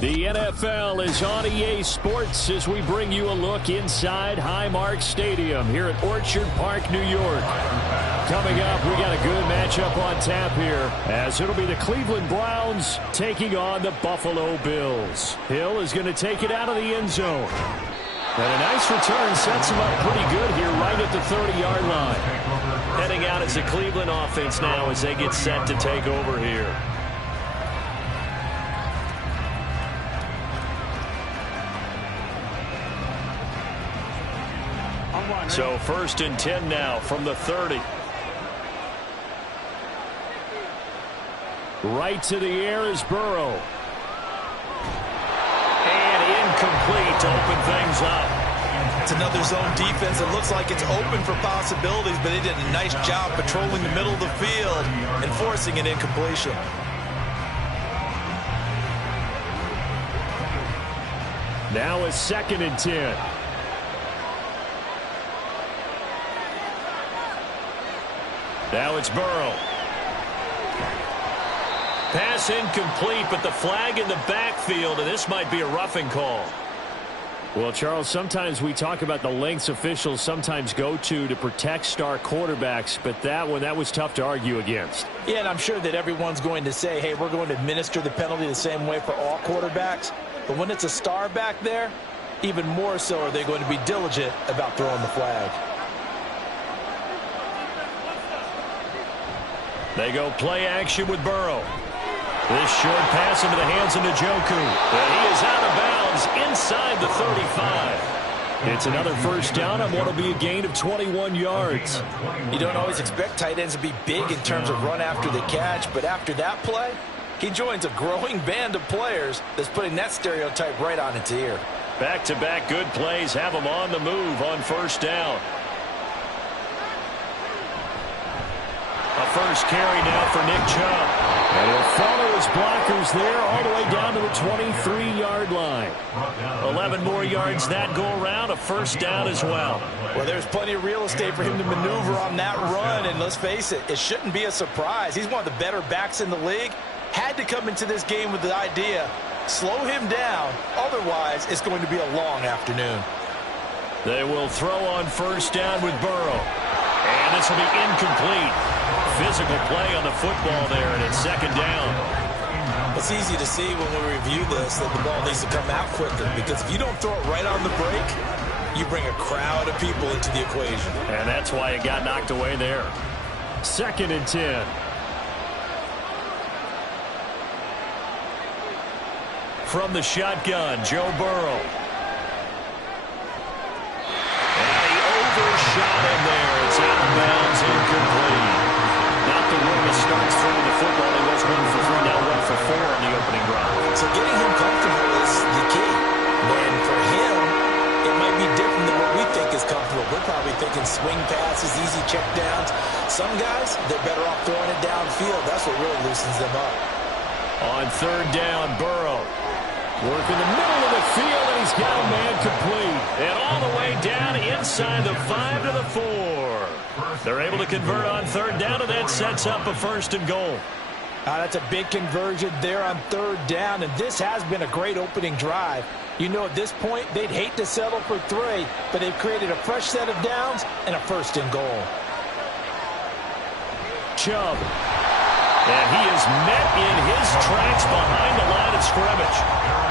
The NFL is on EA Sports as we bring you a look inside Highmark Stadium here at Orchard Park, New York. Coming up, we got a good matchup on tap here as it'll be the Cleveland Browns taking on the Buffalo Bills. Hill is going to take it out of the end zone. And a nice return sets him up pretty good here right at the 30-yard line. Heading out as the Cleveland offense now as they get set to take over here. So 1st and 10 now from the 30. Right to the air is Burrow. And incomplete to open things up. It's another zone defense. It looks like it's open for possibilities, but they did a nice job patrolling the middle of the field and forcing an incompletion. Now a 2nd and 10. Now it's Burrow. Pass incomplete, but the flag in the backfield, and this might be a roughing call. Well, Charles, sometimes we talk about the lengths officials sometimes go to protect star quarterbacks, but that was tough to argue against. Yeah, and I'm sure that everyone's going to say, hey, we're going to administer the penalty the same way for all quarterbacks. But when it's a star back there, even more so are they going to be diligent about throwing the flag. They go play action with Burrow. This short pass into the hands of Njoku. And he is out of bounds inside the 35. It's another first down on what will be a gain of 21 yards. You don't always expect tight ends to be big in terms of run after the catch, but after that play, he joins a growing band of players that's putting that stereotype right on its ear. Back-to-back good plays have him on the move on first down. A first carry now for Nick Chubb. And he'll follow his blockers there all the way down to the 23-yard line. 11 more yards that go around, a first down as well. Well, there's plenty of real estate for him to maneuver on that run, and let's face it, it shouldn't be a surprise. He's one of the better backs in the league. Had to come into this game with the idea, slow him down, otherwise it's going to be a long afternoon. They will throw on first down with Burrow. And this will be incomplete. Physical play on the football there, and it's 2nd down. It's easy to see when we review this that the ball needs to come out quicker, because if you don't throw it right on the break, you bring a crowd of people into the equation. And that's why it got knocked away there. 2nd and 10. From the shotgun, Joe Burrow. And he overshot him there. It's out of bounds, incomplete. Not the warmest starts throwing the football. He was 1 for 3, now 1 for 4 on the opening drive. So getting him comfortable is the key. And for him, it might be different than what we think is comfortable. We're probably thinking swing passes, easy check downs. Some guys, they're better off throwing it downfield. That's what really loosens them up. On 3rd down, Burrow. Working the middle of the field, and he's got a man complete. And all the way down inside the 5 to the 4. They're able to convert on 3rd down, and that sets up a 1st and goal. That's a big conversion there on 3rd down, and this has been a great opening drive. You know, at this point, they'd hate to settle for 3, but they've created a fresh set of downs and a 1st and goal. Chubb. And he is met in his tracks behind the line of of scrimmage.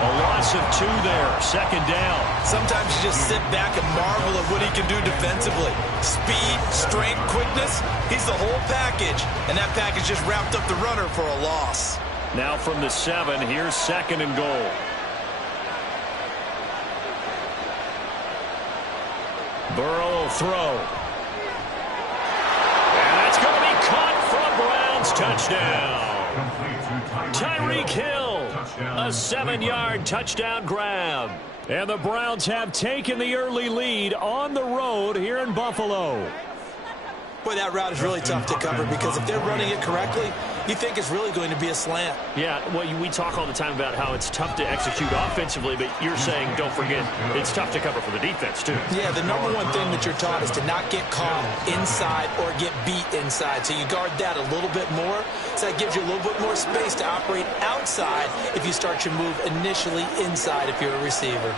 A loss of 2 there, second down. Sometimes you just sit back and marvel at what he can do defensively. Speed, strength, quickness, he's the whole package. And that package just wrapped up the runner for a loss. Now from the 7, here's second and goal. Burrow will throw. And that's going to be caught from Browns. Touchdown. Tyreek Hill, a 7-yard touchdown grab. And the Browns have taken the early lead on the road here in Buffalo. Boy, that route is really tough to cover because if they're running it correctly, you think it's really going to be a slant. Yeah, well, we talk all the time about how it's tough to execute offensively, but you're saying, don't forget, it's tough to cover for the defense, too. Yeah, the number one thing that you're taught is to not get caught inside or get beat inside. So you guard that a little bit more. So that gives you a little bit more space to operate outside if you start your move initially inside if you're a receiver.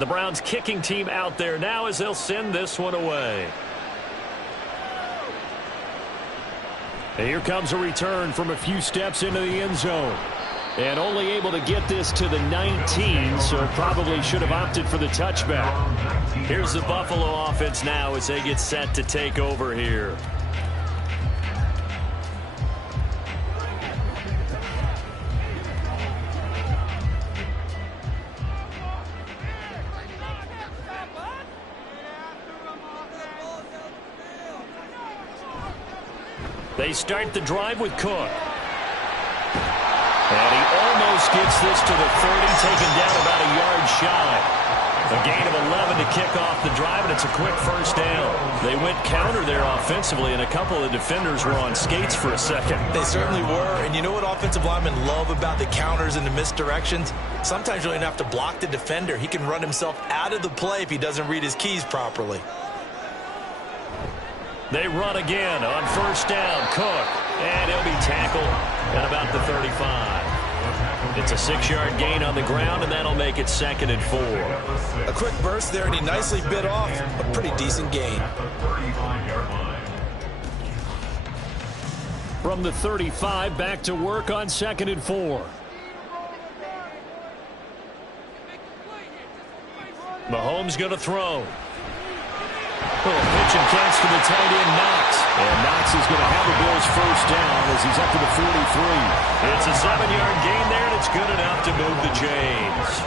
The Browns kicking team out there now as they'll send this one away. And here comes a return from a few steps into the end zone. And only able to get this to the 19, so probably should have opted for the touchback. Here's the Buffalo offense now as they get set to take over here. They start the drive with Cook. And he almost gets this to the 30, taken down about a yard shy. A gain of 11 to kick off the drive, and it's a quick first down. They went counter there offensively, and a couple of defenders were on skates for a second. They certainly were, and you know what offensive linemen love about the counters and the misdirections? Sometimes you don't even have to block the defender. He can run himself out of the play if he doesn't read his keys properly. They run again on first down. Cook, and he'll be tackled at about the 35. It's a 6-yard gain on the ground, and that'll make it 2nd and 4. A quick burst there, and he nicely bit off a pretty decent gain. From the 35, back to work on 2nd and 4. Mahomes going to throw. Pitch and catch to the tight end, Knox. And Knox is going to have the Bills first down as he's up to the 43. It's a 7-yard gain there, and it's good enough to move the chains.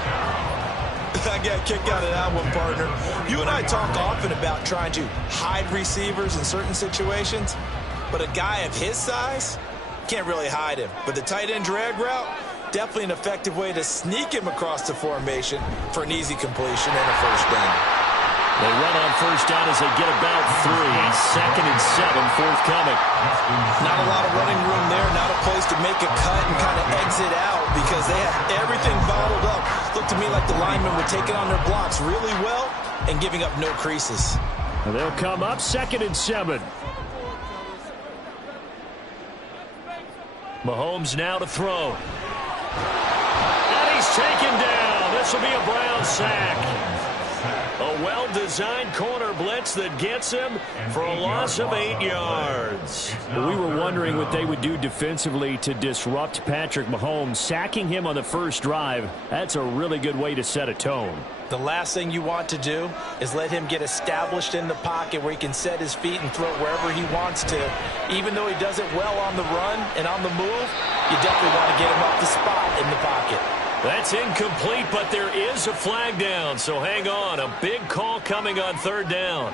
I got a kick out of that one, partner. You and I talk often about trying to hide receivers in certain situations, but a guy of his size can't really hide him. But the tight end drag route, definitely an effective way to sneak him across the formation for an easy completion and a first down. They run on first down as they get about 3. 2nd and 7 forthcoming. Not a lot of running room there. Not a place to make a cut and kind of exit out because they have everything bottled up. Looked to me like the linemen were taking on their blocks really well and giving up no creases. And they'll come up 2nd and 7. Mahomes now to throw. And he's taken down. This will be a Brown sack. A well-designed corner blitz that gets him for a loss of 8 yards. We were wondering what they would do defensively to disrupt Patrick Mahomes. Sacking him on the first drive, that's a really good way to set a tone. The last thing you want to do is let him get established in the pocket where he can set his feet and throw wherever he wants to. Even though he does it well on the run and on the move, you definitely want to get him off the spot in the pocket. That's incomplete, but there is a flag down, so hang on. A big call coming on 3rd down.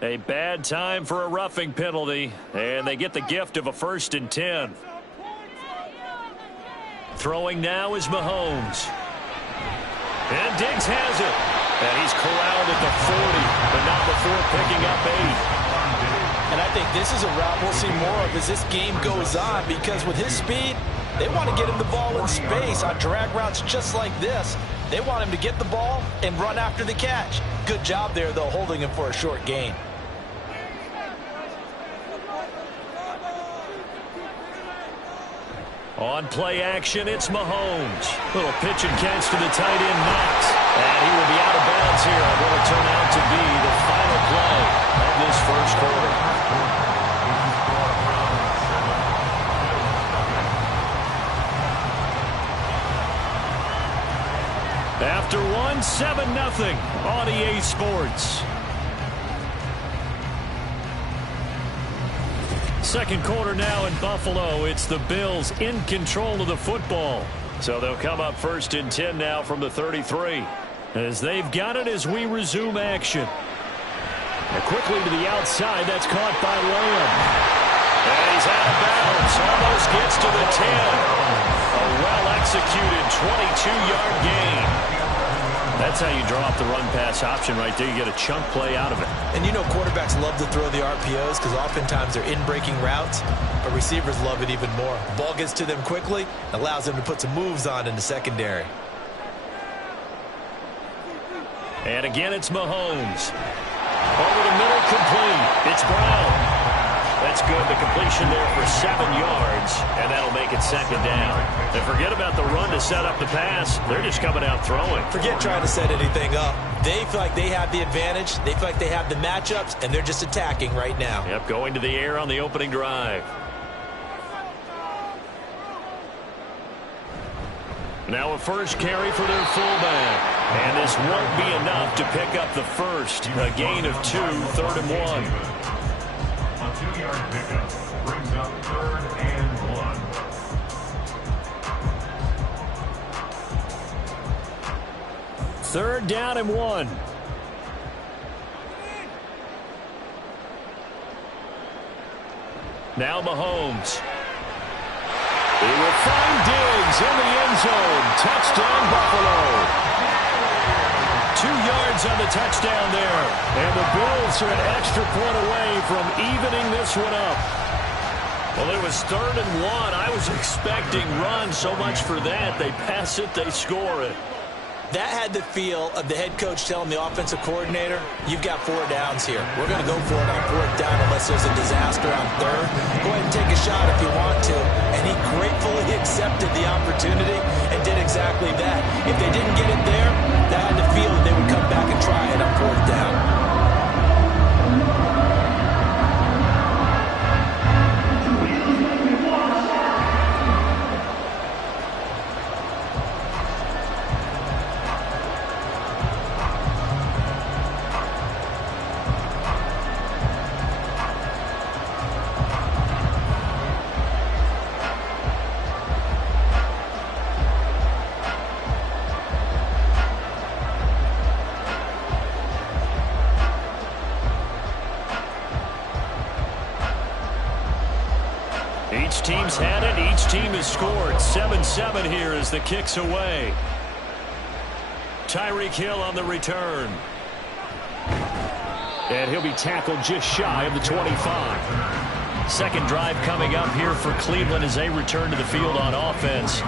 A bad time for a roughing penalty, and they get the gift of a 1st and 10. Throwing now is Mahomes. And Diggs has it. And he's corralled at the 40, but not before picking up 8. And I think this is a route we'll see more of as this game goes on, because with his speed, they want to get him the ball in space on drag routes just like this. They want him to get the ball and run after the catch. Good job there, though, holding him for a short gain. On play action, it's Mahomes. Little pitch and catch to the tight end, Knox. And he will be out of bounds here on what will turn out to be the final play of this first quarter. After one, 7-0 on EA Sports. Second quarter now in Buffalo. It's the Bills in control of the football. So they'll come up first and 10 now from the 33. As they've got it as we resume action. And quickly to the outside. That's caught by Lamb. And he's out of bounds. Almost gets to the 10. A well-executed 22-yard gain. That's how you draw up the run-pass option right there. You get a chunk play out of it. And you know quarterbacks love to throw the RPOs because oftentimes they're in-breaking routes, but receivers love it even more. Ball gets to them quickly, allows them to put some moves on in the secondary. And again, it's Mahomes. Over the middle, complete. It's Brown. That's good. The completion there for 7 yards, and that'll make it second down. And forget about the run to set up the pass. They're just coming out throwing. Forget trying to set anything up. They feel like they have the advantage. They feel like they have the matchups, and they're just attacking right now. Yep, going to the air on the opening drive. Now a first carry for their fullback. And this won't be enough to pick up the first. A gain of 2, 3rd and 1. A 2-yard pickup brings up 3rd and 1. Third down and 1. Now Mahomes. He will find Diggs in the end zone. Touchdown, Buffalo. 2 yards on the touchdown there. And the Bills are an extra point away from evening this one up. Well, it was 3rd and 1. I was expecting run. So much for that. They pass it, they score it. That had the feel of the head coach telling the offensive coordinator, you've got 4 downs here. We're going to go for it on 4th down unless there's a disaster on 3rd. Go ahead and take a shot if you want to. And he gratefully accepted the opportunity and did exactly that. If they didn't get it there, that had the feel that they would come back and try it on 4th down. Each team's had it. Each team has scored. 7-7 here as the kick's away. Tyreek Hill on the return. And he'll be tackled just shy of the 25. Second drive coming up here for Cleveland as they return to the field on offense.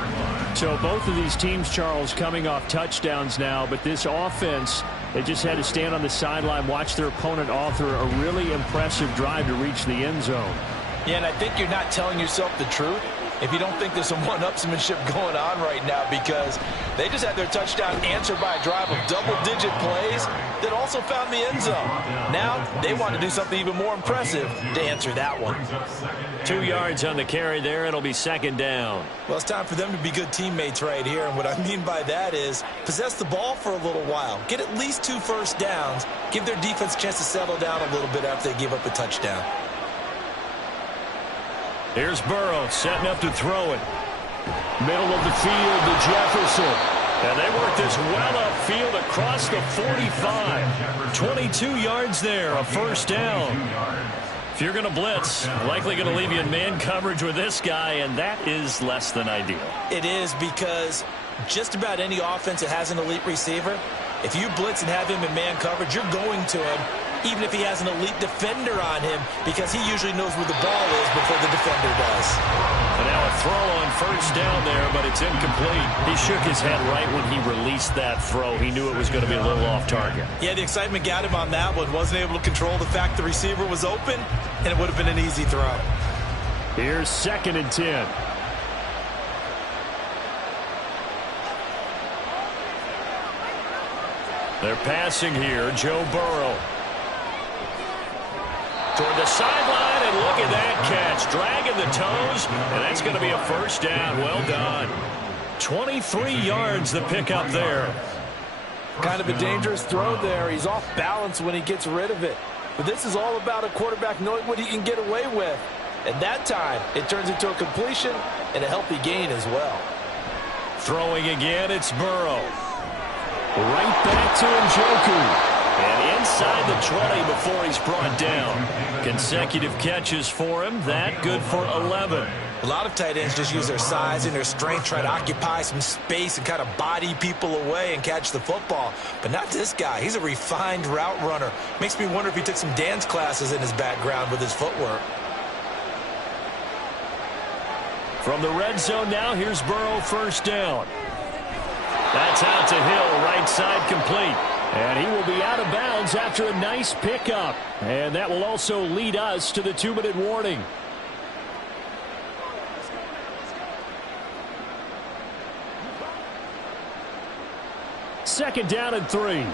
So both of these teams, Charles, coming off touchdowns now, but this offense, they just had to stand on the sideline, watch their opponent author a really impressive drive to reach the end zone. Yeah, and I think you're not telling yourself the truth if you don't think there's some one-upsmanship going on right now, because they just had their touchdown answered by a drive of double-digit plays that also found the end zone. Now they want to do something even more impressive to answer that one. 2 yards on the carry there. It'll be second down. Well, it's time for them to be good teammates right here, and what I mean by that is possess the ball for a little while. Get at least 2 first downs. Give their defense a chance to settle down a little bit after they give up a touchdown. Here's Burrow setting up to throw it. Middle of the field to Jefferson. And they work this well upfield across the 45. 22 yards there, a first down. If you're going to blitz, likely going to leave you in man coverage with this guy, and that is less than ideal. It is, because just about any offense that has an elite receiver, if you blitz and have him in man coverage, you're going to him, even if he has an elite defender on him, because he usually knows where the ball is before the defender does. And now a throw on first down there, but it's incomplete. He shook his head right when he released that throw. He knew it was going to be a little off target. Yeah, the excitement got him on that one. Wasn't able to control the fact the receiver was open, and it would have been an easy throw. Here's 2nd and 10. They're passing here. Joe Burrow. Toward the sideline, and look at that catch. Dragging the toes, and that's going to be a first down. Well done. 23 yards the pickup there. Kind of a dangerous throw there. He's off balance when he gets rid of it. But this is all about a quarterback knowing what he can get away with. And that time, it turns into a completion and a healthy gain as well. Throwing again, it's Burrow. Right back to Njoku. And inside the 20 before he's brought down. Consecutive catches for him. That good for 11. A lot of tight ends just use their size and their strength, try to occupy some space and kind of body people away and catch the football. But not this guy. He's a refined route runner. Makes me wonder if he took some dance classes in his background with his footwork. From the red zone now, here's Burrow, first down. That's out to Hill, right side complete. And he will be out of bounds after a nice pickup. And that will also lead us to the 2-minute warning. Second down and 3.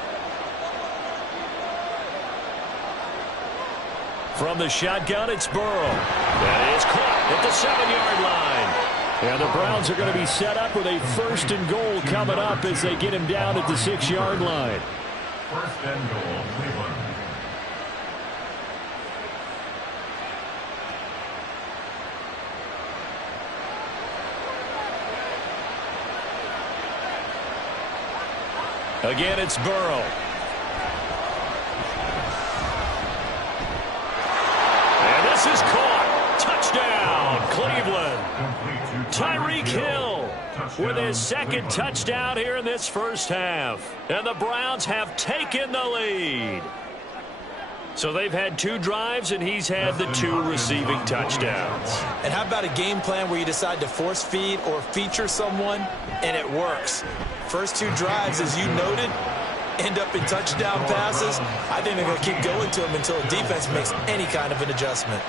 From the shotgun, it's Burrow. That is caught at the 7-yard line. And the Browns are going to be set up with a 1st and goal coming up as they get him down at the 6-yard line. 1st and goal, Cleveland. Again, it's Burrow. And this is caught. Touchdown, Cleveland. Tyreek Hill with his 2nd touchdown here in this first half. And the Browns have taken the lead. So they've had 2 drives, and he's had the 2 receiving touchdowns. And how about a game plan where you decide to force feed or feature someone, and it works? First 2 drives, as you noted, end up in touchdown passes. I think they're going to keep going to them until the defense makes any kind of an adjustment.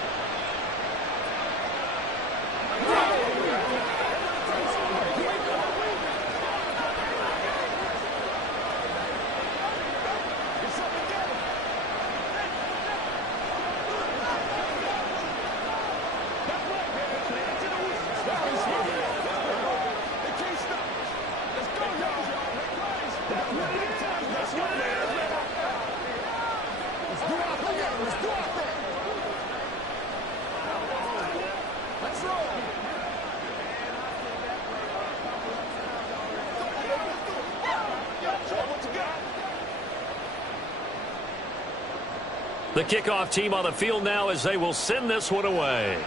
The kickoff team on the field now as they will send this one away.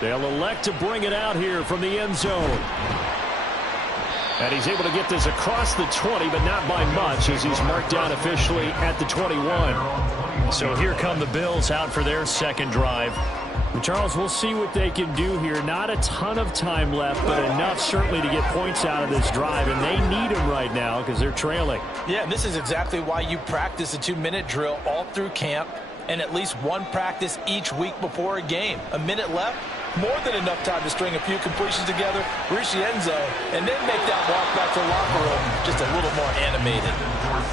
They'll elect to bring it out here from the end zone. And he's able to get this across the 20, but not by much, as he's marked down officially at the 21. So here come the Bills out for their 2nd drive. Charles, we'll see what they can do here. Not a ton of time left, but enough certainly to get points out of this drive, and they need them right now because they're trailing. Yeah, and this is exactly why you practice a 2-minute drill all through camp and at least 1 practice each week before a game. A minute left, more than enough time to string a few completions together, reach the end zone, and then make that walk back to the locker room just a little more animated.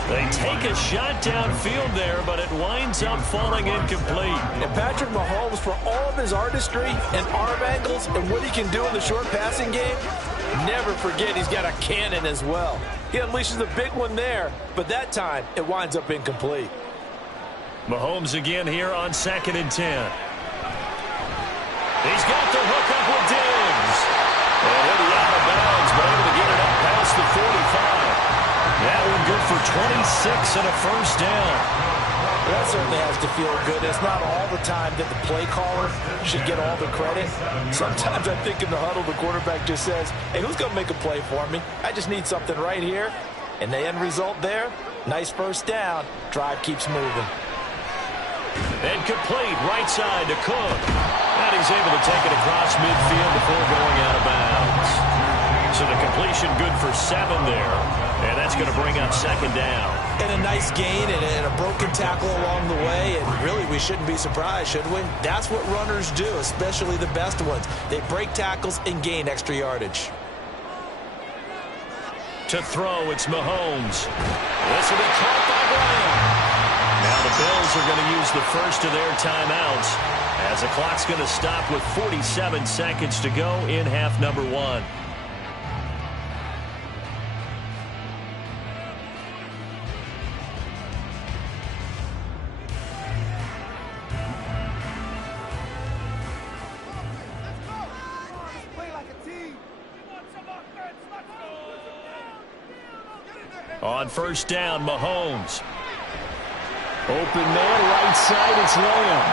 They take a shot downfield there, but it winds up falling incomplete. And Patrick Mahomes, for all of his artistry and arm angles and what he can do in the short passing game, never forget he's got a cannon as well. He unleashes a big one there, but that time it winds up incomplete. Mahomes again here on 2nd and 10. He's got the hook up with Diggs. And he'll be out of bounds, but able to get it up past the 45. That one good for 26 and a first down. That certainly has to feel good. It's not all the time that the play caller should get all the credit. Sometimes I think in the huddle, the quarterback just says, hey, who's going to make a play for me? I just need something right here. And the end result there, nice first down. Drive keeps moving. And complete right side to Cook. And he's able to take it across midfield before going out of bounds. So the completion good for 7 there. And that's going to bring up second down. And a nice gain and a broken tackle along the way. And really, we shouldn't be surprised, should we? That's what runners do, especially the best ones. They break tackles and gain extra yardage. To throw, it's Mahomes. This will be caught by Brown. Now the Bills are going to use the first of their timeouts as the clock's going to stop with 47 seconds to go in half number 1. On first down, Mahomes. Open man, right side, it's Lamb.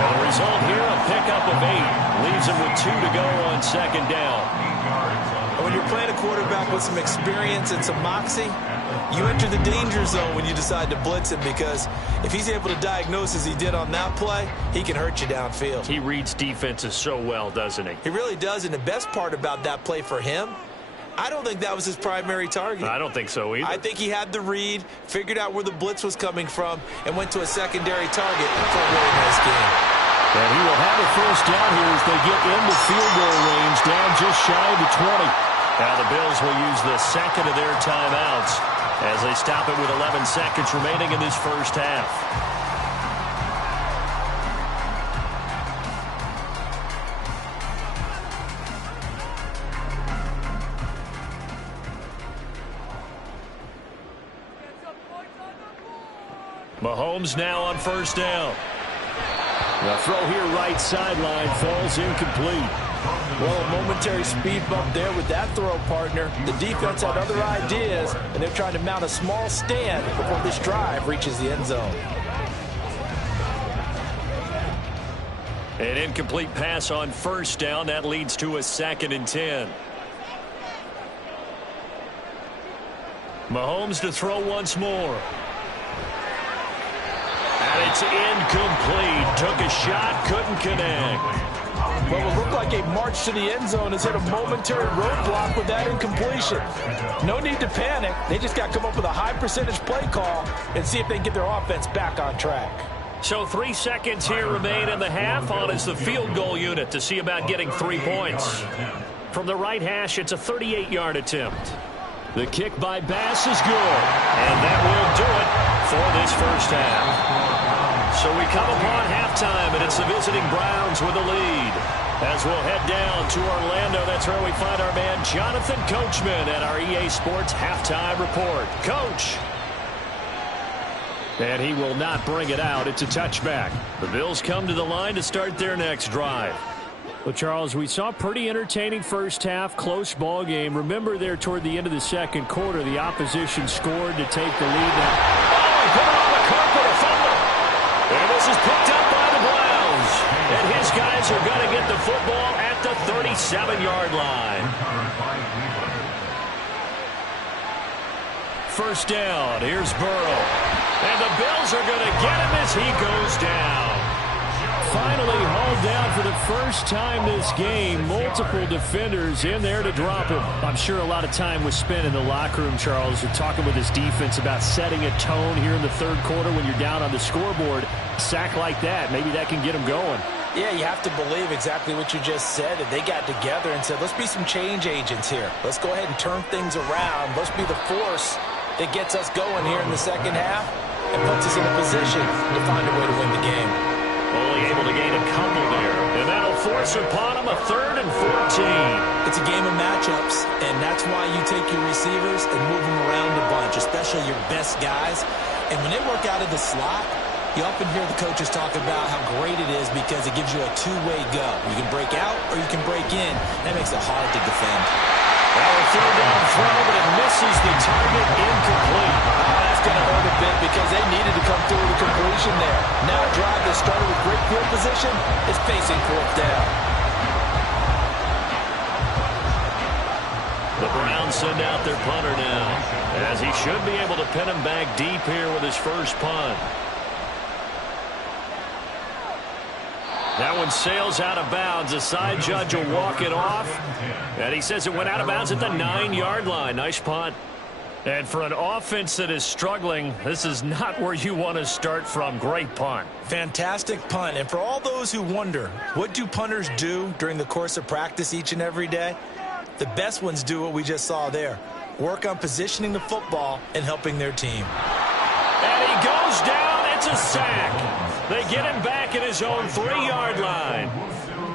And the result here, a pickup of 8. Leaves him with 2 to go on second down. When you're playing a quarterback with some experience and some moxie, you enter the danger zone when you decide to blitz him, because if he's able to diagnose as he did on that play, he can hurt you downfield. He reads defenses so well, doesn't he? He really does, and the best part about that play for him, I don't think that was his primary target. I don't think so either. I think he had the read, figured out where the blitz was coming from, and went to a secondary target for a really nice game. And he will have a first down here as they get into field goal range, down just shy of the 20. Now the Bills will use the second of their timeouts as they stop it with 11 seconds remaining in this first half. Mahomes now on first down. The throw here right sideline falls incomplete. Well, a momentary speed bump there with that throw, partner. The defense had other ideas, and they're trying to mount a small stand before this drive reaches the end zone. An incomplete pass on first down. That leads to a 2nd and 10. Mahomes to throw once more. And it's incomplete. Took a shot, couldn't connect. Well, it looked like a march to the end zone has hit a momentary roadblock with that incompletion. No need to panic. They just got to come up with a high percentage play call and see if they can get their offense back on track. So 3 seconds here remain in the half. On is the field goal unit to see about getting 3 points. From the right hash, it's a 38-yard attempt. The kick by Bass is good. And that will do it for this first half. So we come upon halftime, and it's the visiting Browns with the lead. As we'll head down to Orlando, that's where we find our man Jonathan Coachman at our EA Sports Halftime Report. Coach. And he will not bring it out. It's a touchback. The Bills come to the line to start their next drive. Well, Charles, we saw a pretty entertaining first half, close ball game. Remember there toward the end of the second quarter, the opposition scored to take the lead. Oh, he put it on the carpet, a fumble. And this is picked up by the Browns. And his guys are going to get the football at the 37-yard line. First down, here's Burrow. And the Bills are going to get him as he goes down. Finally hauled down for the first time this game. Multiple defenders in there to drop him. I'm sure a lot of time was spent in the locker room, Charles, talking with his defense about setting a tone here in the third quarter when you're down on the scoreboard. A sack like that, maybe that can get him going. Yeah, you have to believe exactly what you just said, that they got together and said, let's be some change agents here. Let's go ahead and turn things around. Let's be the force that gets us going here in the second half and puts us in a position to find a way to win the game. Only able to gain a couple there. And that'll force upon him a 3rd and 14. It's a game of matchups, and that's why you take your receivers and move them around a bunch, especially your best guys. And when they work out of the slot, you often hear the coaches talk about how great it is because it gives you a two-way go. You can break out or you can break in. That makes it hard to defend. Now a third down throw, but it misses the target, incomplete. That's going to hurt a bit because they needed to come through with a completion there. Now a drive that started with great field position is facing fourth down. The Browns send out their punter now, as he should be able to pin him back deep here with his first punt. That one sails out of bounds. The side judge will walk it off. And he says it went out of bounds at the 9-yard line. Nice punt. And for an offense that is struggling, this is not where you want to start from. Great punt. Fantastic punt. And for all those who wonder, what do punters do during the course of practice each and every day? The best ones do what we just saw there. Work on positioning the football and helping their team. And he goes down. It's a sack. They get him back at his own 3-yard line.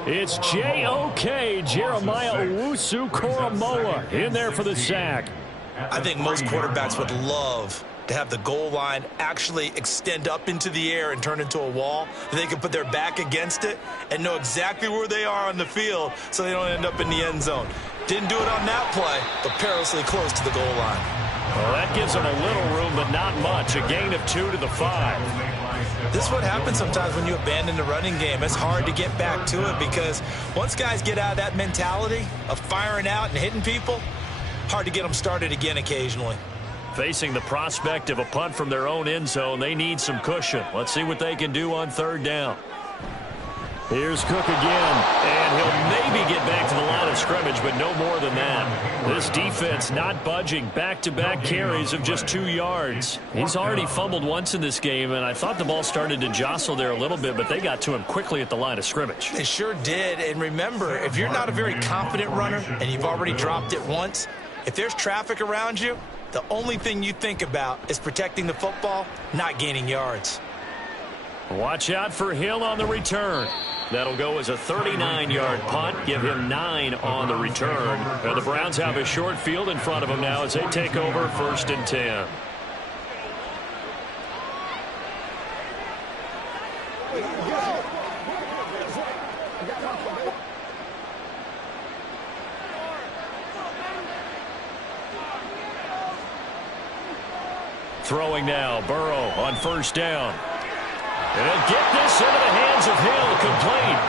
It's J.O.K. Jeremiah Owusu-Koramoah in there for the sack. I think most quarterbacks would love to have the goal line actually extend up into the air and turn into a wall. They can put their back against it and know exactly where they are on the field so they don't end up in the end zone. Didn't do it on that play, but perilously close to the goal line. Well, that gives them a little room, but not much. A gain of 2 to the 5. This is what happens sometimes when you abandon the running game. It's hard to get back to it because once guys get out of that mentality of firing out and hitting people, hard to get them started again occasionally. Facing the prospect of a punt from their own end zone, they need some cushion. Let's see what they can do on third down. Here's Cook again, and he'll maybe get back to the line of scrimmage, but no more than that. This defense not budging. Back-to-back carries of just 2 yards. He's already fumbled once in this game, and I thought the ball started to jostle there a little bit, but they got to him quickly at the line of scrimmage. They sure did, and remember, if you're not a very confident runner and you've already dropped it once, if there's traffic around you, the only thing you think about is protecting the football, not gaining yards. Watch out for Hill on the return. That'll go as a 39-yard punt. Give him 9 on the return. And the Browns have a short field in front of them now as they take over 1st and 10. Throwing now, Burrow on 1st down. And he'll get this into the hands of Hill, complete.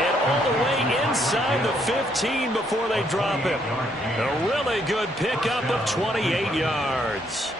And all the way inside the 15 before they drop him. A really good pickup of 28 yards.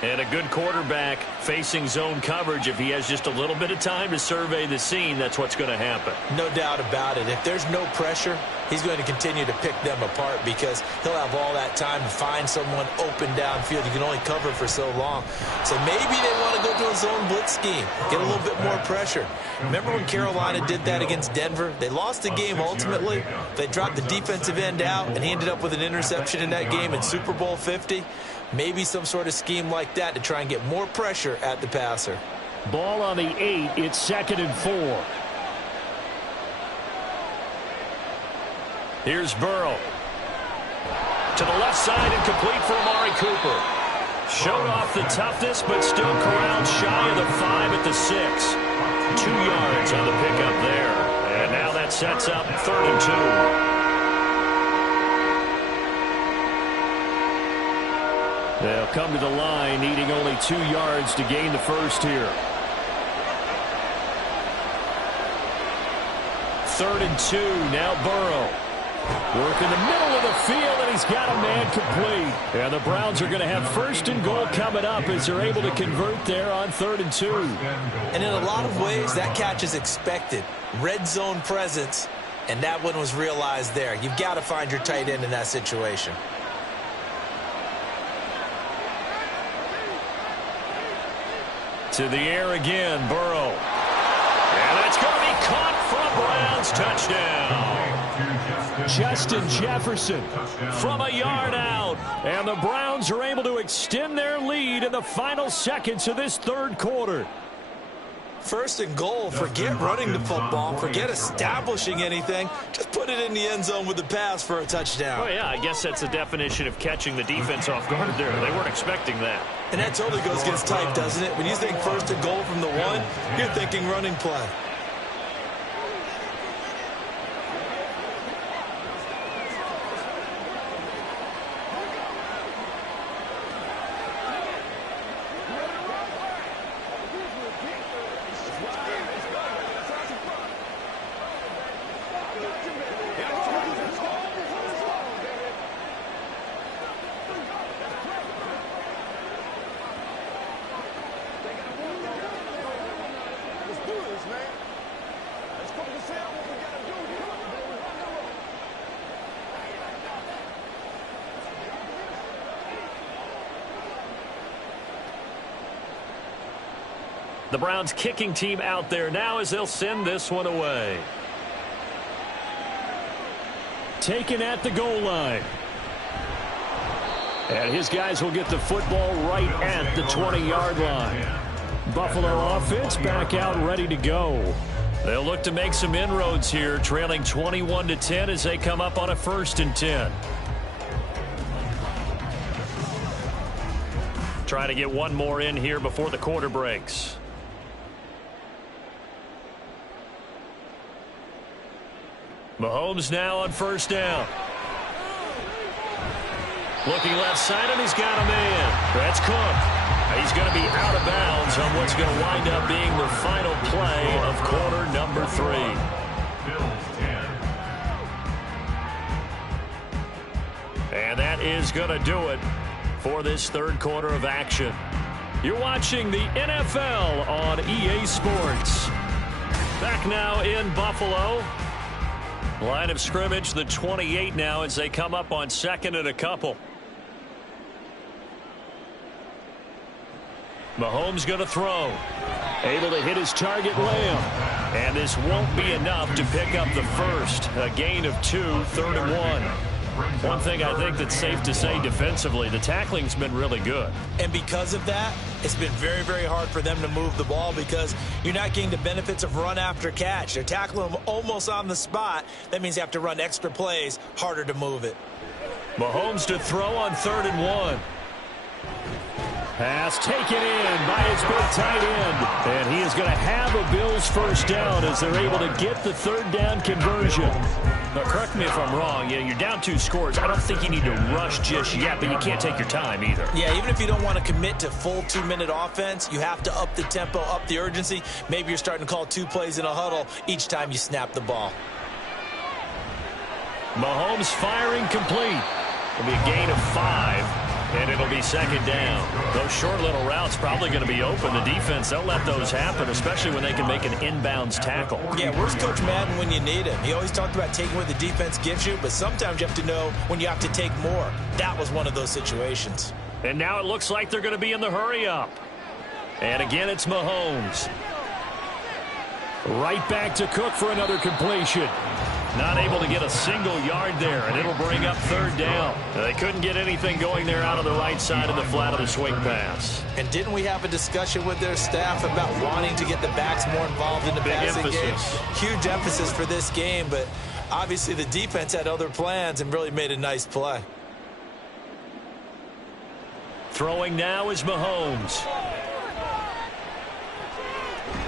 And a good quarterback facing zone coverage. If he has just a little bit of time to survey the scene, that's what's going to happen. No doubt about it. If there's no pressure, he's going to continue to pick them apart because he'll have all that time to find someone open downfield. You can only cover for so long. So maybe they want to go to a zone blitz scheme, get a little bit more pressure. Remember when Carolina did that against Denver? They lost the game ultimately. They dropped the defensive end out, and he ended up with an interception in that game in Super Bowl 50. Maybe some sort of scheme like that to try and get more pressure at the passer. Ball on the 8. It's 2nd and 4. Here's Burrow. To the left side and complete for Amari Cooper. Showed off the toughness, but still corralled shy of the 5 at the 6. 2 yards on the pickup there. And now that sets up 3rd and 2. They'll come to the line, needing only 2 yards to gain the first here. 3rd and 2, now Burrow. Work in the middle of the field, and he's got a man complete. And the Browns are going to have 1st and goal coming up as they're able to convert there on 3rd and 2. And in a lot of ways, that catch is expected. Red zone presence, and that one was realized there. You've got to find your tight end in that situation. To the air again, Burrow. And that's going to be caught for a Browns touchdown. Justin Jefferson from a yard out. And the Browns are able to extend their lead in the final seconds of this 3rd quarter. 1st and goal, forget running the football, forget establishing anything. Just put it in the end zone with the pass for a touchdown. Oh, yeah, I guess that's the definition of catching the defense off guard there. They weren't expecting that. And that totally goes against type, doesn't it? When you think 1st and goal from the 1, you're thinking running play. The Browns kicking team out there now as they'll send this one away. Taken at the goal line. And his guys will get the football right at the 20-yard line. Buffalo offense back out ready to go. They'll look to make some inroads here, trailing 21-10 as they come up on a 1st and 10. Trying to get one more in here before the quarter breaks. Mahomes now on 1st down. Looking left side, and he's got a man. That's Cook. He's going to be out of bounds on what's going to wind up being the final play of quarter number 3. And that is going to do it for this 3rd quarter of action. You're watching the NFL on EA Sports. Back now in Buffalo. Line of scrimmage, the 28 now as they come up on 2nd and a couple. Mahomes going to throw. Able to hit his target, Lamb. And this won't be enough to pick up the first. A gain of 2, 3rd and 1. One thing I think that's safe to say defensively, the tackling's been really good. And because of that, it's been very, very hard for them to move the ball because you're not getting the benefits of run after catch. They're tackling them almost on the spot. That means you have to run extra plays, harder to move it. Mahomes to throw on 3rd and 1. Pass taken in by his big tight end. And he is going to have a Bills 1st down as they're able to get the 3rd down conversion. Now, correct me if I'm wrong. You're down 2 scores. I don't think you need to rush just yet, but you can't take your time either. Yeah, even if you don't want to commit to full 2-minute offense, you have to up the tempo, up the urgency. Maybe you're starting to call 2 plays in a huddle each time you snap the ball. Mahomes firing complete. It'll be a gain of 5. And it'll be 2nd down. Those short little routes probably going to be open. The defense, they'll let those happen, especially when they can make an inbounds tackle. Yeah, where's Coach Madden when you need him? He always talked about taking what the defense gives you, but sometimes you have to know when you have to take more. That was one of those situations. And now it looks like they're going to be in the hurry-up. And again, it's Mahomes. Right back to Cook for another completion. Not able to get a single yard there, and it'll bring up 3rd down. They couldn't get anything going there out of the right side of the flat of the swing pass. And didn't we have a discussion with their staff about wanting to get the backs more involved in the passing game? Huge emphasis for this game, but obviously the defense had other plans and really made a nice play. Throwing now is Mahomes.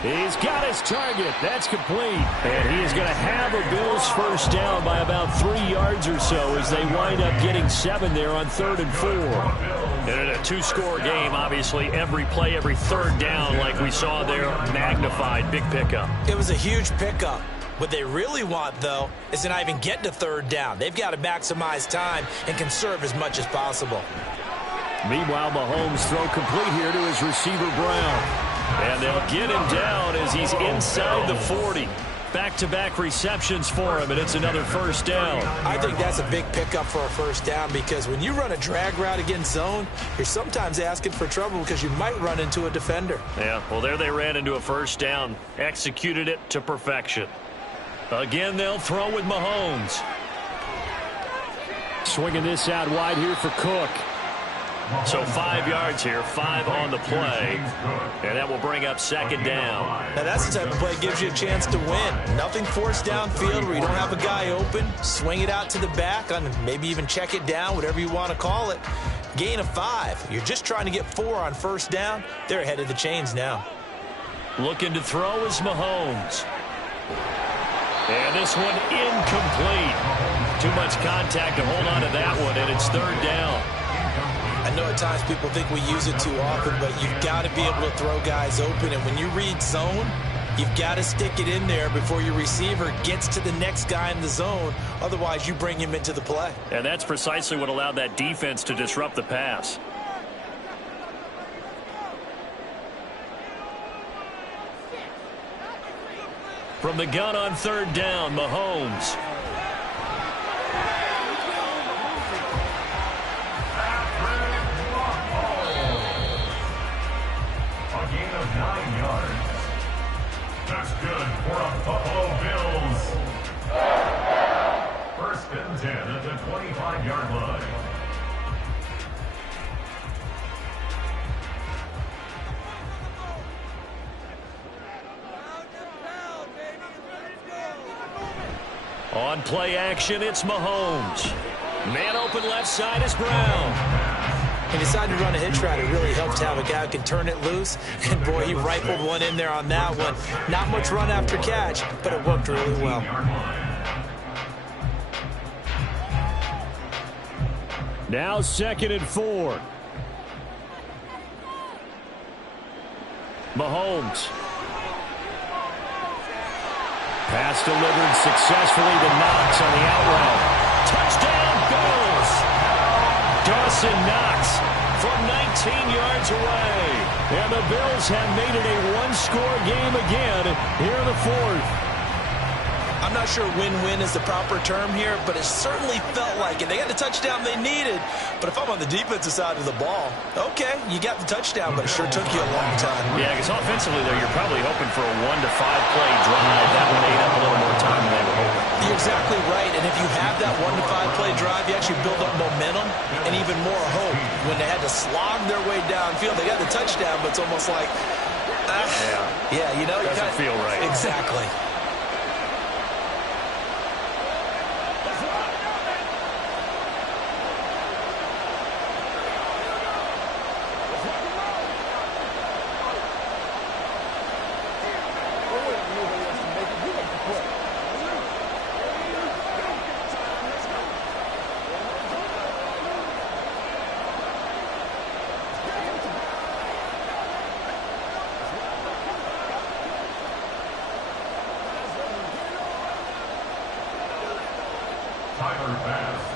He's got his target. That's complete. And he is going to have a Bills 1st down by about 3 yards or so as they wind up getting 7 there on 3rd and 4. And in a 2-score game, obviously, every play, every 3rd down, like we saw there, magnified. Big pickup. It was a huge pickup. What they really want, though, is to not even get to 3rd down. They've got to maximize time and conserve as much as possible. Meanwhile, Mahomes throw complete here to his receiver, Brown. And they'll get him down as he's inside the 40. Back-to-back receptions for him, and it's another 1st down. I think that's a big pickup for a 1st down because when you run a drag route against zone, you're sometimes asking for trouble because you might run into a defender. Yeah, well, there they ran into a 1st down. Executed it to perfection. Again, they'll throw with Mahomes. Swinging this out wide here for Cook. So 5 yards here, 5 on the play, and that will bring up 2nd down. Now that's the type of play that gives you a chance to win. Nothing forced downfield where you don't have a guy open. Swing it out to the back, on maybe even check it down, whatever you want to call it. Gain of 5. You're just trying to get 4 on 1st down. They're ahead of the chains now. Looking to throw is Mahomes. And this one incomplete. Too much contact to hold on to that one, and it's 3rd down. I know at times people think we use it too often, but you've got to be able to throw guys open. And when you read zone, you've got to stick it in there before your receiver gets to the next guy in the zone. Otherwise, you bring him into the play. And that's precisely what allowed that defense to disrupt the pass. From the gun on 3rd down, Mahomes. A gain of 9 yards. On play action, it's Mahomes. Man open left side is Brown. He decided to run a hitch route. It really helped to have a guy who can turn it loose. And, boy, he rifled one in there on that one. Not much run after catch, but it worked really well. Now 2nd and 4. Mahomes. Pass delivered successfully to Knox on the out route. Touchdown, Bills! Dawson Knox from 19 yards away. And the Bills have made it a one-score game again here in the 4th. I'm not sure win-win is the proper term here, but it certainly felt like it. They got the touchdown they needed, but if I'm on the defensive side of the ball, okay, you got the touchdown, but it sure took you a long time. Yeah, because offensively, though, you're probably hoping for a 1 to 5 play drive. That one ate up a little more time than they were hoping. You're exactly right, and if you have that 1 to 5 play drive, you actually build up momentum and even more hope. When they had to slog their way downfield, they got the touchdown, but it's almost like, yeah, you know, doesn't feel right. Exactly.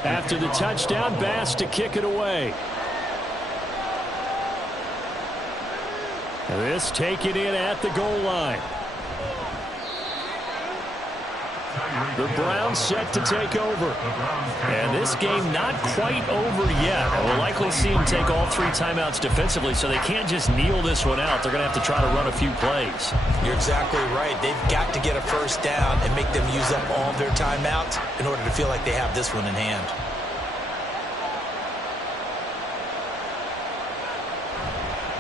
After the touchdown, Bass to kick it away. This taken in at the goal line. The Browns set to take over. And this game not quite over yet. We'll likely see them take all 3 timeouts defensively, so they can't just kneel this one out. They're going to have to try to run a few plays. You're exactly right. They've got to get a first down and make them use up all their timeouts in order to feel like they have this one in hand.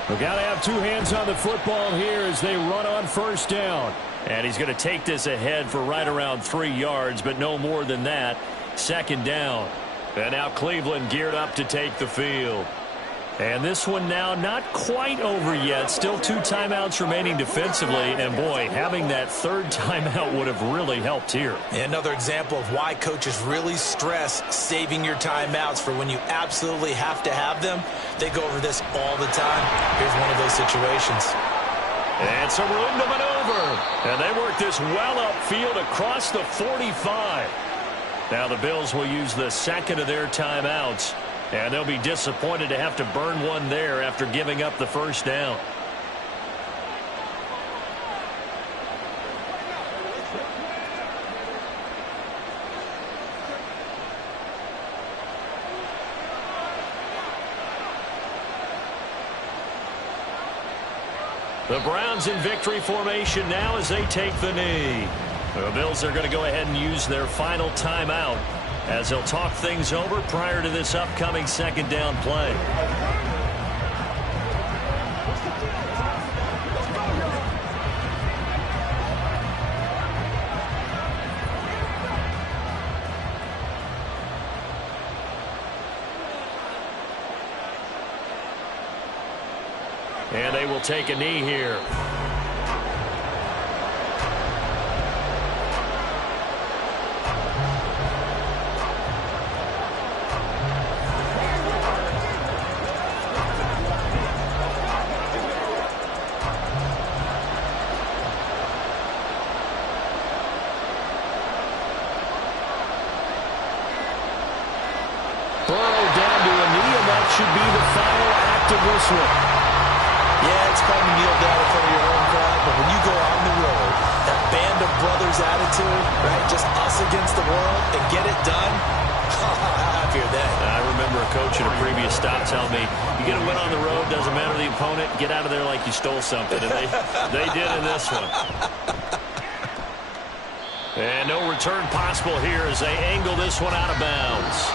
We've got to have 2 hands on the football here as they run on first down. And he's going to take this ahead for right around 3 yards, but no more than that. 2nd down. And now Cleveland geared up to take the field. And this one now not quite over yet. Still 2 timeouts remaining defensively. And, boy, having that 3rd timeout would have really helped here. Another example of why coaches really stress saving your timeouts for when you absolutely have to have them. They go over this all the time. Here's one of those situations. And some room to maneuver. And they work this well upfield across the 45. Now the Bills will use the 2nd of their timeouts. And they'll be disappointed to have to burn one there after giving up the first down. The Browns in victory formation now as they take the knee. The Bills are going to go ahead and use their final timeout as they'll talk things over prior to this upcoming 2nd down play. And they will take a knee here. Should be the final act of this one. Yeah, it's fun to kneel down in front of your home crowd, but when you go on the road, that band of brothers attitude, right, just us against the world, and get it done, how happy are they? I remember a coach at a previous stop telling me, you get a win on the road, doesn't matter the opponent, get out of there like you stole something, and they did in this one. And no return possible here as they angle this one out of bounds.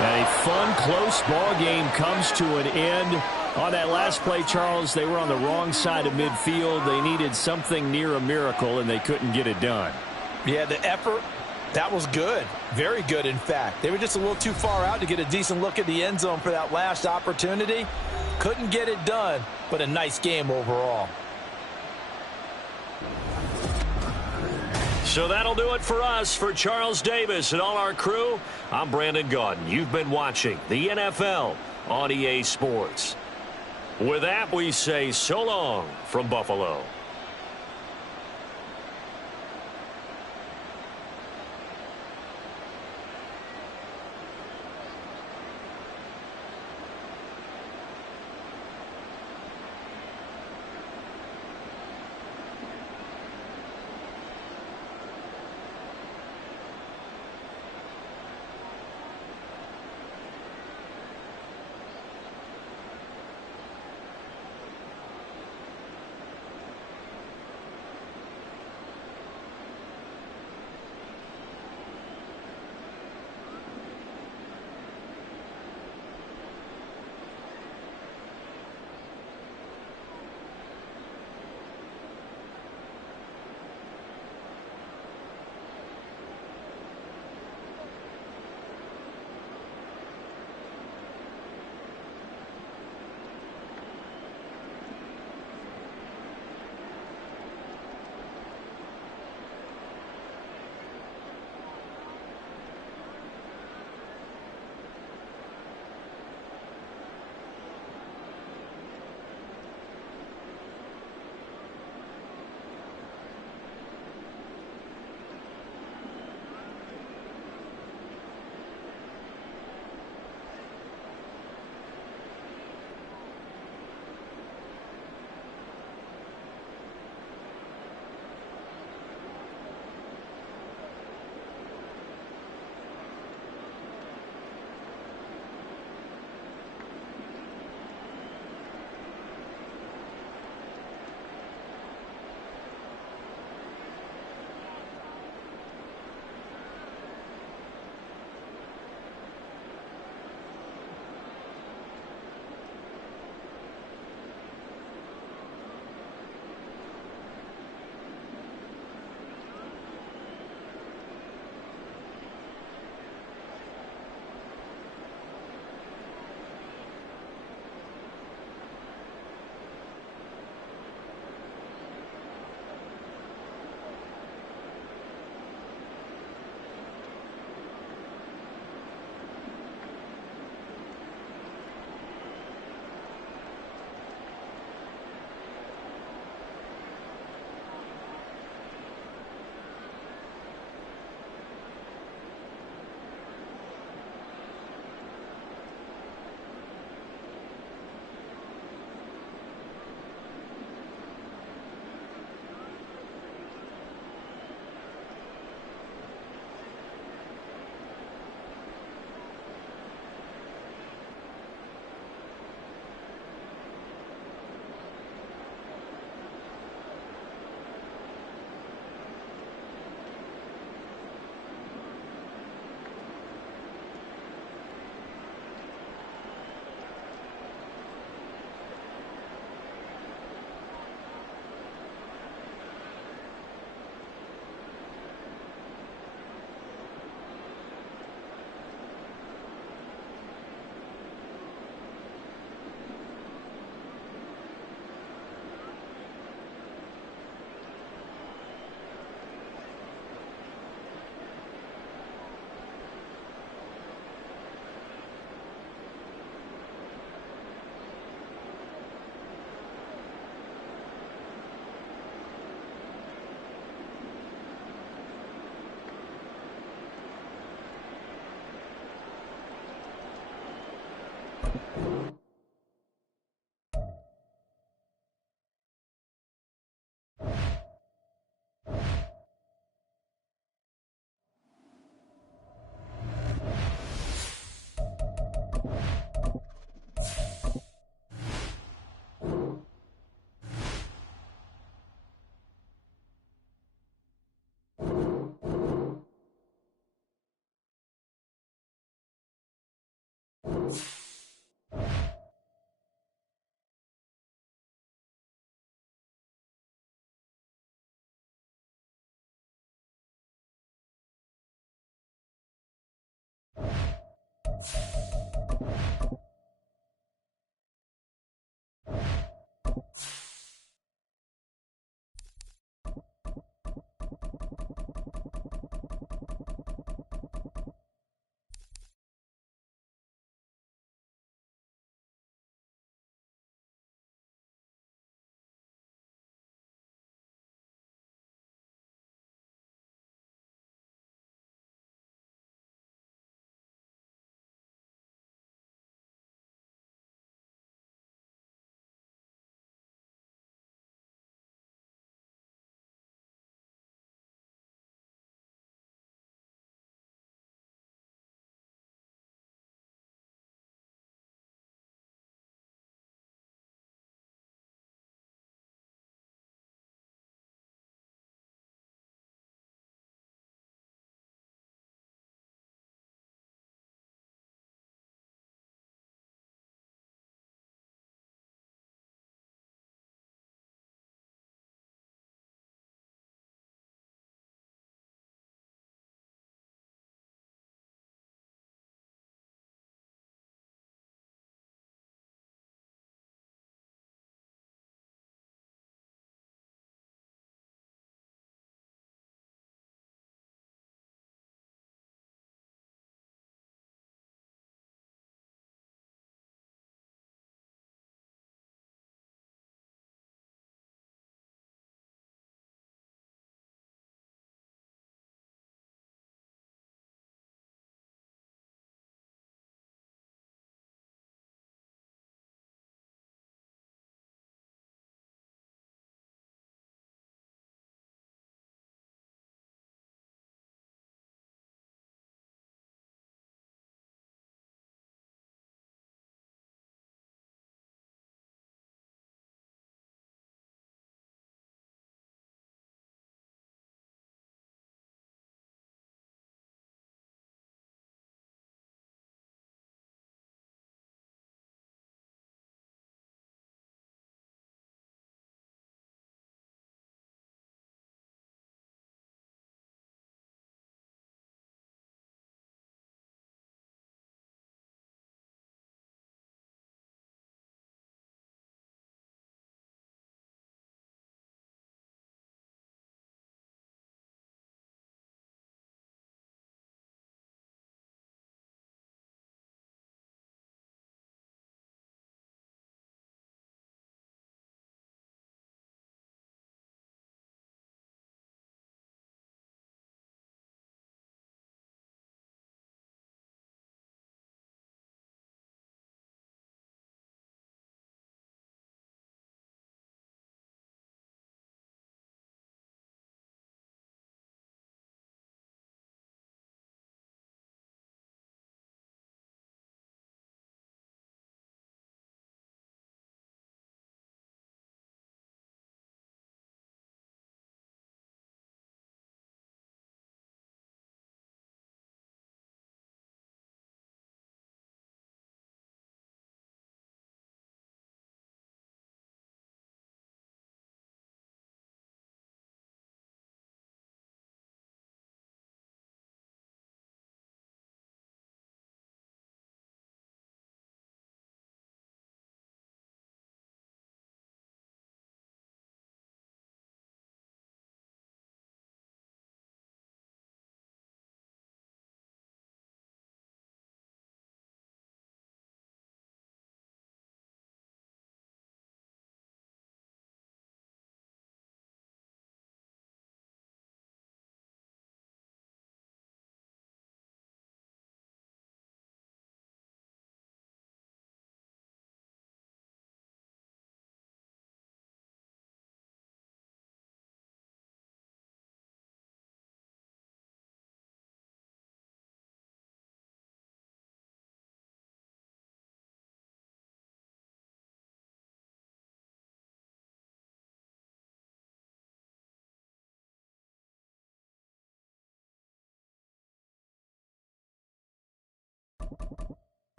And a fun, close ball game comes to an end. On that last play, Charles, they were on the wrong side of midfield. They needed something near a miracle, and they couldn't get it done. Yeah, the effort That was good. Very good, in fact. They were just a little too far out to get a decent look at the end zone for that last opportunity. Couldn't get it done, but a nice game overall. So that'll do it for us. For Charles Davis and all our crew, I'm Brandon Gaudin. You've been watching the NFL on EA Sports. With that, we say so long from Buffalo.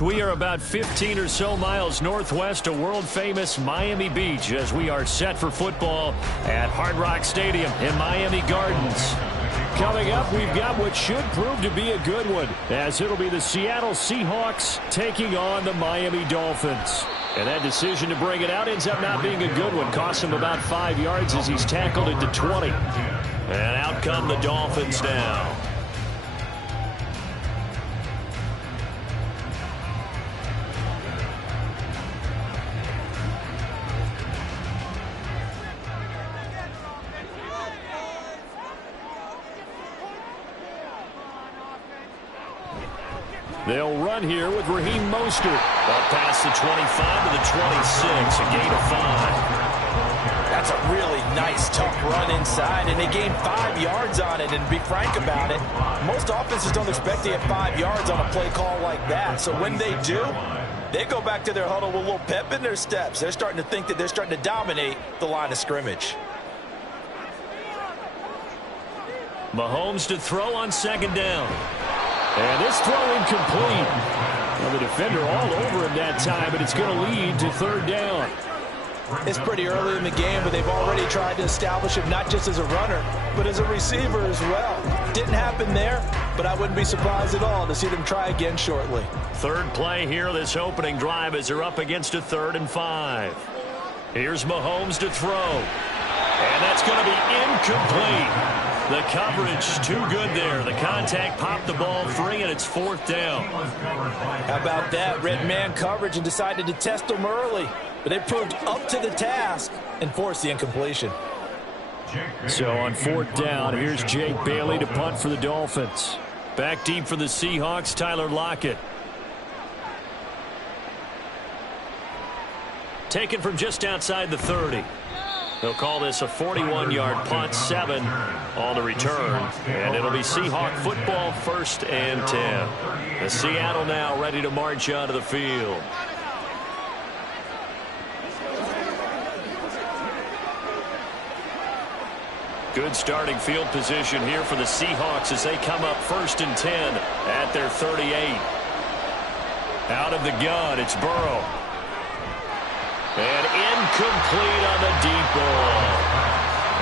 We are about 15 or so miles northwest of world-famous Miami Beach as we are set for football at Hard Rock Stadium in Miami Gardens. Coming up, we've got what should prove to be a good one, as it'll be the Seattle Seahawks taking on the Miami Dolphins. And that decision to bring it out ends up not being a good one. Costs him about 5 yards as he's tackled it to 20. And out come the Dolphins now. They'll run here with Raheem Mostert. Up past the 25 to the 26, a gain of 5. That's a really nice, tough run inside, and they gained 5 yards on it. And to be frank about it, most offenses don't expect to get 5 yards on a play call like that. So when they do, they go back to their huddle with a little pep in their steps. They're starting to think that they're starting to dominate the line of scrimmage. Mahomes to throw on second down. And this throw incomplete. Well, the defender all over him that time, but it's going to lead to third down. It's pretty early in the game, but they've already tried to establish him not just as a runner, but as a receiver as well. Didn't happen there, but I wouldn't be surprised at all to see them try again shortly. Third play here, this opening drive, as they're up against a 3rd and 5. Here's Mahomes to throw. And that's going to be incomplete. The coverage too good there. The contact popped the ball free, and it's 4th down. How about that? Red man coverage and decided to test them early. But they proved up to the task and forced the incompletion. So on 4th down, here's Jake Bailey to punt for the Dolphins. Back deep for the Seahawks, Tyler Lockett. Taken from just outside the 30. They'll call this a 41-yard punt, 7 on the return. And it'll be Seahawk football, 1st and 10. The Seattle now ready to march onto the field. Good starting field position here for the Seahawks as they come up 1st and 10 at their 38. Out of the gun, it's Burrow. And incomplete on the deep ball.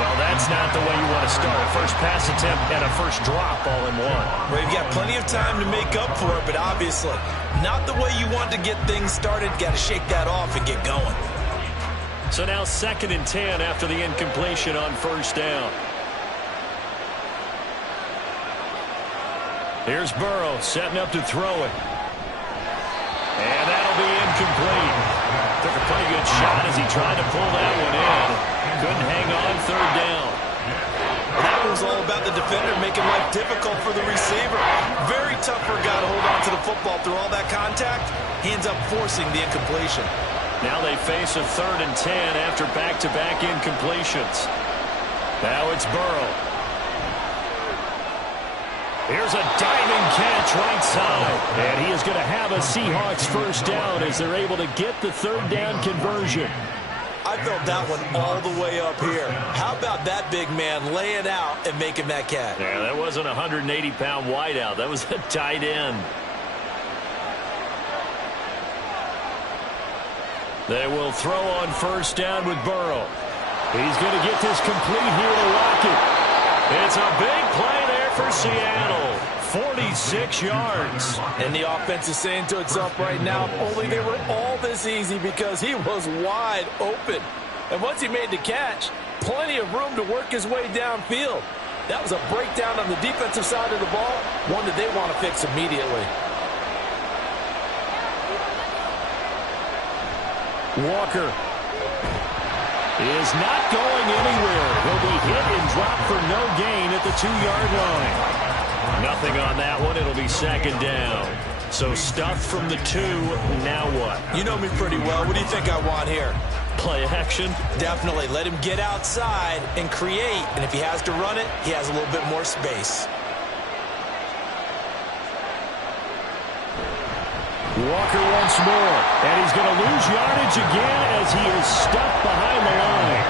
Well, that's not the way you want to start. A first pass attempt and a first drop all in one. Well, you've got plenty of time to make up for it, but obviously not the way you want to get things started. Got to shake that off and get going. So now 2nd and 10 after the incompletion on 1st down. Here's Burrow setting up to throw it. And that'll be incomplete. Took a pretty good shot as he tried to pull that one in. Couldn't hang on, 3rd down. That was all about the defender making life difficult for the receiver. Very tough for a guy to hold on to the football through all that contact. He ends up forcing the incompletion. Now they face a 3rd and 10 after back-to-back incompletions. Now it's Burrow. Here's a diving catch right side. And he is going to have a Seahawks 1st down as they're able to get the 3rd down conversion. I felt that one all the way up here. How about that big man laying out and making that catch? Yeah, that wasn't a 180-pound wideout. That was a tight end. They will throw on 1st down with Burrow. He's going to get this complete here to Lockett. It's a big play there for Seattle. 46 yards. And the offense is saying to itself right now, only they were all this easy because he was wide open. And once he made the catch, plenty of room to work his way downfield. That was a breakdown on the defensive side of the ball, one that they want to fix immediately. Walker is not going anywhere. He'll be hit and dropped for no gain at the 2-yard line. Nothing on that one. It'll be 2nd down. So stuffed from the 2. Now what? You know me pretty well. What do you think I want here? Play action? Definitely. Let him get outside and create. And if he has to run it, he has a little bit more space. Walker once more. And he's going to lose yardage again as he is stuck behind the line.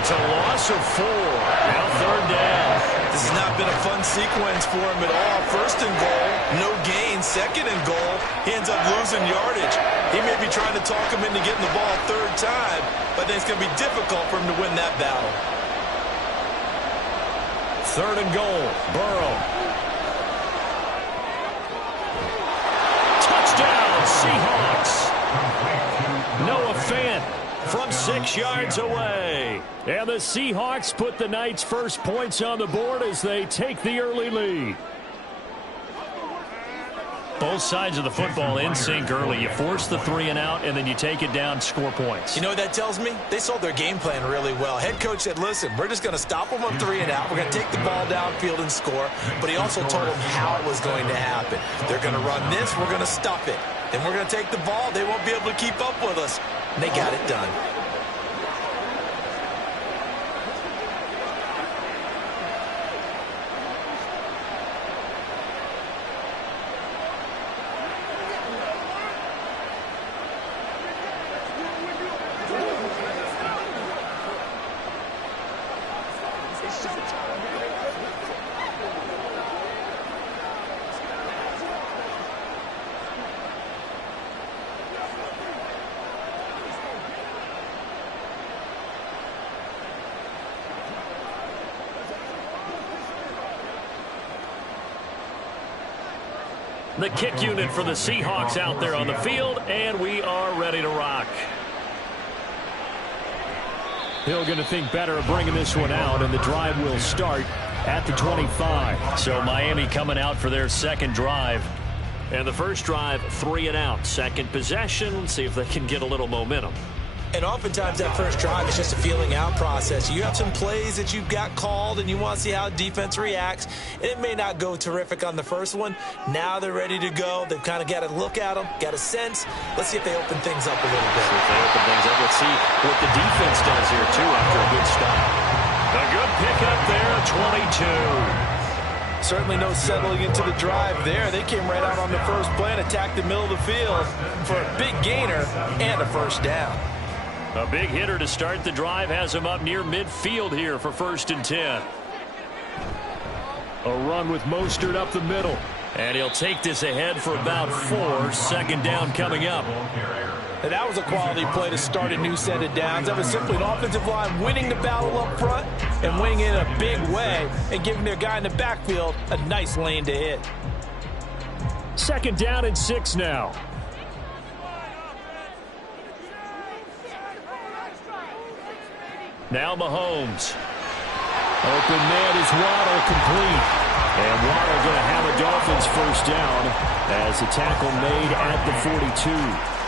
It's a loss of 4. Now 3rd down. This has not been a fun sequence for him at all. 1st and goal, no gain, second and goal, he ends up losing yardage. He may be trying to talk him into getting the ball a third time, but then it's going to be difficult for him to win that battle. Third and goal, Burrow. Touchdown, Seahawks. Noah Fant from 6 yards away. And the Seahawks put the night's first points on the board as they take the early lead. Both sides of the football in sync early. You force the 3 and out, and then you take it down, score points. You know what that tells me? They sold their game plan really well. Head coach said, listen, we're just going to stop them on 3 and out. We're going to take the ball downfield and score. But he also told them how it was going to happen. They're going to run this. We're going to stuff it. Then we're going to take the ball. They won't be able to keep up with us. And they got it done. The kick unit for the Seahawks out there on the field, and we are ready to rock. Hill going to think better of bringing this one out, and the drive will start at the 25. So Miami coming out for their second drive. And the first drive, 3 and out. Second possession, let's see if they can get a little momentum. And oftentimes that first drive is just a feeling out process. You have some plays that you've got called and you want to see how defense reacts. And it may not go terrific on the first one. Now they're ready to go. They've kind of got to look at them, got a sense. Let's see if they open things up a little bit. See if they open things up. Let's see what the defense does here, too, after a good stop. A good pickup there, 22. Certainly no settling into the drive there. They came right out on the first play and attacked the middle of the field for a big gainer and a first down. A big hitter to start the drive has him up near midfield here for 1st and 10. A run with Mostert up the middle. And he'll take this ahead for about 4. Second down coming up. And that was a quality play to start a new set of downs. That was simply an offensive line winning the battle up front and winning it in a big way and giving their guy in the backfield a nice lane to hit. Second down and 6 now. Now Mahomes. Open man is Waddle, complete. And Waddle going to have a Dolphins first down as the tackle made at the 42.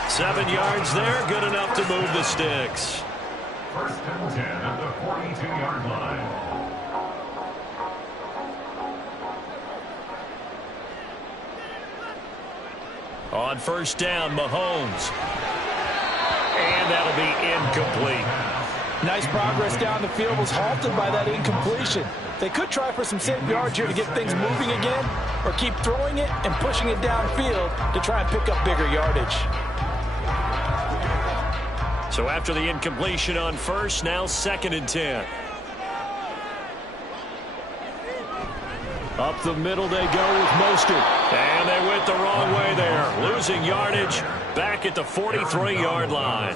7 yards there, good enough to move the sticks. 1st and 10 at the 42-yard line. On first down, Mahomes. And that'll be incomplete. Nice progress down the field, was halted by that incompletion. They could try for some safe yards here to get things moving again, or keep throwing it and pushing it downfield to try and pick up bigger yardage. So after the incompletion on first, now 2nd and 10. Up the middle they go with Mostert. And they went the wrong way there. Losing yardage back at the 43-yard line.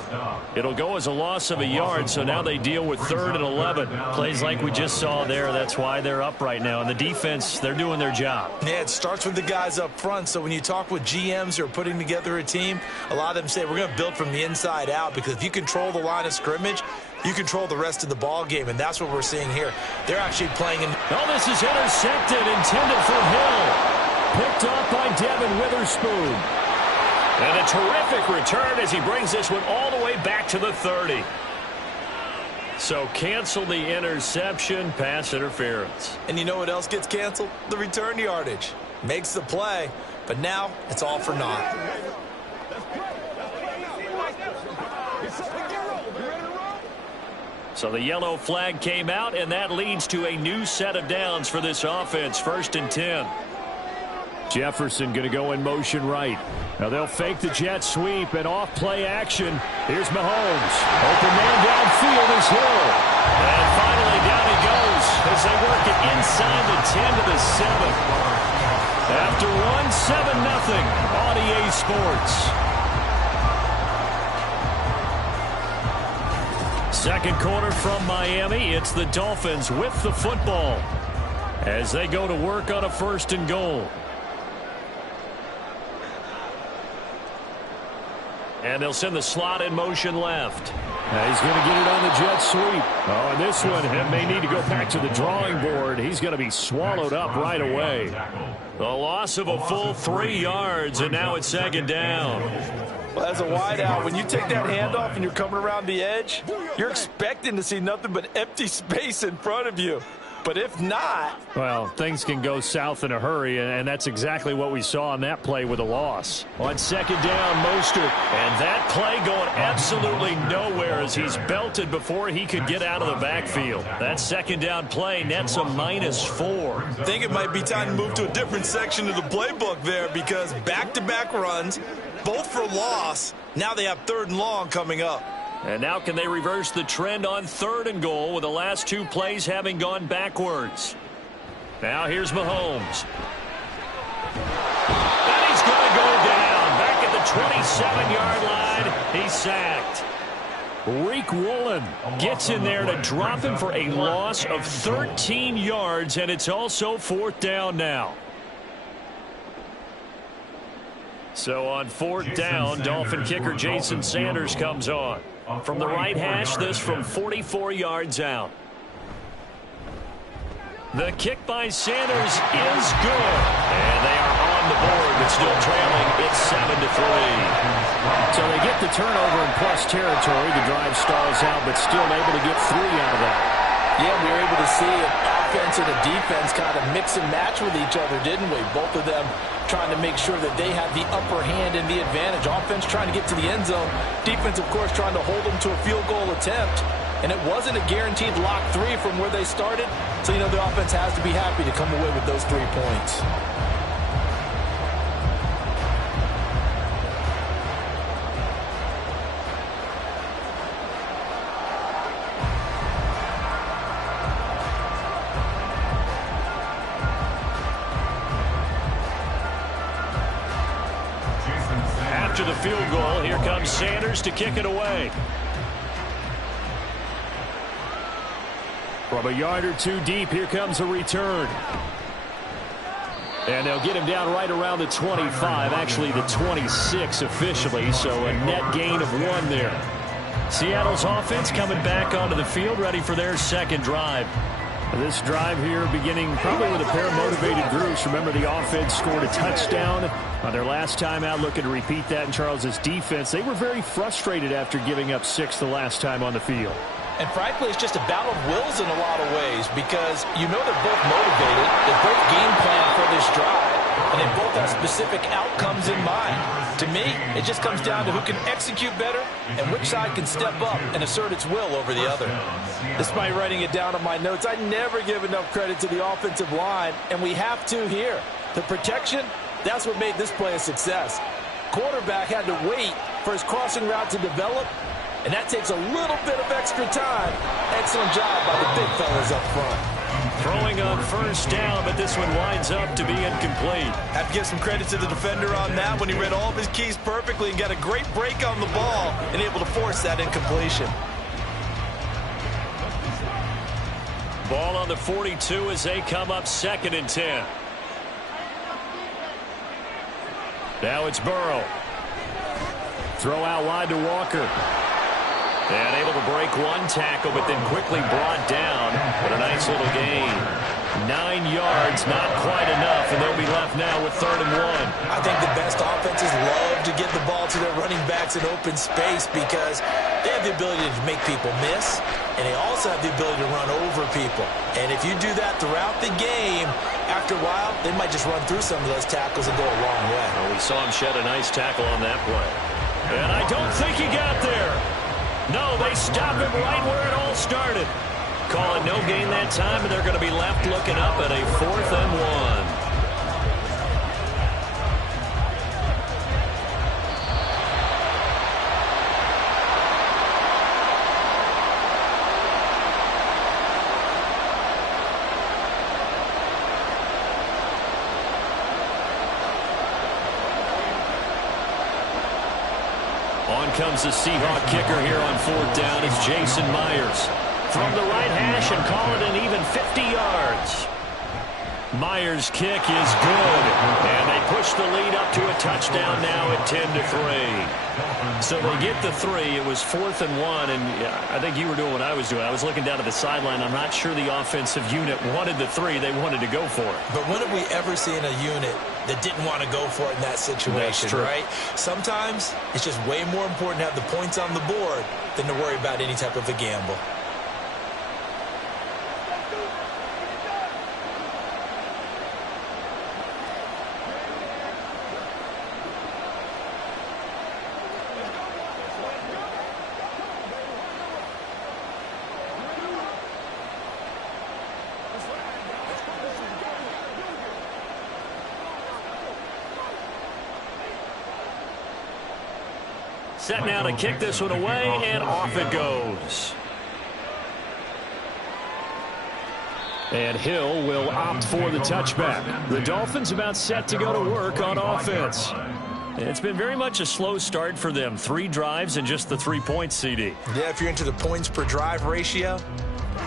It'll go as a loss of a yard, so now they deal with 3rd and 11. Plays like we just saw there. That's why they're up right now. And the defense, they're doing their job. Yeah, it starts with the guys up front. So when you talk with GMs who are putting together a team, a lot of them say we're going to build from the inside out, because if you control the line of scrimmage, you control the rest of the ball game, and that's what we're seeing here. They're actually playing in. Oh, this is intercepted, intended for Hill. Picked up by Devin Witherspoon. And a terrific return as he brings this one all the way back to the 30. So cancel the interception, pass interference. And you know what else gets canceled? The return yardage. Makes the play, but now it's all for naught. So the yellow flag came out, and that leads to a new set of downs for this offense. 1st and 10. Jefferson going to go in motion right. Now they'll fake the jet sweep and off play action. Here's Mahomes. Open man downfield is Hill. And finally down he goes as they work it inside the 10 to the 7. After one, on EA Sports. Second quarter from Miami. It's the Dolphins with the football as they go to work on a 1st and goal. And they'll send the slot in motion left. Now he's going to get it on the jet sweep. Oh, and this one may need to go back to the drawing board. He's going to be swallowed up right away. The loss of a full 3 yards, and now it's 2nd down. Well, as a wideout, when you take that handoff and you're coming around the edge, you're expecting to see nothing but empty space in front of you. But if not... Well, things can go south in a hurry, and that's exactly what we saw on that play with a loss. On 2nd down, Mostert. And that play going absolutely nowhere as he's belted before he could get out of the backfield. That 2nd down play nets a -4. I think it might be time to move to a different section of the playbook there because back-to-back runs, both for loss. Now they have 3rd and long coming up. And now can they reverse the trend on 3rd and goal with the last 2 plays having gone backwards? Now here's Mahomes. And he's going to go down. Back at the 27-yard line. He's sacked. Reek Woolen gets in there to drop him for a loss of 13 yards, and it's also 4th down now. So on 4th down, Dolphin kicker Jason Sanders comes on. From the right hash, this from 44 yards out. The kick by Sanders is good. And they are on the board, but still trailing. It's 7-3. So they get the turnover in plus territory. The drive stalls out, but still able to get 3 out of that. Yeah, we were able to see an offense and a defense kind of mix and match with each other, didn't we? Both of them trying to make sure that they have the upper hand and the advantage. Offense trying to get to the end zone. Defense, of course, trying to hold them to a field goal attempt. And it wasn't a guaranteed lock 3 from where they started. So, you know, the offense has to be happy to come away with those 3 points. After the field goal, here comes Sanders to kick it away. From a yard or 2 deep, here comes a return. And they'll get him down right around the 25, actually the 26 officially, so a net gain of 1 there. Seattle's offense coming back onto the field, ready for their 2nd drive. This drive here beginning probably with a pair of motivated groups. Remember, the offense scored a touchdown on their last time out, looking to repeat that in Charles's defense. They were very frustrated after giving up 6 the last time on the field. And frankly, it's just a battle of wills in a lot of ways because you know they're both motivated. They both game plan for this drive, and they both have specific outcomes in mind. To me, it just comes down to who can execute better and which side can step up and assert its will over the other. Despite writing it down on my notes, I never give enough credit to the offensive line, and we have to here. The protection, that's what made this play a success. Quarterback had to wait for his crossing route to develop, and that takes a little bit of extra time. Excellent job by the big fellas up front. Throwing on 1st down, but this one winds up to be incomplete. Have to give some credit to the defender on that when he read all of his keys perfectly and got a great break on the ball and able to force that incompletion. Ball on the 42 as they come up 2nd and 10. Now it's Burrow. Throw out wide to Walker. And able to break 1 tackle, but then quickly brought down. But a nice little gain. 9 yards, not quite enough, and they'll be left now with 3rd and 1. I think the best offenses love to get the ball to their running backs in open space because they have the ability to make people miss, and they also have the ability to run over people. And if you do that throughout the game, after a while, they might just run through some of those tackles and go a long way. Well, we saw him shed a nice tackle on that play. And I don't think he got there. No, they stop him right where it all started. Call it no gain that time, and they're going to be left looking up at a 4th and 1. On comes the Seahawk kicker here on 4th down. It's Jason Myers. From the right hash and call it an even 50 yards. Myers' kick is good. And they push the lead up to a touchdown now at 10-3. So they get the 3. It was 4th and 1. And I think you were doing what I was doing. I was looking down at the sideline. I'm not sure the offensive unit wanted the 3. They wanted to go for it. But when have we ever seen a unit that didn't want to go for it in that situation, right? Sometimes it's just way more important to have the points on the board than to worry about any type of a gamble. Set now to kick this one away, and off it goes. And Hill will opt for the touchback. The Dolphins about set to go to work on offense. It's been very much a slow start for them. 3 drives and just the 3 points, CD. Yeah, if you're into the points per drive ratio,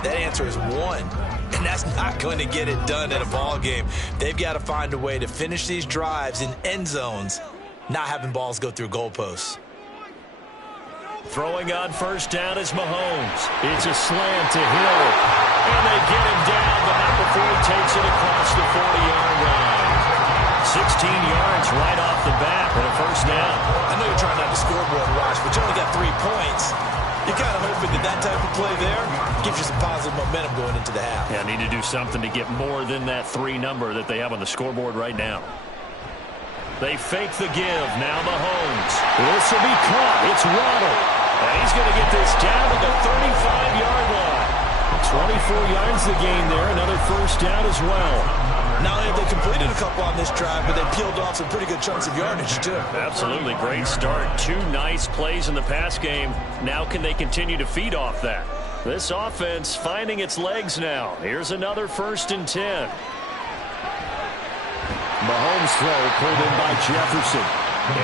that answer is 1. And that's not going to get it done in a ball game. They've got to find a way to finish these drives in end zones, not having balls go through goalposts. Throwing on 1st down is Mahomes. It's a slant to Hill. And they get him down, but not before he takes it across the 40-yard line. 16 yards right off the bat and a 1st down. I know you're trying not to scoreboard watch, but you only got 3 points. You're kind of hoping that type of play there gives you some positive momentum going into the half. Yeah, need to do something to get more than that 3 number that they have on the scoreboard right now. They fake the give. Now Mahomes. This will be caught. It's Waddle. And he's going to get this down to the 35-yard line. 24 yards the gain there. Another 1st down as well. Not only have they completed a couple on this drive, but they peeled off some pretty good chunks of yardage, too. Absolutely. Great start. 2 nice plays in the pass game. Now can they continue to feed off that? This offense finding its legs now. Here's another 1st and 10. Mahomes throw pulled in by Jefferson.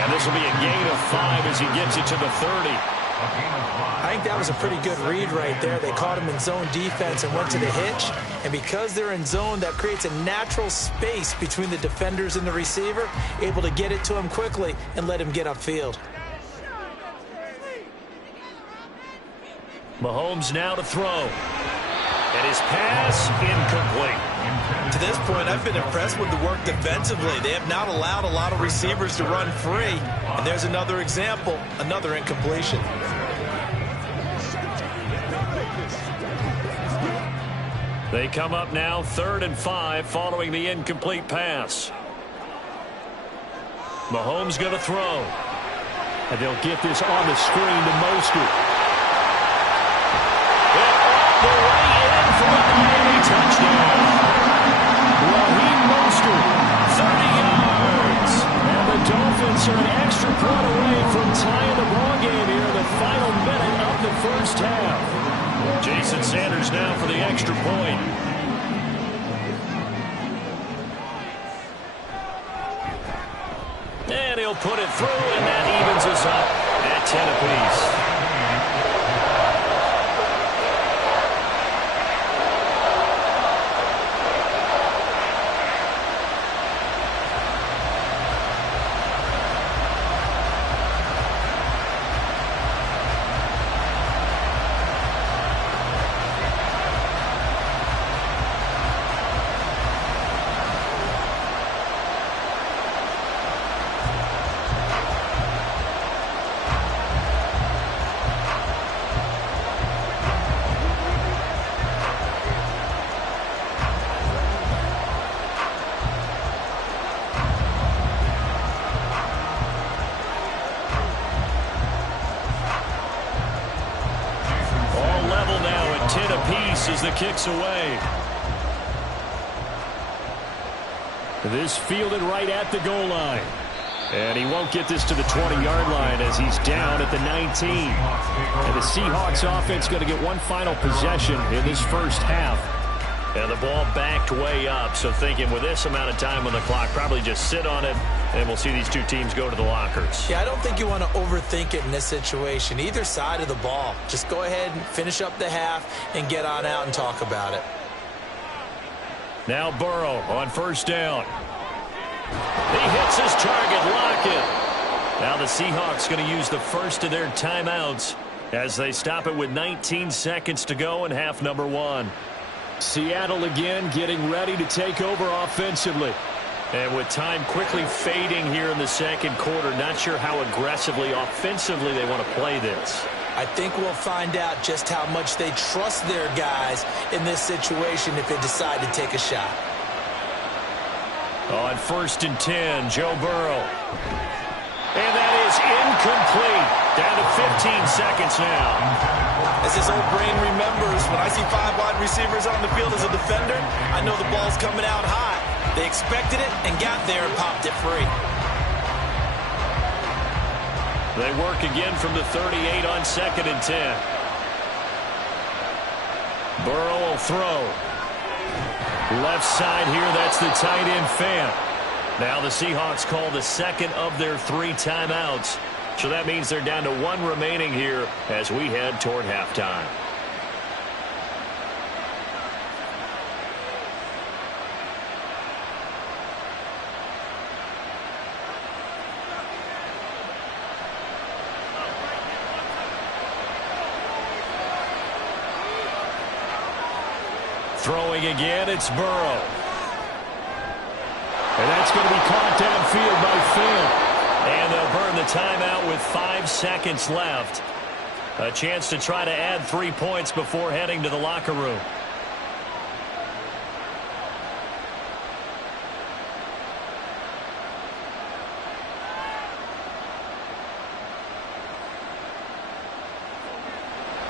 And this will be a gain of 5 as he gets it to the 30. I think that was a pretty good read right there. They caught him in zone defense and went to the hitch. And because they're in zone, that creates a natural space between the defenders and the receiver, able to get it to him quickly and let him get upfield. Mahomes now to throw. And his pass incomplete. To this point, I've been impressed with the work defensively. They have not allowed a lot of receivers to run free. And there's another example, another incompletion. They come up now 3rd and 5 following the incomplete pass. Mahomes going to throw. And they'll get this on the screen to Mostert. And all the way in for a Miami touchdown. Raheem Mostert, 30 yards. And the Dolphins are an extra point away from tying the ball game here in the final minute of the 1st half. Jason Sanders now for the extra point. And he'll put it through, and that evens us up at 10 apiece. As the kick's away. This fielded right at the goal line. And he won't get this to the 20-yard line as he's down at the 19. And the Seahawks offense going to get one final possession in this 1st half. And the ball backed way up, so thinking with this amount of time on the clock, probably just sit on it, and we'll see these two teams go to the lockers. Yeah, I don't think you want to overthink it in this situation. Either side of the ball. Just go ahead and finish up the half and get on out and talk about it. Now Burrow on first down. He hits his target, Lockett. Now the Seahawks going to use the first of their timeouts as they stop it with 19 seconds to go in half number 1. Seattle again getting ready to take over offensively. And with time quickly fading here in the second quarter, not sure how aggressively, offensively they want to play this. I think we'll find out just how much they trust their guys in this situation if they decide to take a shot. On first and 10, Joe Burrow. And that is incomplete. Down to 15 seconds now. As his old brain remembers, when I see 5 wide receivers on the field as a defender, I know the ball's coming out high. They expected it and got there and popped it free. They work again from the 38 on second and 10. Burrow will throw. Left side here, that's the tight end Fant. Now the Seahawks call the second of their 3 timeouts. So that means they're down to 1 remaining here as we head toward halftime. Throwing again, it's Burrow. And that's going to be caught downfield by Fant. And they'll burn the timeout with 5 seconds left. A chance to try to add 3 points before heading to the locker room.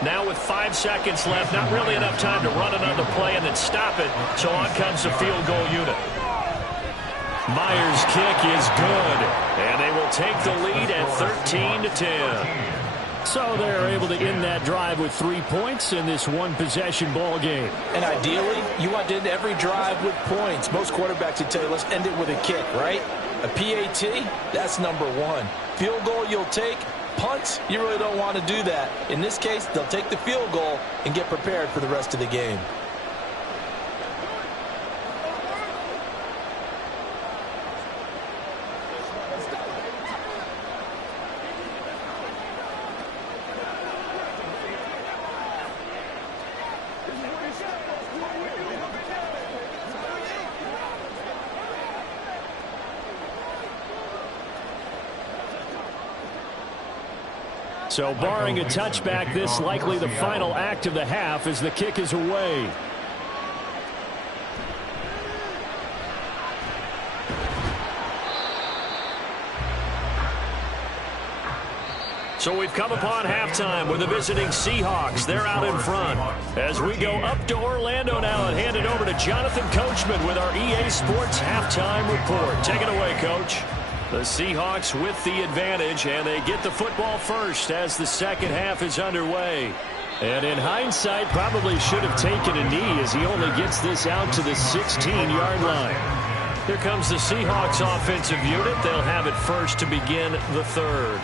Now with 5 seconds left, not really enough time to run another play and then stop it. So on comes the field goal unit. Myers' kick is good, and they will take the lead at 13-10. So they're able to end that drive with 3 points in this one-possession ball game. And ideally, you want to end every drive with points. Most quarterbacks would tell you, let's end it with a kick, right? A PAT, that's number 1. Field goal you'll take. Punts, you really don't want to do that. In this case, they'll take the field goal and get prepared for the rest of the game. So barring a touchback, this likely the final act of the half as the kick is away. So we've come upon halftime with the visiting Seahawks. They're out in front. As we go up to Orlando now and hand it over to Jonathan Coachman with our EA Sports Halftime Report. Take it away, Coach. The Seahawks with the advantage, and they get the football first as the second half is underway. And in hindsight, probably should have taken a knee as he only gets this out to the 16-yard line. Here comes the Seahawks offensive unit. They'll have it first to begin the third.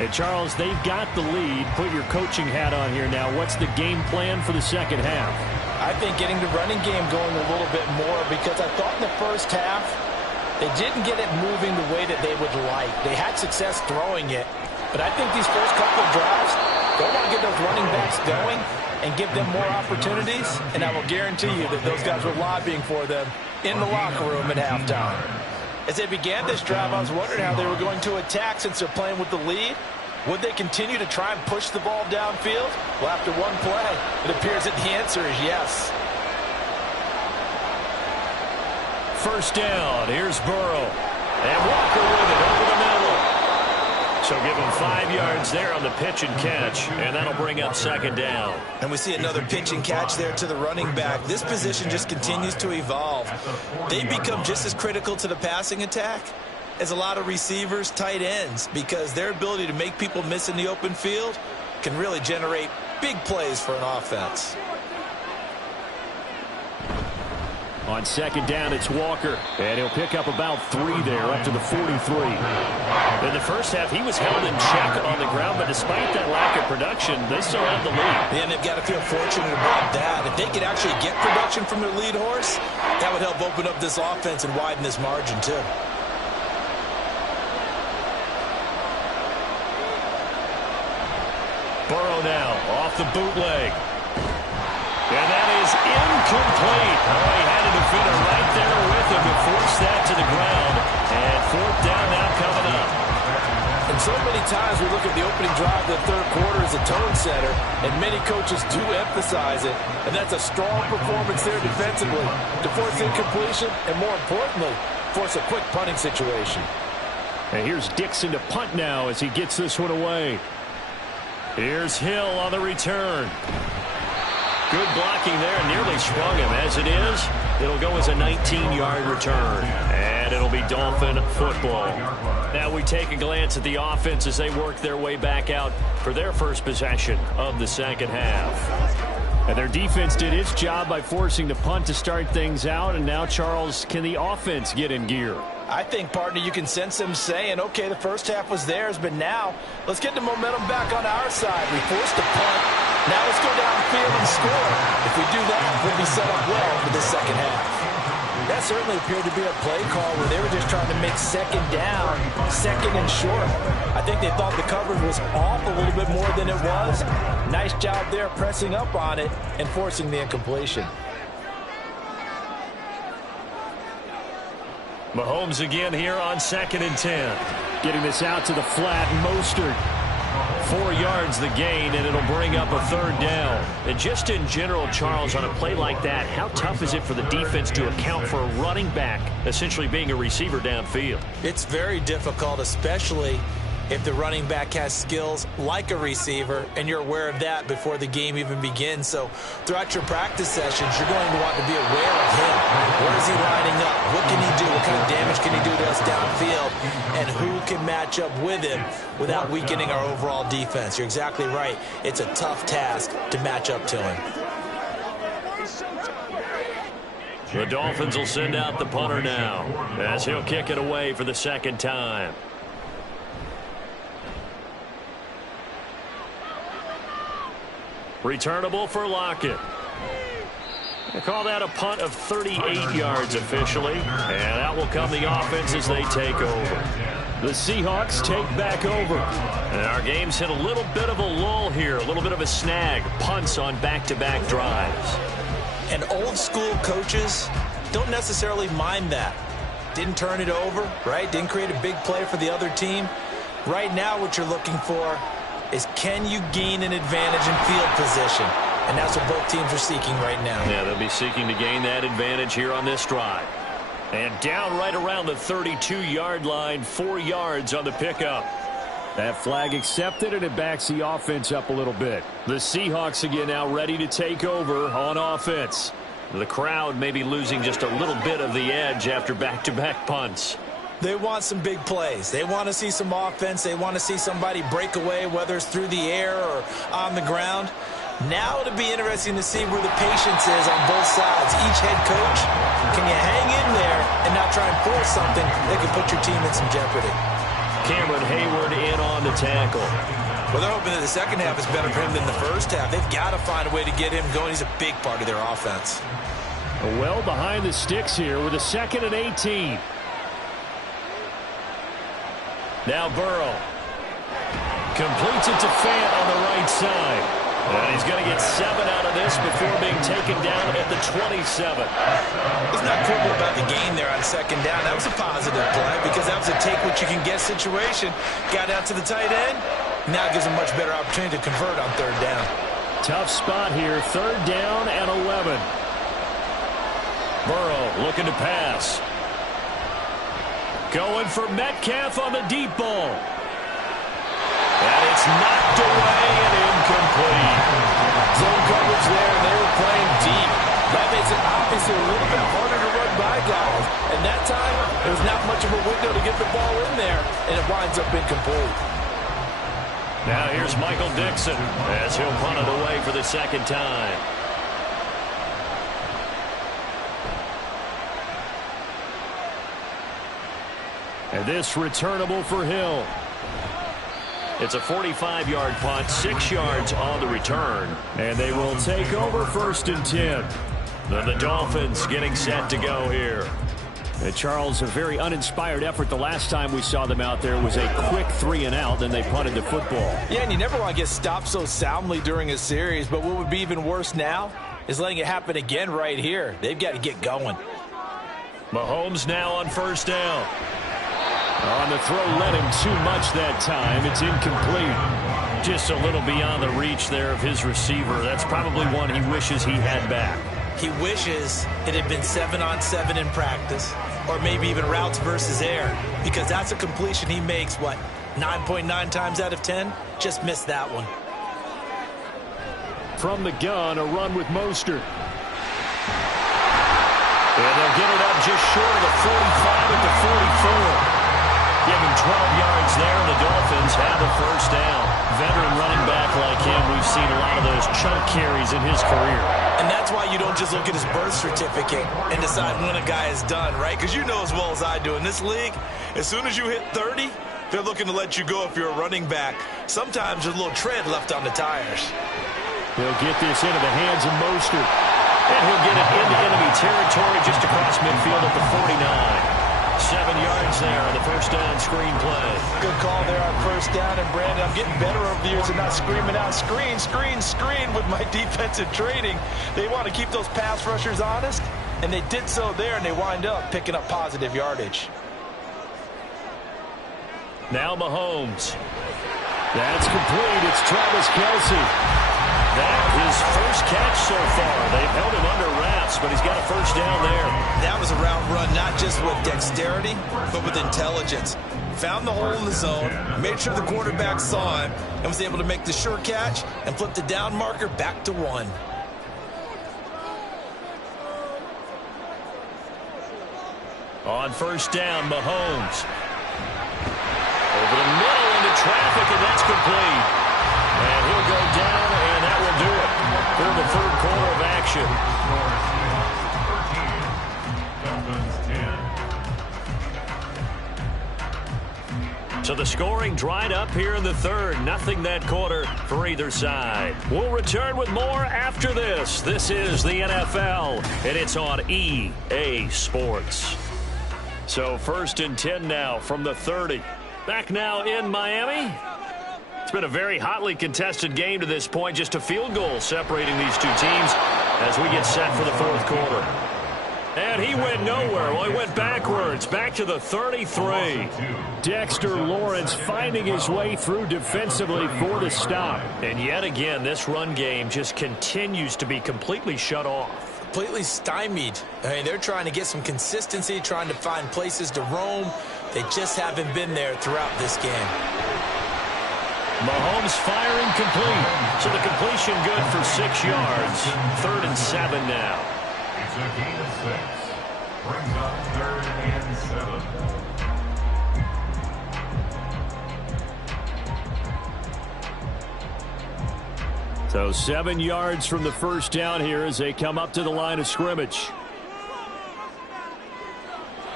Hey, Charles, they've got the lead. Put your coaching hat on here now. What's the game plan for the second half? I think getting the running game going a little bit more, because I thought in the first half they didn't get it moving the way that they would like. They had success throwing it, but I think these first couple of drives, they want to get those running backs going and give them more opportunities, and I will guarantee you that those guys were lobbying for them in the locker room at halftime. As they began this drive, I was wondering how they were going to attack since they're playing with the lead. Would they continue to try and push the ball downfield? Well, after one play, it appears that the answer is yes. First down, here's Burrow. And Walker with it over the middle. So give him 5 yards there on the pitch and catch, and that'll bring up second down. And we see another pitch and catch there to the running back. This position just continues to evolve. They become just as critical to the passing attack as a lot of receivers, tight ends, because their ability to make people miss in the open field can really generate big plays for an offense. On second down, it's Walker. And he'll pick up about 3 there up to the 43. In the first half, he was held in check on the ground, but despite that lack of production, they still have the lead. Yeah, and they've got to feel fortunate about that. If they could actually get production from their lead horse, that would help open up this offense and widen this margin, too. Burrow now off the bootleg. And that is incomplete. Oh, he had a defender right there with him to force that to the ground. And fourth down now coming up. And so many times we look at the opening drive of the third quarter as a tone setter, and many coaches do emphasize it. And that's a strong performance there defensively to force incompletion and, more importantly, force a quick punting situation. And here's Dixon to punt now as he gets this one away. Here's Hill on the return. Good blocking there, and nearly sprung him. As it is, it'll go as a 19-yard return. And it'll be Dolphin football. Now we take a glance at the offense as they work their way back out for their first possession of the second half. And their defense did its job by forcing the punt to start things out. And now, Charles, can the offense get in gear? I think, partner, you can sense them saying, okay, the first half was theirs, but now let's get the momentum back on our side. We forced a punt. Now let's go downfield and score. If we do that, we'll be set up well for the second half. That certainly appeared to be a play call where they were just trying to make second down, second and short. I think they thought the coverage was off a little bit more than it was. Nice job there pressing up on it and forcing the incompletion. Mahomes again here on 2nd and 10. Getting this out to the flat, Mostert. 4 yards the gain, and it'll bring up a third down. And just in general, Charles, on a play like that, how tough is it for the defense to account for a running back essentially being a receiver downfield? It's very difficult, especially if the running back has skills like a receiver, and you're aware of that before the game even begins. So throughout your practice sessions, you're going to want to be aware of him. Where is he lining up? What can he do? What kind of damage can he do to us downfield? And who can match up with him without weakening our overall defense? You're exactly right. It's a tough task to match up to him. The Dolphins will send out the punter now as he'll kick it away for the second time. Returnable for Lockett. They call that a punt of 38 yards officially. And out will come the offense as they take over. The Seahawks take back over. And our game's hit a little bit of a lull here, a little bit of a snag. Punts on back-to-back drives. And old school coaches don't necessarily mind that. Didn't turn it over, right? Didn't create a big play for the other team. Right now what you're looking for is, can you gain an advantage in field position? And that's what both teams are seeking right now. Yeah, they'll be seeking to gain that advantage here on this drive. And down right around the 32-yard line, 4 yards on the pickup. That flag accepted, and it backs the offense up a little bit. The Seahawks again now ready to take over on offense. The crowd may be losing just a little bit of the edge after back-to-back punts. They want some big plays. They want to see some offense. They want to see somebody break away, whether it's through the air or on the ground. Now it'll be interesting to see where the patience is on both sides. Each head coach, can you hang in there and not try and force something that can put your team in some jeopardy? Cameron Hayward in on the tackle. Well, they're hoping that the second half is better for him than the first half. They've got to find a way to get him going. He's a big part of their offense. Well behind the sticks here with a 2nd and 18. Now Burrow completes it to Fant on the right side. And he's going to get 7 out of this before being taken down at the 27. It's not quibble about the gain there on second down. That was a positive play because that was a take-what-you-can-get situation. Got out to the tight end. Now it gives him much better opportunity to convert on third down. Tough spot here. 3rd down and 11. Burrow looking to pass. Going for Metcalf on the deep ball. And it's knocked away and incomplete. Zone coverage there, and they were playing deep. That makes it obviously a little bit harder to run by guys. And that time, there was not much of a window to get the ball in there, and it winds up incomplete. Now here's Michael Dixon as he'll punt it away for the second time. And this returnable for Hill. It's a 45-yard punt, 6 yards on the return. And they will take over 1st and 10. Then the Dolphins getting set to go here. And Charles, a very uninspired effort the last time we saw them out there was a quick 3-and-out, then they punted the football. Yeah, and you never want to get stopped so soundly during a series, but what would be even worse now is letting it happen again right here. They've got to get going. Mahomes now on 1st down. On the throw, led him too much that time. It's incomplete. Just a little beyond the reach there of his receiver. That's probably one he wishes he had back. He wishes it had been 7-on-7 in practice, or maybe even routes versus air, because that's a completion he makes, 9.9 times out of 10? Just missed that one. From the gun, a run with Mostert. And they'll get it up just short of the 45 at the 44. Give him 12 yards there, and the Dolphins have a 1st down. Veteran running back like him, we've seen a lot of those chunk carries in his career. And that's why you don't just look at his birth certificate and decide when a guy is done, right? Because you know as well as I do, in this league, as soon as you hit 30, they're looking to let you go if you're a running back. Sometimes there's a little tread left on the tires. He'll get this into the hands of Mostert. And he'll get it into enemy territory just across midfield at the 49. 7 yards there on the 1st down screen play. Good call there on 1st down. And, Brandon, I'm getting better over the years and not screaming out, screen, screen, screen with my defensive training. They want to keep those pass rushers honest, and they did so there, and they wind up picking up positive yardage. Now Mahomes. That's complete. It's Travis Kelce. That his first catch so far. They've held him under wraps, but he's got a 1st down there. That was a route run, not just with dexterity, but with intelligence. Found the hole in the zone, made sure the quarterback saw him, and was able to make the sure catch and flip the down marker back to 1. On 1st down, Mahomes. Over the middle into traffic, and that's complete. And he'll go down, and that will do it for the 3rd quarter of action. 13, So the scoring dried up here in the 3rd. Nothing that quarter for either side. We'll return with more after this. This is the NFL, and it's on EA Sports. So 1st and 10 now from the 30. Back now in Miami. It's been a very hotly contested game to this point. Just a field goal separating these two teams as we get set for the 4th quarter. And he went nowhere. Well, he went backwards, back to the 33. Dexter Lawrence finding his way through defensively for the stop. And yet again, this run game just continues to be completely shut off. Completely stymied. I mean, they're trying to get some consistency, trying to find places to roam. They just haven't been there throughout this game. Mahomes firing complete. So the completion good for 6 yards. 3rd and 7 now. it's a gain of 6. Brings up 3rd and 7. So 7 yards from the 1st down here as they come up to the line of scrimmage.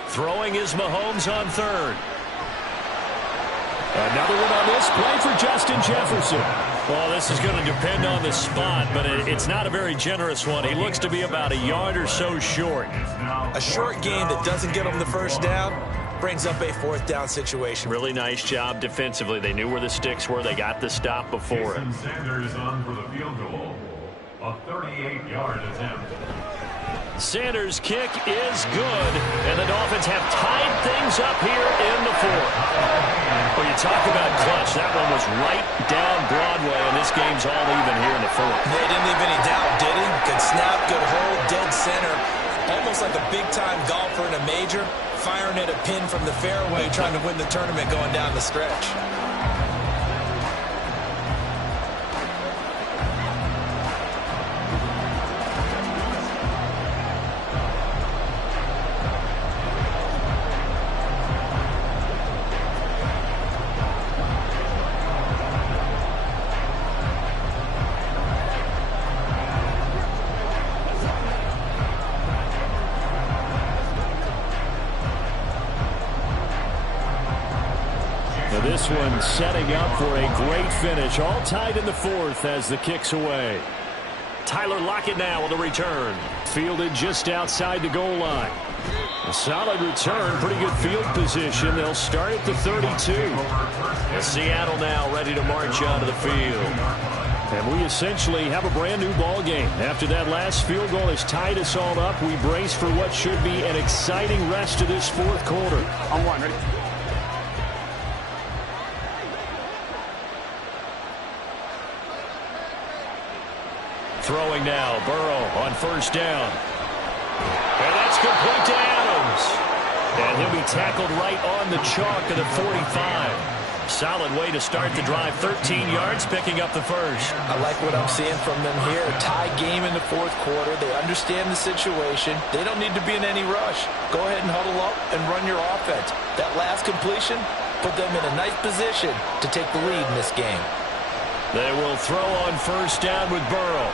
Throwing is Mahomes on 3rd. Another one on this play for Justin Jefferson. Well, this is going to depend on the spot, but it's not a very generous one. He looks to be about a yard or so short. A short gain that doesn't get him the 1st down brings up a 4th down situation. Really nice job defensively. They knew where the sticks were. They got the stop before it. Sanders on for the field goal. A 38-yard attempt. Sanders' kick is good, and the Dolphins have tied things up here in the 4th. Well, you talk about clutch. That one was right down Broadway, and this game's all even here in the 4th. They didn't leave any doubt, did he? Good snap, good hold, dead center. Almost like a big-time golfer in a major, firing at a pin from the fairway, trying to win the tournament going down the stretch. Now this one setting up for a great finish. All tied in the fourth as the kick's away. Tyler Lockett now on the return. Fielded just outside the goal line. A solid return, pretty good field position. They'll start at the 32. And Seattle now ready to march onto the field. And we essentially have a brand new ball game. After that last field goal has tied us all up, we brace for what should be an exciting rest of this fourth quarter. On one, ready? Throwing now, Burrow on first down. And that's complete to Adams. And he'll be tackled right on the chalk of the 45. Solid way to start the drive. 13 yards, picking up the first. I like what I'm seeing from them here. Tie game in the fourth quarter. They understand the situation. They don't need to be in any rush. Go ahead and huddle up and run your offense. That last completion put them in a nice position to take the lead in this game. They will throw on first down with Burrow.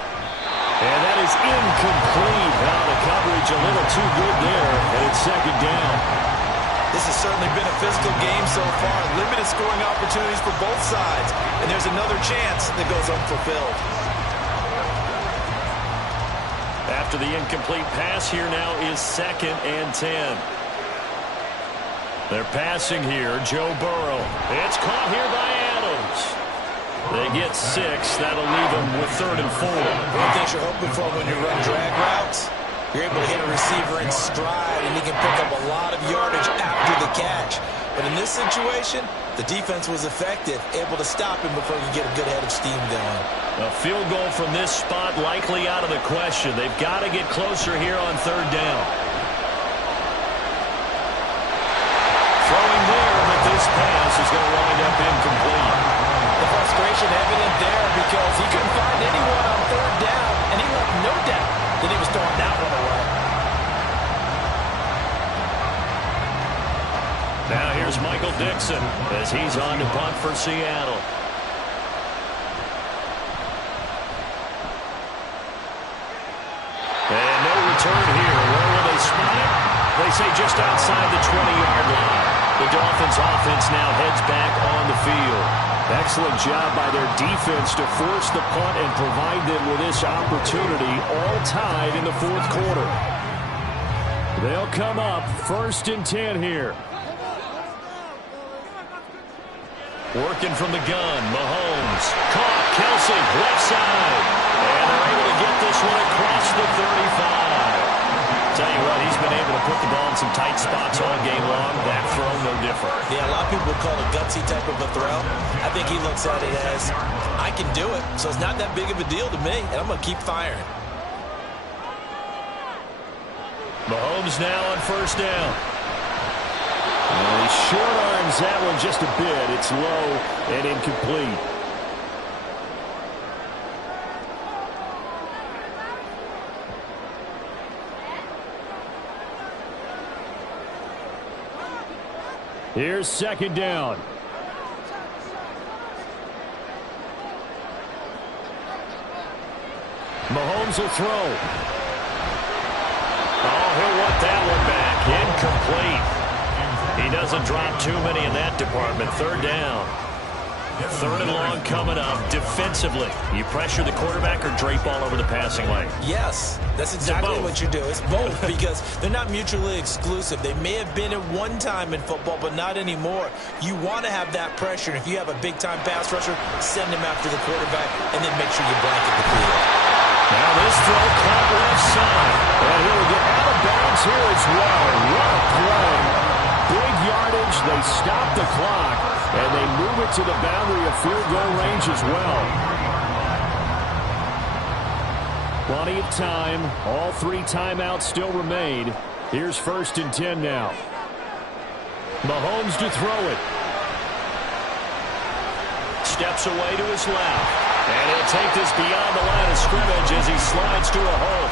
And that is incomplete. Now the coverage a little too good there, and it's second down. This has certainly been a physical game so far. Limited scoring opportunities for both sides. And there's another chance that goes unfulfilled. After the incomplete pass, here now is 2nd and 10. They're passing here. Joe Burrow. It's caught here by Adams. They get 6. That'll leave them with 3rd and 4. One of the things you're hoping for when you run drag routes, you're able to hit a receiver in stride, and he can pick up a lot of yardage after the catch. But in this situation, the defense was effective, able to stop him before you get a good head of steam going. A field goal from this spot likely out of the question. They've got to get closer here on 3rd down. Throwing there, but this pass is going to wind up incomplete. The frustration evident there because he couldn't find anyone on 3rd down, and he left no doubt that he was throwing that one away. Now here's Michael Dixon as he's on to punt for Seattle. And no return here. Where will they spot it? They say just outside the 20-yard line. The Dolphins offense now heads back on the field. Excellent job by their defense to force the punt and provide them with this opportunity, all tied in the fourth quarter. They'll come up 1st and 10 here. Working from the gun, Mahomes. Caught, Kelsey, left side. And they're able to get this one across the 35. Tell you what, he's been able to put the ball in some tight spots all game long. That throw, no different. Yeah, a lot of people would call it a gutsy type of a throw. I think he looks at it as, I can do it, so it's not that big of a deal to me, and I'm going to keep firing. Mahomes now on first down. Well, he short arms that one just a bit. It's low and incomplete. Here's 2nd down. Mahomes will throw. Oh, he'll want that one back. Incomplete. He doesn't drop too many in that department. 3rd down. 3rd and long coming up. Defensively, you pressure the quarterback or drape all over the passing lane? Yes, that's exactly what you do. It's both because they're not mutually exclusive. They may have been at one time in football, but not anymore. You want to have that pressure. If you have a big-time pass rusher, send him after the quarterback, and then make sure you blanket the field. Now this throw caught left side. And he'll get out of bounds here as well. What a play. Big yardage. They stop the clock. And they move it to the boundary of field goal range as well. Plenty of time. All 3 timeouts still remain. Here's 1st and 10 now. Mahomes to throw it. Steps away to his left. And he'll take this beyond the line of scrimmage as he slides to a hole.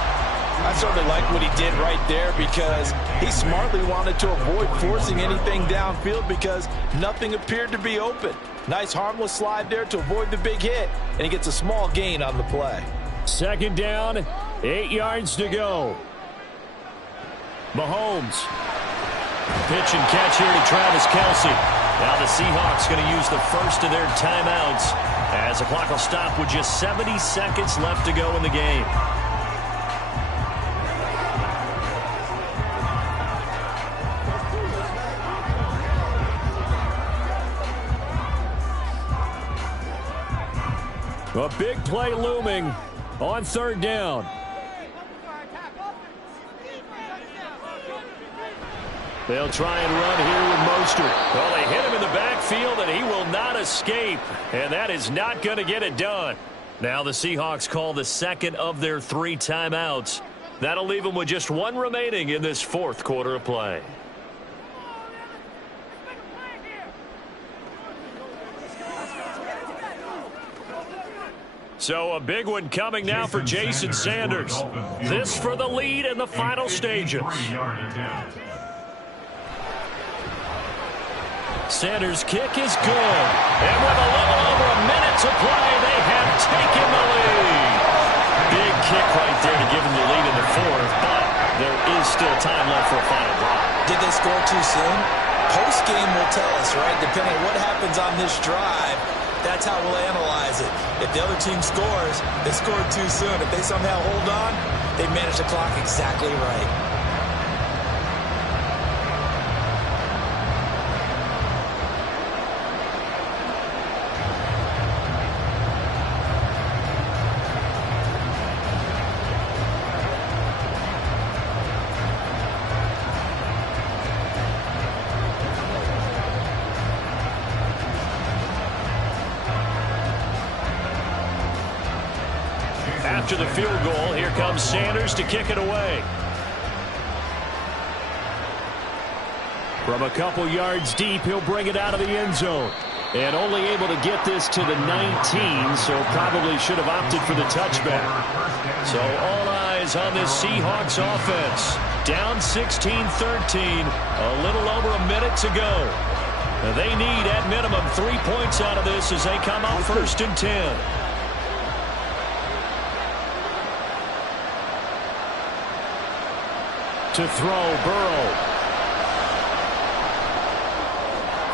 I certainly like what he did right there because he smartly wanted to avoid forcing anything downfield because nothing appeared to be open. Nice harmless slide there to avoid the big hit, and he gets a small gain on the play. 2nd down, 8 yards to go. Mahomes. Pitch and catch here to Travis Kelsey. Now the Seahawks going to use the first of their timeouts as the clock will stop with just 70 seconds left to go in the game. A big play looming on third down. They'll try and run here with Mostert. Well, they hit him in the backfield, and he will not escape. And that is not going to get it done. Now the Seahawks call the second of their 3 timeouts. That'll leave them with just 1 remaining in this fourth quarter of play. So a big one coming now for Jason Sanders. This for the lead in the final stages. Sanders' kick is good. And with a little over a minute to play, they have taken the lead. Big kick right there to give them the lead in the fourth, but there is still time left for a final drive. Did they score too soon? Post-game will tell us, right? Depending on what happens on this drive, that's how we'll analyze it. If the other team scores, they scored too soon. If they somehow hold on, they manage the clock exactly right. After the field goal, here comes Sanders to kick it away. From a couple yards deep, he'll bring it out of the end zone. And only able to get this to the 19, so probably should have opted for the touchback. So all eyes on this Seahawks offense. Down 16-13, a little over a minute to go. Now they need, at minimum, 3 points out of this as they come up 1st and 10. To throw, Burrow.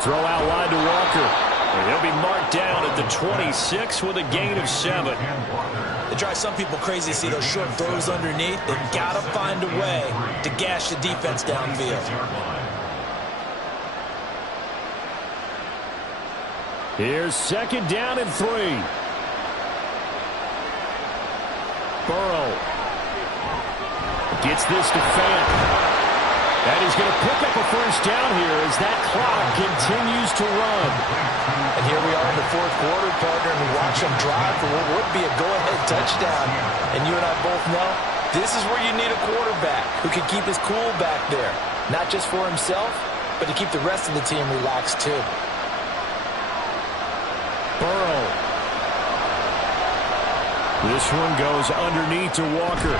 Throw out wide to Walker. And he'll be marked down at the 26 with a gain of 7. It drives some people crazy to see those short throws underneath. They've got to find a way to gash the defense downfield. Here's 2nd down and 3. Burrow. Gets this to Fant. And he's going to pick up a 1st down here as that clock continues to run. And here we are in the 4th quarter, partner, and we watch them drive for what would be a go-ahead touchdown. And you and I both know this is where you need a quarterback who can keep his cool back there. Not just for himself, but to keep the rest of the team relaxed too. Burrow. This one goes underneath to Walker.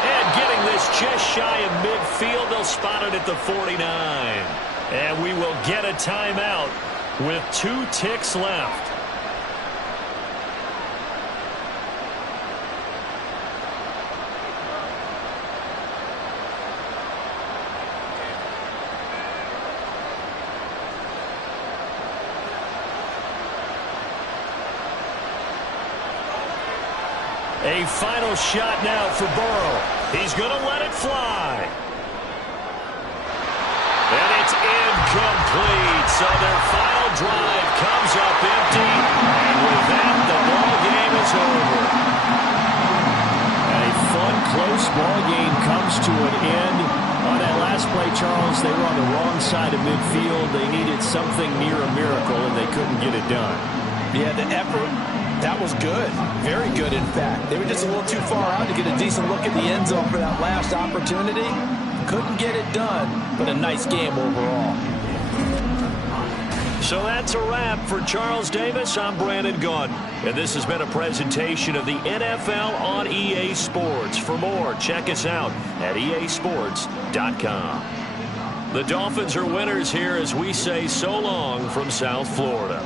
And getting this just shy of midfield, they'll spot it at the 49. And we will get a timeout with 2 ticks left. A final shot now for Burrow. He's going to let it fly. And it's incomplete. So their final drive comes up empty. And with that, the ball game is over. And a fun, close ball game comes to an end. On that last play, Charles, they were on the wrong side of midfield. They needed something near a miracle, and they couldn't get it done. Yeah, the effort, that was good. Very good, in fact. They were just a little too far out to get a decent look at the end zone for that last opportunity. Couldn't get it done, but a nice game overall. So that's a wrap for Charles Davis. I'm Brandon Gunn. And this has been a presentation of the NFL on EA Sports. For more, check us out at easports.com. The Dolphins are winners here as we say so long from South Florida.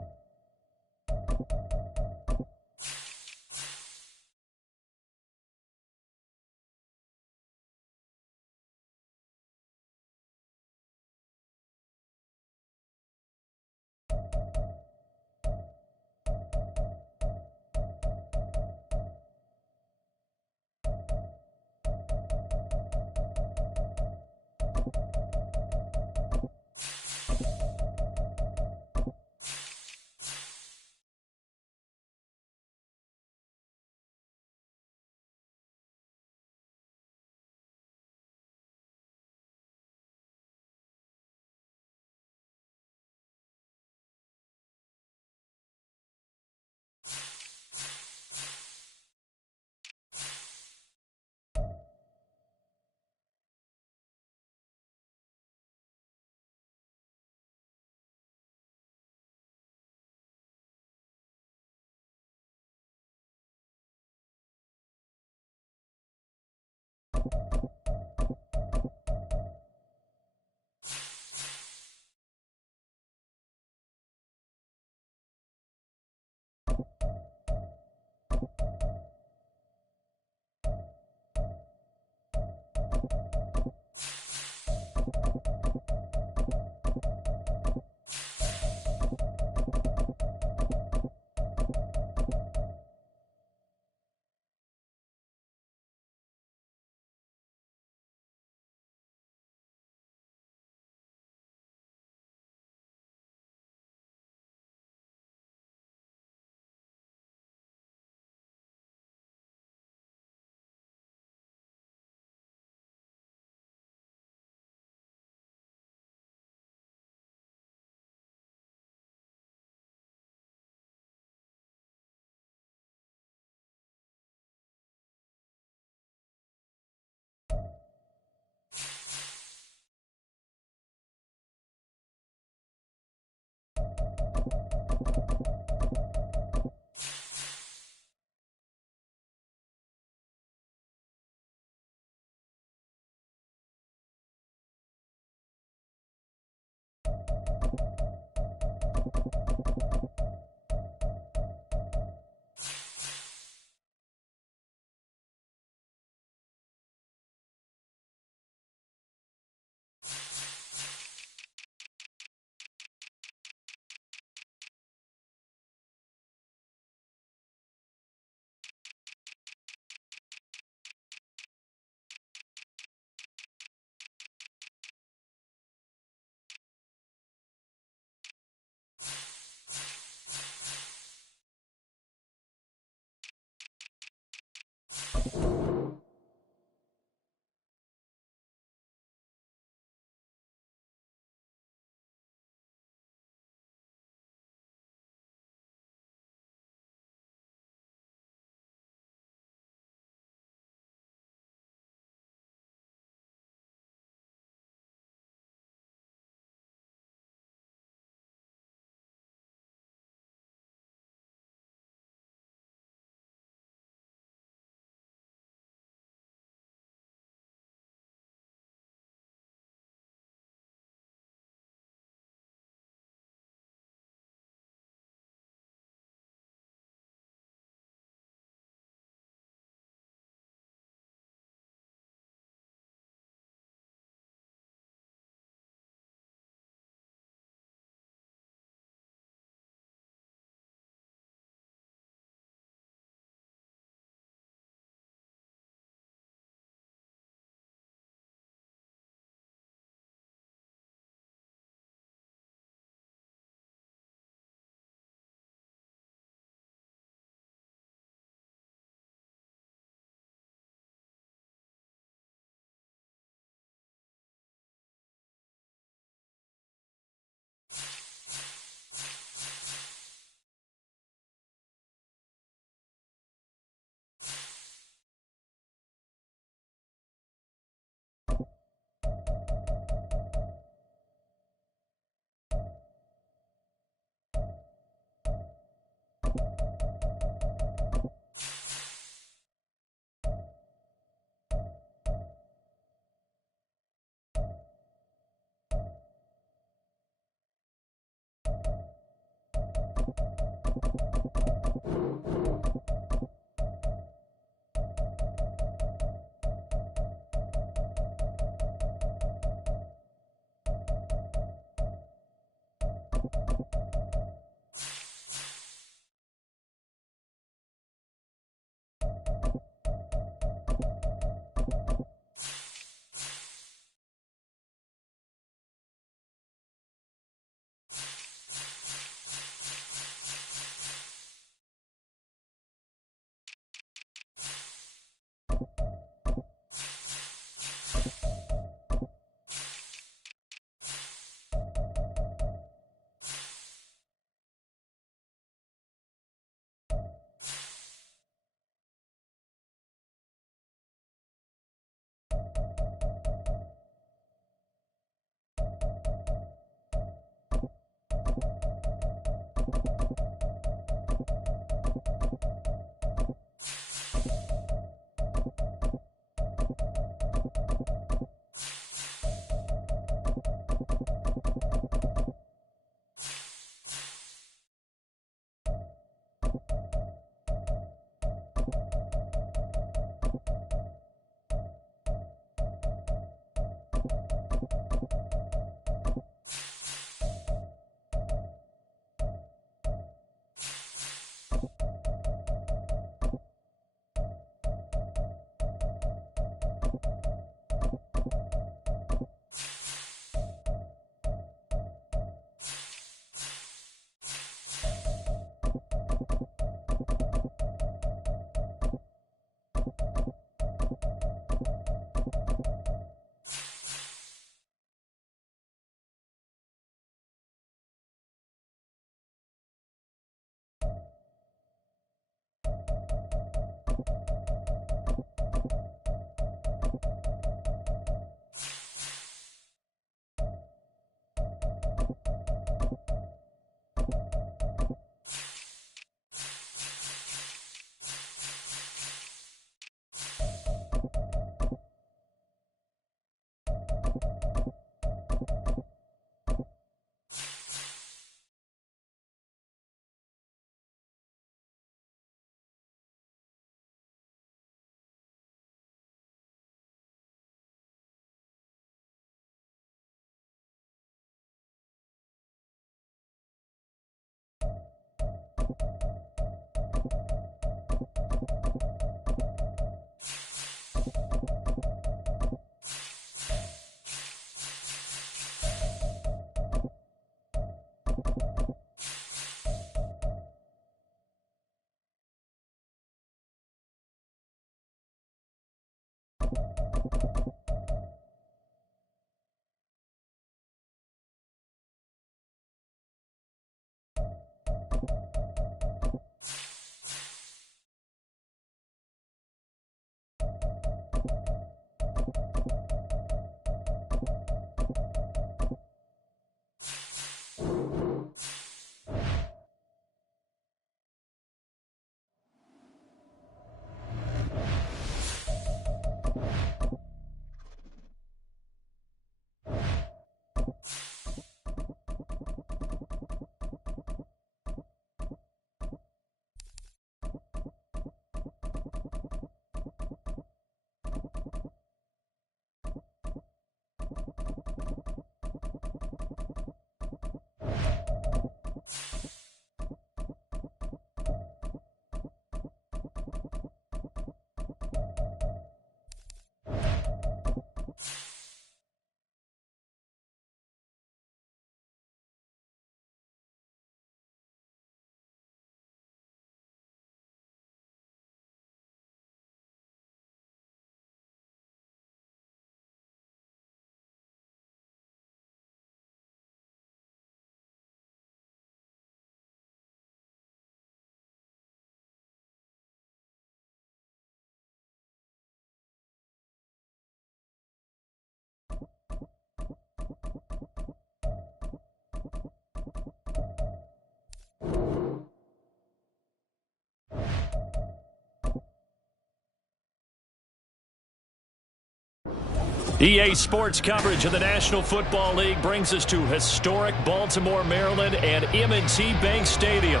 EA Sports coverage of the National Football League brings us to historic Baltimore, Maryland, and M&T Bank Stadium.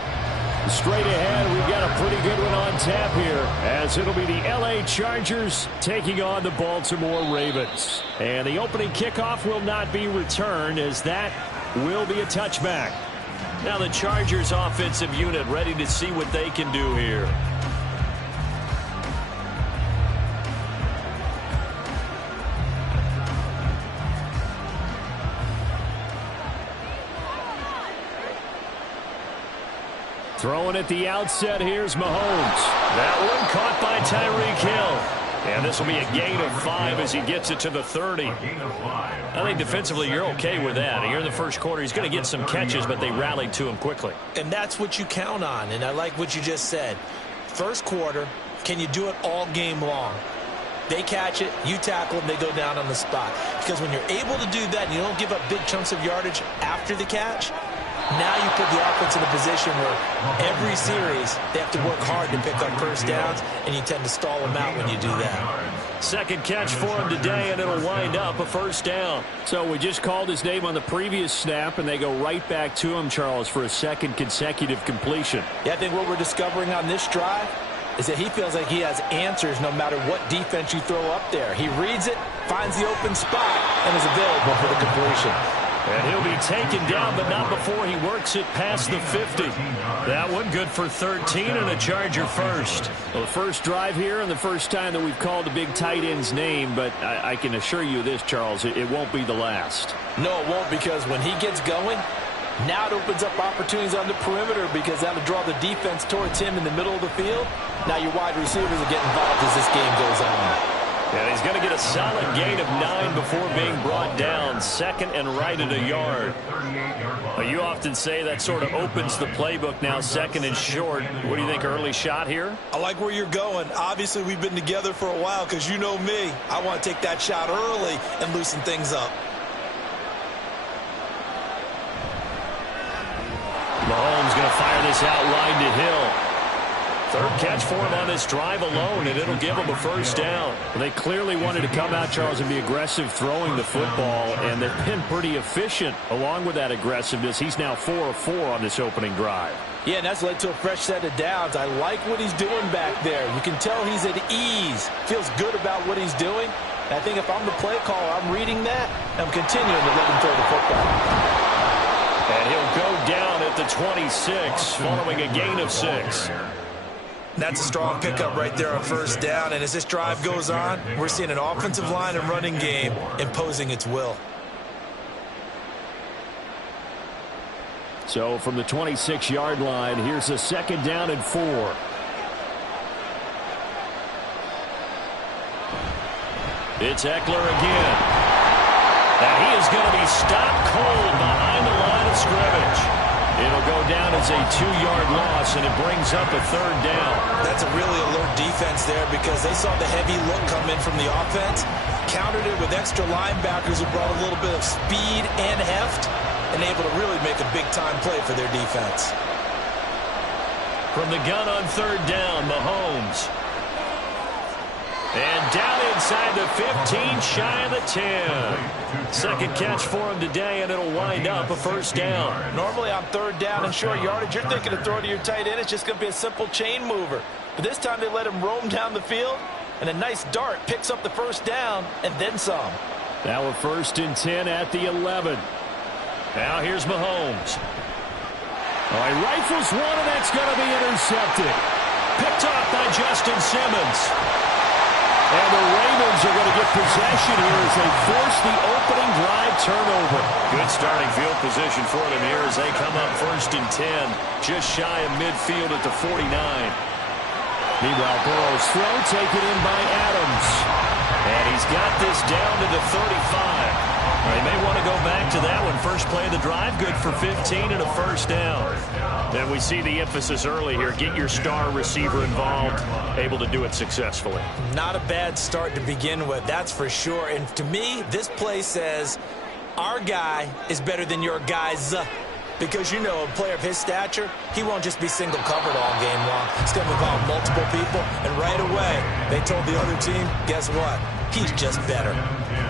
Straight ahead, we've got a pretty good one on tap here, as it'll be the LA Chargers taking on the Baltimore Ravens. And the opening kickoff will not be returned, as that will be a touchback. Now the Chargers offensive unit ready to see what they can do here. Throwing at the outset, here's Mahomes. That one caught by Tyreek Hill. And this will be a gain of 5 as he gets it to the 30. I think defensively you're okay with that. Here in the first quarter, he's going to get some catches, but they rallied to him quickly. And that's what you count on, and I like what you just said. First quarter, can you do it all game long? They catch it, you tackle them, they go down on the spot. Because when you're able to do that and you don't give up big chunks of yardage after the catch, now you put the offense in a position where every series they have to work hard to pick up first downs, and you tend to stall them out when you do that. Second catch for him today, and it'll wind up a first down. So we just called his name on the previous snap, and they go right back to him, Charles, for a second consecutive completion. Yeah, I think what we're discovering on this drive is that he feels like he has answers no matter what defense you throw up there. He reads it, finds the open spot, and is available for the completion. And he'll be taken down, but not before he works it past the 50. That one good for 13 and a Charger first. Well, the first drive here and the first time that we've called a big tight end's name, but I can assure you this, Charles, it won't be the last. No, it won't, because when he gets going, now it opens up opportunities on the perimeter, because that'll draw the defense towards him in the middle of the field. Now your wide receivers will get involved as this game goes on. And he's going to get a solid gain of 9 before being brought down, second and right at a yard. Well, you often say that sort of opens the playbook now, second and short. What do you think, early shot here? I like where you're going. Obviously, we've been together for a while, because you know me. I want to take that shot early and loosen things up. Mahomes going to fire this out wide to Hill. Third catch for him on this drive alone, and it'll give him a first down. Well, they clearly wanted to come out, Charles, and be aggressive throwing the football, and they've been pretty efficient along with that aggressiveness. He's now 4 of 4 on this opening drive. Yeah, and that's led to a fresh set of downs. I like what he's doing back there. You can tell he's at ease, feels good about what he's doing. And I think if I'm the play caller, I'm reading that, and I'm continuing to let him throw the football. And he'll go down at the 26, following a gain of 6. That's a strong pickup right there on first down. And as this drive goes on, we're seeing an offensive line and running game imposing its will. So from the 26-yard line, here's a second down and 4. It's Eckler again. And he is going to be stopped cold behind the line of scrimmage. It'll go down as a 2-yard loss, and it brings up a third down. That's a really alert defense there, because they saw the heavy look come in from the offense, countered it with extra linebackers who brought a little bit of speed and heft, and able to really make a big-time play for their defense. From the gun on third down, Mahomes. And down inside the 15, shy of the 10. Second catch for him today, and it'll wind up a first down. Normally on third down and short yardage, you're thinking to throw to your tight end. It's just going to be a simple chain mover. But this time they let him roam down the field, and a nice dart picks up the first down and then some. Now a first and 10 at the 11. Now here's Mahomes. All right, rifles one, and that's going to be intercepted. Picked off by Justin Simmons. And the Ravens are going to get possession here as they force the opening drive turnover. Good starting field position for them here as they come up first and 10, just shy of midfield at the 49. Meanwhile, Burrow's throw taken in by Adams. And he's got this down to the 35. They may want to go back to that one. First play of the drive, good for 15 and a first down. And we see the emphasis early here. Get your star receiver involved, able to do it successfully. Not a bad start to begin with, that's for sure. And to me, this play says our guy is better than your guys. Because, you know, a player of his stature, he won't just be single covered all game long. It's going to involve multiple people. And right away, they told the other team, guess what? He's just better.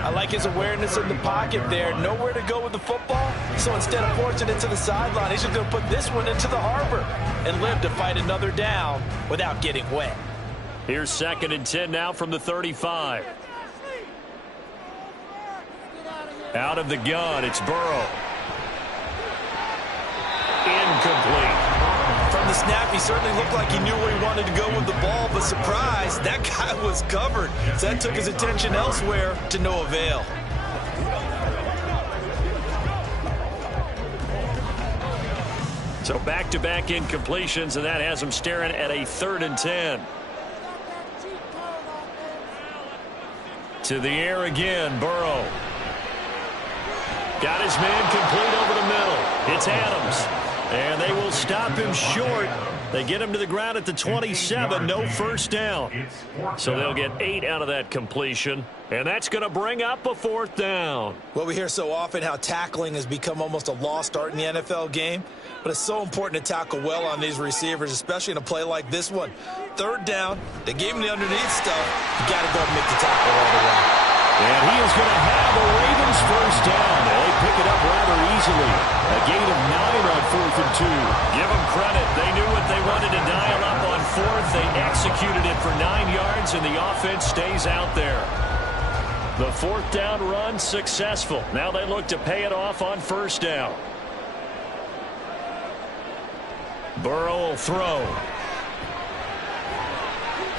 I like his awareness in the pocket there. Nowhere to go with the football. So instead of forcing it to the sideline, he's just going to put this one into the harbor and live to fight another down without getting wet. Here's 2nd and 10 now from the 35. Out of the gun, it's Burrow. Incomplete. From the snap, he certainly looked like he knew where he wanted to go with the ball, but surprise, that guy was covered. So that took his attention elsewhere to no avail. So back-to-back incompletions, and that has him staring at a 3rd and 10. To the air again, Burrow. Got his man complete over the middle. It's Adams. And they will stop him short. They get him to the ground at the 27. No first down. So they'll get 8 out of that completion. And that's going to bring up a 4th down. Well, we hear so often how tackling has become almost a lost art in the NFL game. But it's so important to tackle well on these receivers, especially in a play like this one. 3rd down. They gave him the underneath stuff. You got to go and make the tackle all the way. And he is going to have the Ravens first down. They pick it up rather easily. A gain of 9 on 4th and 2. Give them credit. They knew what they wanted to dial up on 4th. They executed it for 9 yards, and the offense stays out there. The 4th down run successful. Now they look to pay it off on 1st down. Burrow will throw.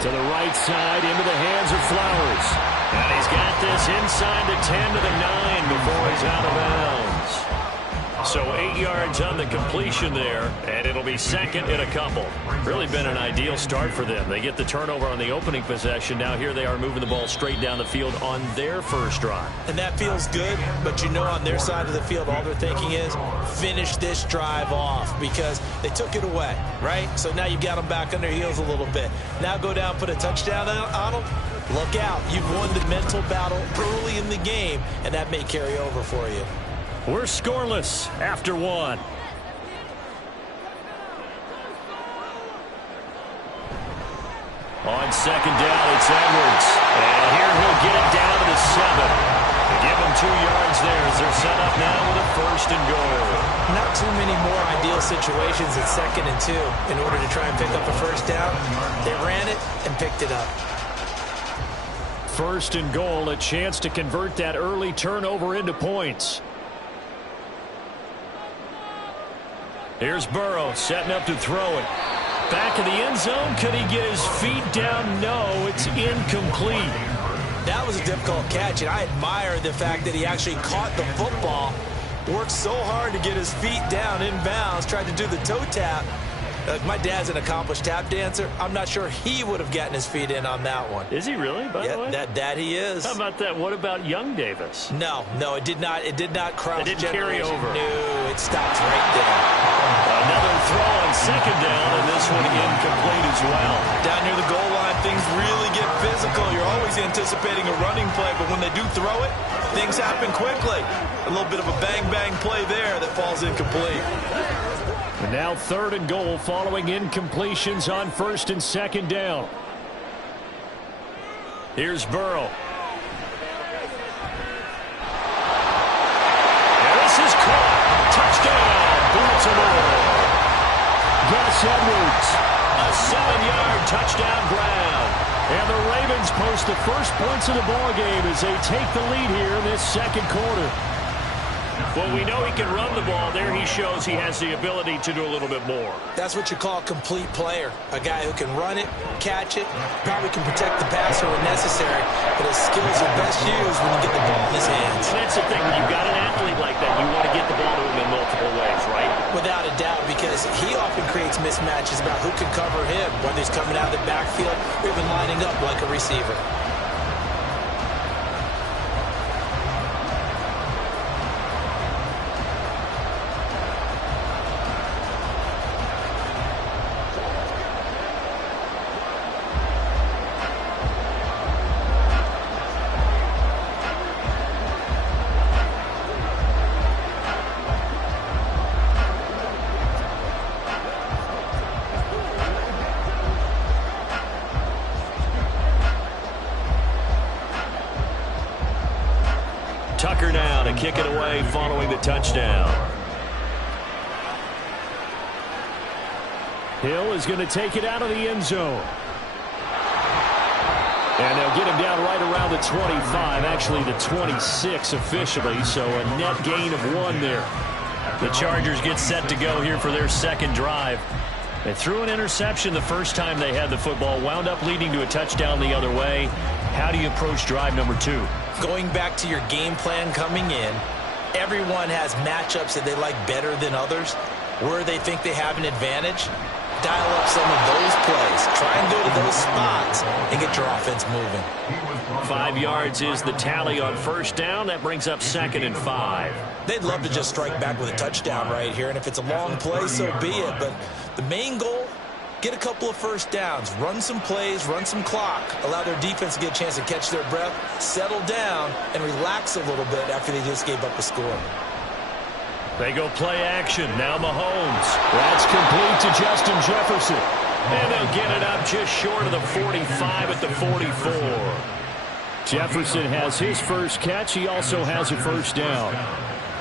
To the right side, into the hands of Flowers. And he's got this inside the 10 to the 9 before he's out of bounds. So 8 yards on the completion there, and it'll be 2nd and a couple. Really been an ideal start for them. They get the turnover on the opening possession. Now here they are moving the ball straight down the field on their first drive. And that feels good, but you know on their side of the field all they're thinking is finish this drive off because they took it away, right? So now you've got them back on their heels a little bit. Now go down, put a touchdown on them. Look out. You've won the mental battle early in the game, and that may carry over for you. We're scoreless after 1. On 2nd down, it's Edwards. And here he'll get it down to the 7. They give him 2 yards there as they're set up now with a 1st and goal. Not too many more ideal situations at 2nd and 2 in order to try and pick up a first down. They ran it and picked it up. 1st and goal, a chance to convert that early turnover into points. Here's Burrow setting up to throw it. Back of the end zone. Could he get his feet down? No, it's incomplete. That was a difficult catch, and I admire the fact that he actually caught the football, worked so hard to get his feet down in bounds, tried to do the toe tap. My dad's an accomplished tap dancer. I'm not sure he would have gotten his feet in on that one. Is he really, by the way? That he is. How about that? What about young Davis? No, it did not. It did not cross. It didn't carry over. No, it stops right there. Another throw on 2nd down, and this one incomplete as well. Down near the goal line, things really get physical. You're always anticipating a running play, but when they do throw it, things happen quickly. A little bit of a bang-bang play there that falls incomplete. And now 3rd and goal following incompletions on 1st and 2nd down. Here's Burrow. And this is caught. Touchdown, Baltimore. Gus Edwards. A 7-yard touchdown grab. And the Ravens post the first points of the ballgame as they take the lead here in this 2nd quarter. Well, we know he can run the ball. There he shows he has the ability to do a little bit more. That's what you call a complete player. A guy who can run it, catch it, probably can protect the passer when necessary, but his skills are best used when you get the ball in his hands. And that's the thing. When you've got an athlete like that, you want to get the ball to him in multiple ways, right? Without a doubt, because he often creates mismatches about who can cover him, whether he's coming out of the backfield or even lining up like a receiver. kick it away following the touchdown. Hill is going to take it out of the end zone. And they'll get him down right around the 25, actually the 26 officially, so a net gain of 1 there. The Chargers get set to go here for their second drive. They threw an interception the first time they had the football, wound up leading to a touchdown the other way. How do you approach drive number 2? Going back to your game plan coming in, everyone has matchups that they like better than others, where they think they have an advantage. Dial up some of those plays. Try and go to those spots and get your offense moving. 5 yards is the tally on first down. That brings up 2nd and 5. They'd love to just strike back with a touchdown right here, and if it's a long play, so be it. But the main goal, get a couple of first downs, run some plays, run some clock, allow their defense to get a chance to catch their breath, settle down, and relax a little bit after they just gave up a score. They go play action. Now Mahomes. That's complete to Justin Jefferson. And they'll get it up just short of the 45 at the 44. Jefferson has his first catch. He also has a first down.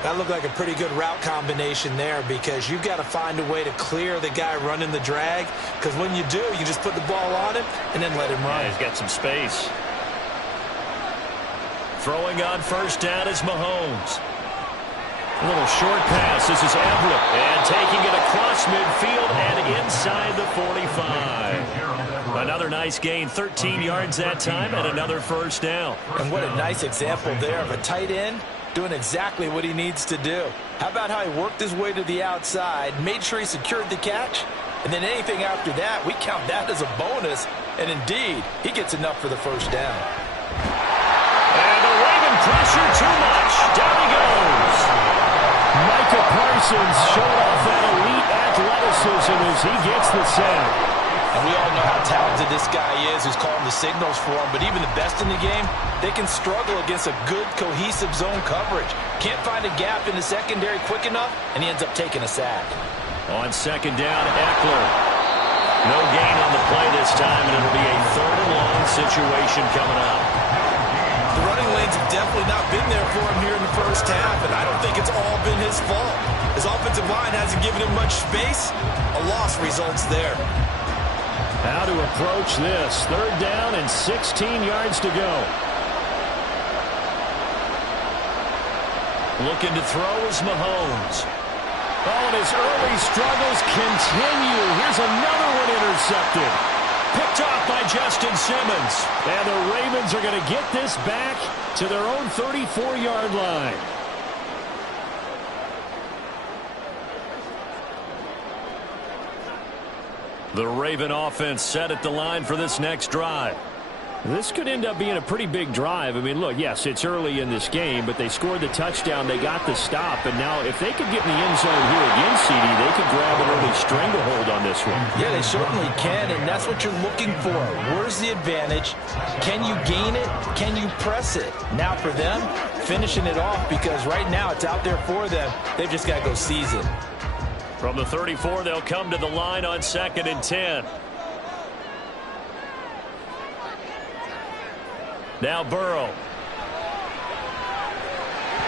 That looked like a pretty good route combination there, because you've got to find a way to clear the guy running the drag, because when you do, you just put the ball on him and then let him run. Yeah, he's got some space. Throwing on first down is Mahomes. A little short pass. This is Everett. And taking it across midfield and inside the 45. Another nice gain. 13 yards that time and another first down. And what a nice example there of a tight end doing exactly what he needs to do. How about how he worked his way to the outside, made sure he secured the catch, and then anything after that, we count that as a bonus. And indeed, he gets enough for the first down. And the Raven pressure too much. Down he goes. Micah Parsons showed off that elite athleticism as he gets the sack. And we all know how talented this guy is who's calling the signals for him, but even the best in the game, they can struggle against a good, cohesive zone coverage. Can't find a gap in the secondary quick enough, and he ends up taking a sack. On second down, Eckler. No gain on the play this time, and it'll be a 3rd and long situation coming up. The running lanes have definitely not been there for him here in the first half, and I don't think it's all been his fault. His offensive line hasn't given him much space. A loss results there. How to approach this. 3rd down and 16 yards to go. Looking to throw is Mahomes. Oh, and his early struggles continue. Here's another one intercepted. Picked off by Justin Simmons. And the Ravens are going to get this back to their own 34-yard line. The Raven offense set at the line for this next drive. This could end up being a pretty big drive. I mean, look, yes, it's early in this game, but they scored the touchdown. They got the stop. And now if they could get in the end zone here again, CD, they could grab an early stranglehold on this one. Yeah, they certainly can, and that's what you're looking for. Where's the advantage? Can you gain it? Can you press it? Now for them, finishing it off, because right now it's out there for them. They've just got to go seize it. From the 34, they'll come to the line on 2nd and 10. Now Burrow.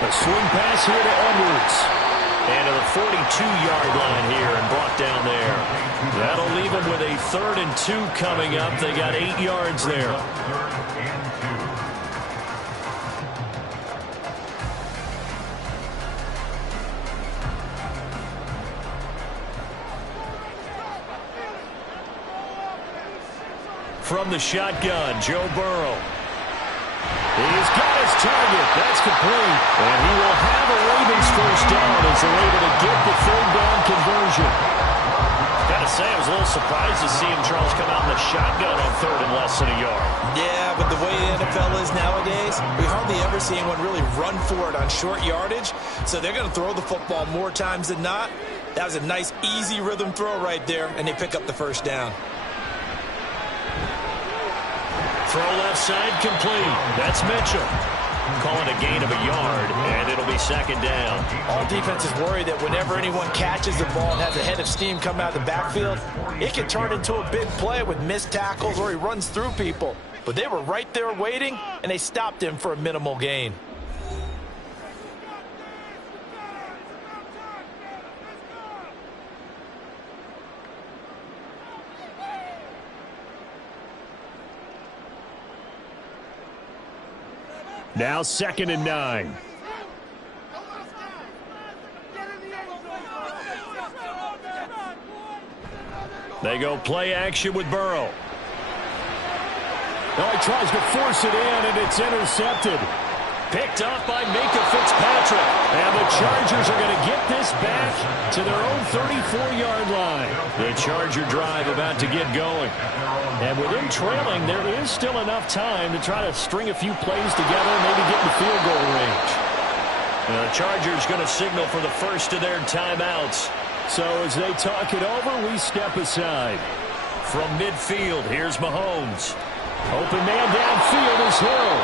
A swing pass here to Edwards. And to the 42-yard line here and brought down there. That'll leave them with a 3rd and 2 coming up. They got 8 yards there. From the shotgun, Joe Burrow. He's got his target. That's complete. And he will have a Ravens first down as they're able to get the 3rd down conversion. Got to say, I was a little surprised to see him, Charles, come out in the shotgun on 3rd and less than a yard. Yeah, but the way the NFL is nowadays, we hardly ever see anyone really run for it on short yardage. So they're going to throw the football more times than not. That was a nice, easy rhythm throw right there, and they pick up the first down. Throw left side complete. That's Mitchell. Calling a gain of a yard, and it'll be 2nd down. All defenses worry that whenever anyone catches the ball and has a head of steam come out of the backfield, it can turn into a big play with missed tackles or he runs through people. But they were right there waiting, and they stopped him for a minimal gain. Now 2nd and 9. They go play action with Burrow. Oh, he tries to force it in, and it's intercepted. Picked off by Minka Fitzpatrick. And the Chargers are going to get this back to their own 34-yard line. The Charger drive about to get going. And with him trailing, there is still enough time to try to string a few plays together and maybe get in the field goal range. The Chargers going to signal for the first of their timeouts. So as they talk it over, we step aside. From midfield, here's Mahomes. Open man downfield is Hill.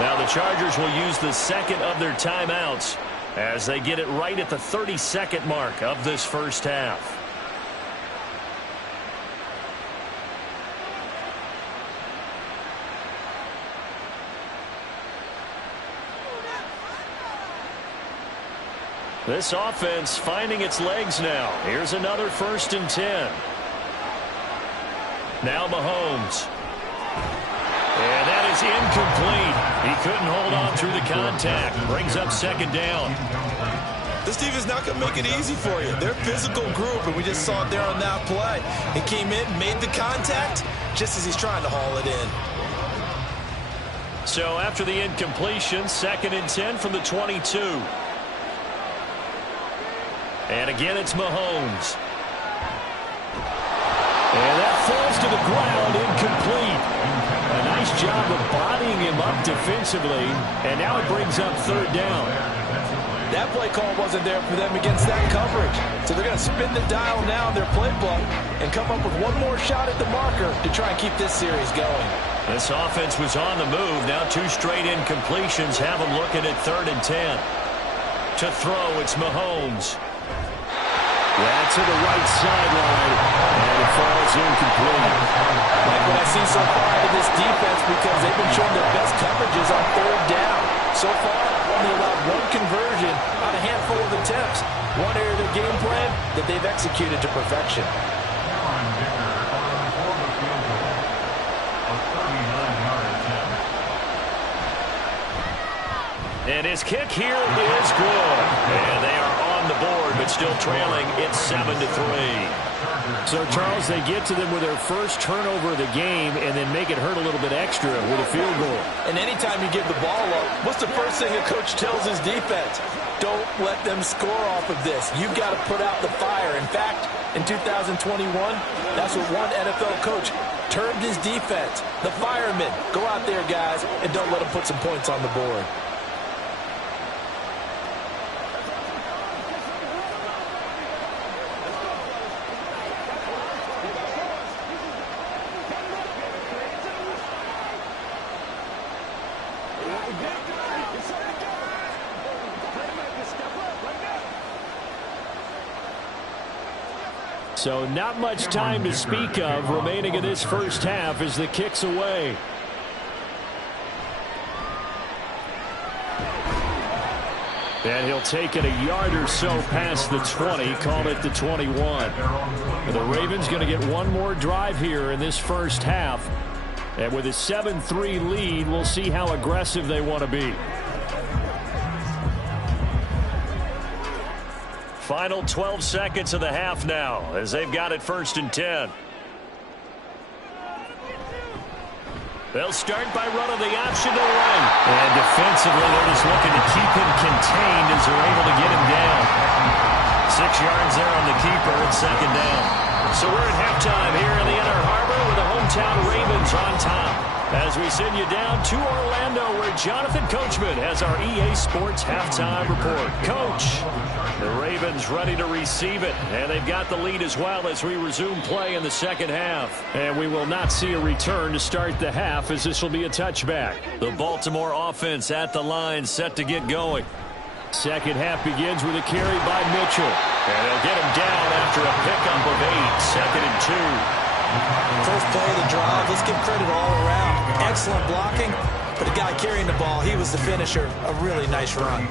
Now the Chargers will use the second of their timeouts as they get it right at the 32nd mark of this first half. This offense finding its legs now. Here's another 1st and 10. Now Mahomes. And that is incomplete. He couldn't hold on through the contact. Brings up 2nd down. This team is not going to make it easy for you. They're a physical group, and we just saw it there on that play. He came in, made the contact, just as he's trying to haul it in. So after the incompletion, 2nd and 10 from the 22. And again, it's Mahomes. And that falls to the ground, incomplete. A nice job of bodying him up defensively, and now it brings up 3rd down. That play call wasn't there for them against that coverage. So they're going to spin the dial now in their playbook and come up with one more shot at the marker to try and keep this series going. This offense was on the move. Now 2 straight incompletions have them looking at 3rd and 10. To throw, it's Mahomes. That's to the right sideline, and it falls incomplete. Like what I've seen so far out of this defense, because they've been showing their best coverages on 3rd down. So far, only allowed 1 conversion on a handful of attempts. One area of their game plan that they've executed to perfection. And his kick here is good. And they are on the board, but still trailing. It's 7-3. So, Charles, they get to them with their first turnover of the game and then make it hurt a little bit extra with a field goal. And anytime you give the ball up, what's the first thing a coach tells his defense? Don't let them score off of this. You've got to put out the fire. In fact, in 2021, that's what one NFL coach termed his defense. The firemen. Go out there, guys, and don't let them put some points on the board. So not much time to speak of remaining in this first half as the kick's away. And he'll take it a yard or so past the 20, call it the 21. The Ravens going to get one more drive here in this first half. And with a 7-3 lead, we'll see how aggressive they want to be. Final 12 seconds of the half now as they've got it 1st and 10. They'll start by running the option to the right. And defensively, they're just looking to keep him contained as they're able to get him down. 6 yards there on the keeper at 2nd down. So we're at halftime here in the Inner Harbor with the hometown Ravens on top. As we send you down to Orlando where Jonathan Coachman has our EA Sports halftime report. Coach, the Ravens ready to receive it, and they've got the lead as well as we resume play in the second half. And we will not see a return to start the half as this will be a touchback. The Baltimore offense at the line set to get going. Second half begins with a carry by Mitchell. And they'll get him down after a pickup of 8, 2nd and 2. First play of the drive, let's give credit all around. Excellent blocking, but the guy carrying the ball, he was the finisher. A really nice run.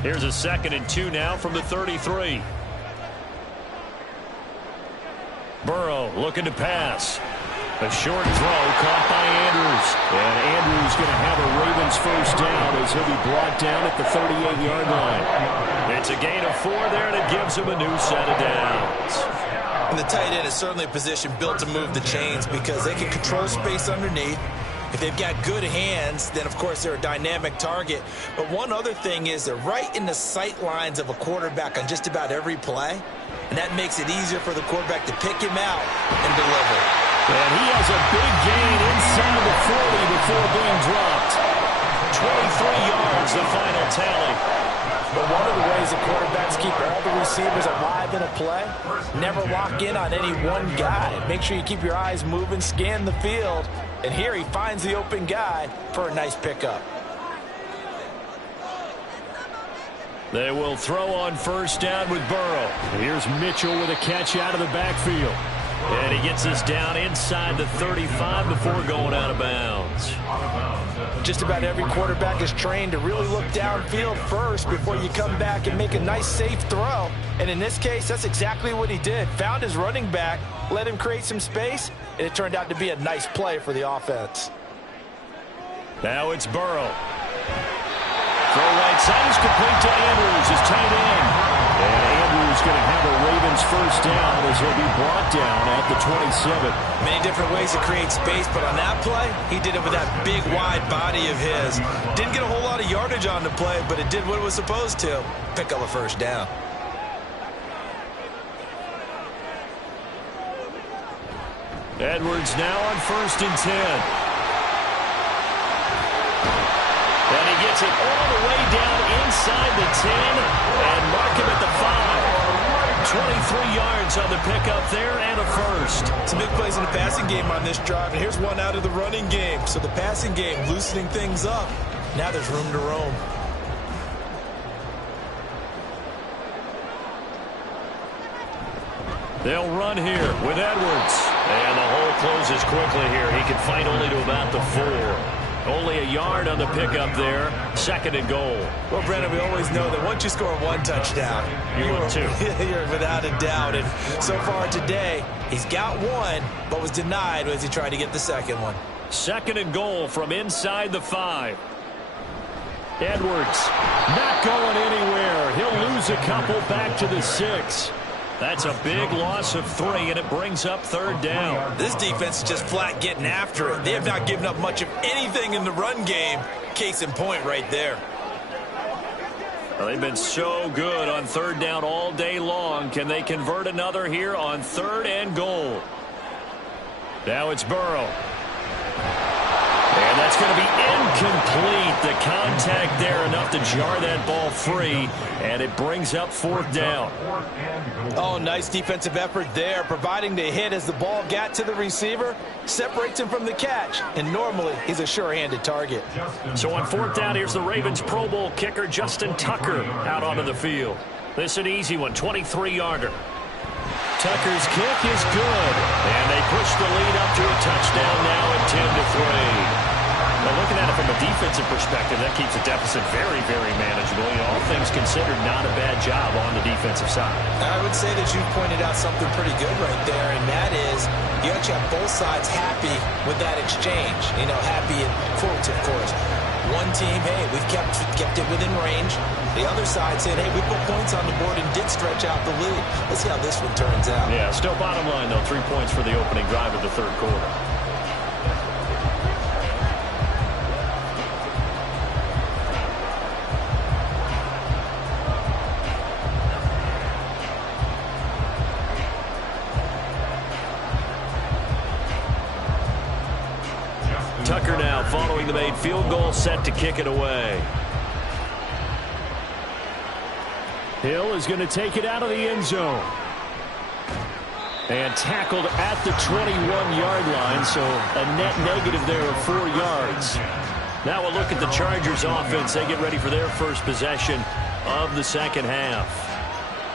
Here's a 2nd and 2 now from the 33. Burrow looking to pass. A short throw caught by Andrews. And Andrews going to have a Ravens first down as he'll be brought down at the 38-yard line. It's a gain of 4 there, and it gives him a new set of downs. And the tight end is certainly a position built to move the chains because they can control space underneath. If they've got good hands, then, of course, they're a dynamic target. But one other thing is they're right in the sight lines of a quarterback on just about every play. And that makes it easier for the quarterback to pick him out and deliver. And he has a big gain inside the 40 before being dropped. 23 yards, the final tally. But one of the ways the quarterbacks keep all the receivers alive in a play, never lock in on any one guy. Make sure you keep your eyes moving, scan the field. And here he finds the open guy for a nice pickup. They will throw on first down with Burrow. Here's Mitchell with a catch out of the backfield. And he gets us down inside the 35 before going out of bounds. Just about every quarterback is trained to really look downfield first before you come back and make a nice, safe throw. And in this case, that's exactly what he did. Found his running back, let him create some space, and it turned out to be a nice play for the offense. Now it's Burrow. Throw right side is complete to Andrews, his tight end. And Andrews going to have a Ravens first down as he'll be brought down at the 27. Many different ways to create space, but on that play, he did it with that big, wide body of his. Didn't get a whole lot of yardage on the play, but it did what it was supposed to. Pick up a first down. Edwards now on 1st and 10. And he gets it all the way down inside the 10 and mark him at the 5. 23 yards on the pickup there and a first. Some big plays in the passing game on this drive, and here's one out of the running game. So the passing game loosening things up. Now there's room to roam. They'll run here with Edwards. And the hole closes quickly here. He can fight only to about the 4. Only a yard on the pickup there. 2nd and goal. Well, Brennan, we always know that once you score one touchdown, you're 2. You're without a doubt. And so far today, he's got one, but was denied as he tried to get the second one. 2nd and goal from inside the 5. Edwards not going anywhere. He'll lose a couple back to the 6. That's a big loss of 3, and it brings up 3rd down. This defense is just flat getting after it. They have not given up much of anything in the run game. Case in point right there. Well, they've been so good on 3rd down all day long. Can they convert another here on 3rd and goal? Now it's Burrow. And that's going to be incomplete. The contact there enough to jar that ball free, and it brings up 4th down. Oh, nice defensive effort there, providing the hit as the ball got to the receiver, separates him from the catch, and normally he's a sure-handed target. So on 4th down, here's the Ravens Pro Bowl kicker Justin Tucker out onto the field. This is an easy one, 23-yarder. Tucker's kick is good, and they push the lead up to a touchdown now at 10-3. Well, looking at it from a defensive perspective, that keeps the deficit very, very manageable. You know, all things considered, not a bad job on the defensive side. I would say that you've pointed out something pretty good right there, and that is you actually have both sides happy with that exchange. You know, happy in quotes, of course. One team, hey, we've kept it within range. The other side saying, hey, we put points on the board and did stretch out the lead. Let's see how this one turns out. Yeah, still bottom line, though, 3 points for the opening drive of the 3rd quarter. Tucker now following the made field goal, set to kick it away. Hill is going to take it out of the end zone. And tackled at the 21-yard line, so a net negative there of 4 yards. Now we'll look at the Chargers offense. They get ready for their first possession of the 2nd half.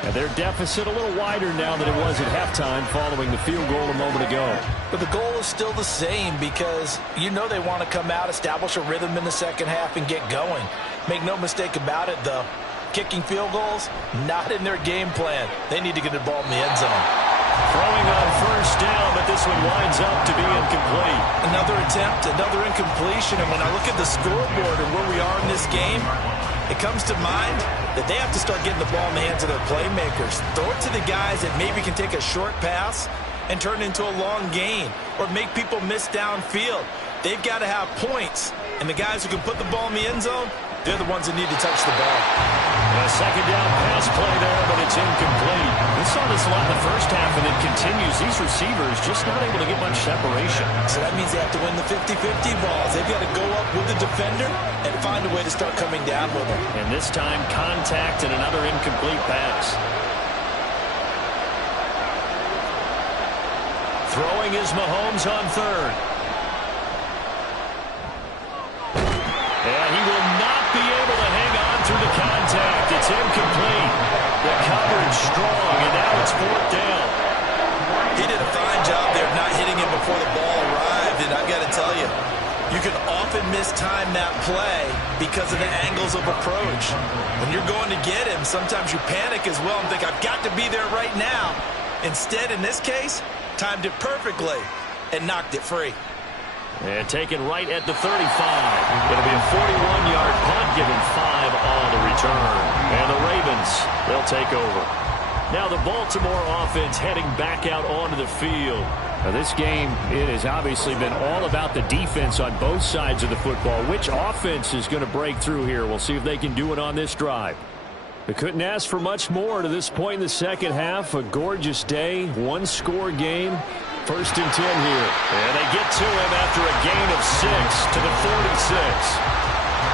And their deficit a little wider now than it was at halftime following the field goal a moment ago. But the goal is still the same because you know they want to come out, establish a rhythm in the 2nd half, and get going. Make no mistake about it, though. Kicking field goals, not in their game plan. They need to get the ball in the end zone. Throwing on first down, but this one winds up to be incomplete. Another attempt, another incompletion. And when I look at the scoreboard and where we are in this game, it comes to mind that they have to start getting the ball in the hands of their playmakers. Throw it to the guys that maybe can take a short pass and turn it into a long gain or make people miss downfield. They've got to have points. And the guys who can put the ball in the end zone, they're the ones that need to touch the ball. A second down pass play there, but it's incomplete. We saw this a lot in the first half, and it continues. These receivers just not able to get much separation. So that means they have to win the 50-50 balls. They've got to go up with the defender and find a way to start coming down with them. And this time, contact and another incomplete pass. Throwing is Mahomes on third. And he will not be able to hang on through the contact. It's incomplete. The coverage strong, and now it's fourth down. He did a fine job there of not hitting him before the ball arrived, and I've got to tell you, you can often mistime that play because of the angles of approach. When you're going to get him, sometimes you panic as well and think, I've got to be there right now. Instead, in this case, timed it perfectly and knocked it free. And taken right at the 35. It'll be a 41-yard punt, given 5 on the return. And the Ravens, they'll take over. Now the Baltimore offense heading back out onto the field. Now this game, it has obviously been all about the defense on both sides of the football. Which offense is going to break through here? We'll see if they can do it on this drive. They couldn't ask for much more to this point in the second half. A gorgeous day, one-score game. First and 10 here. And they get to him after a gain of 6 to the 46.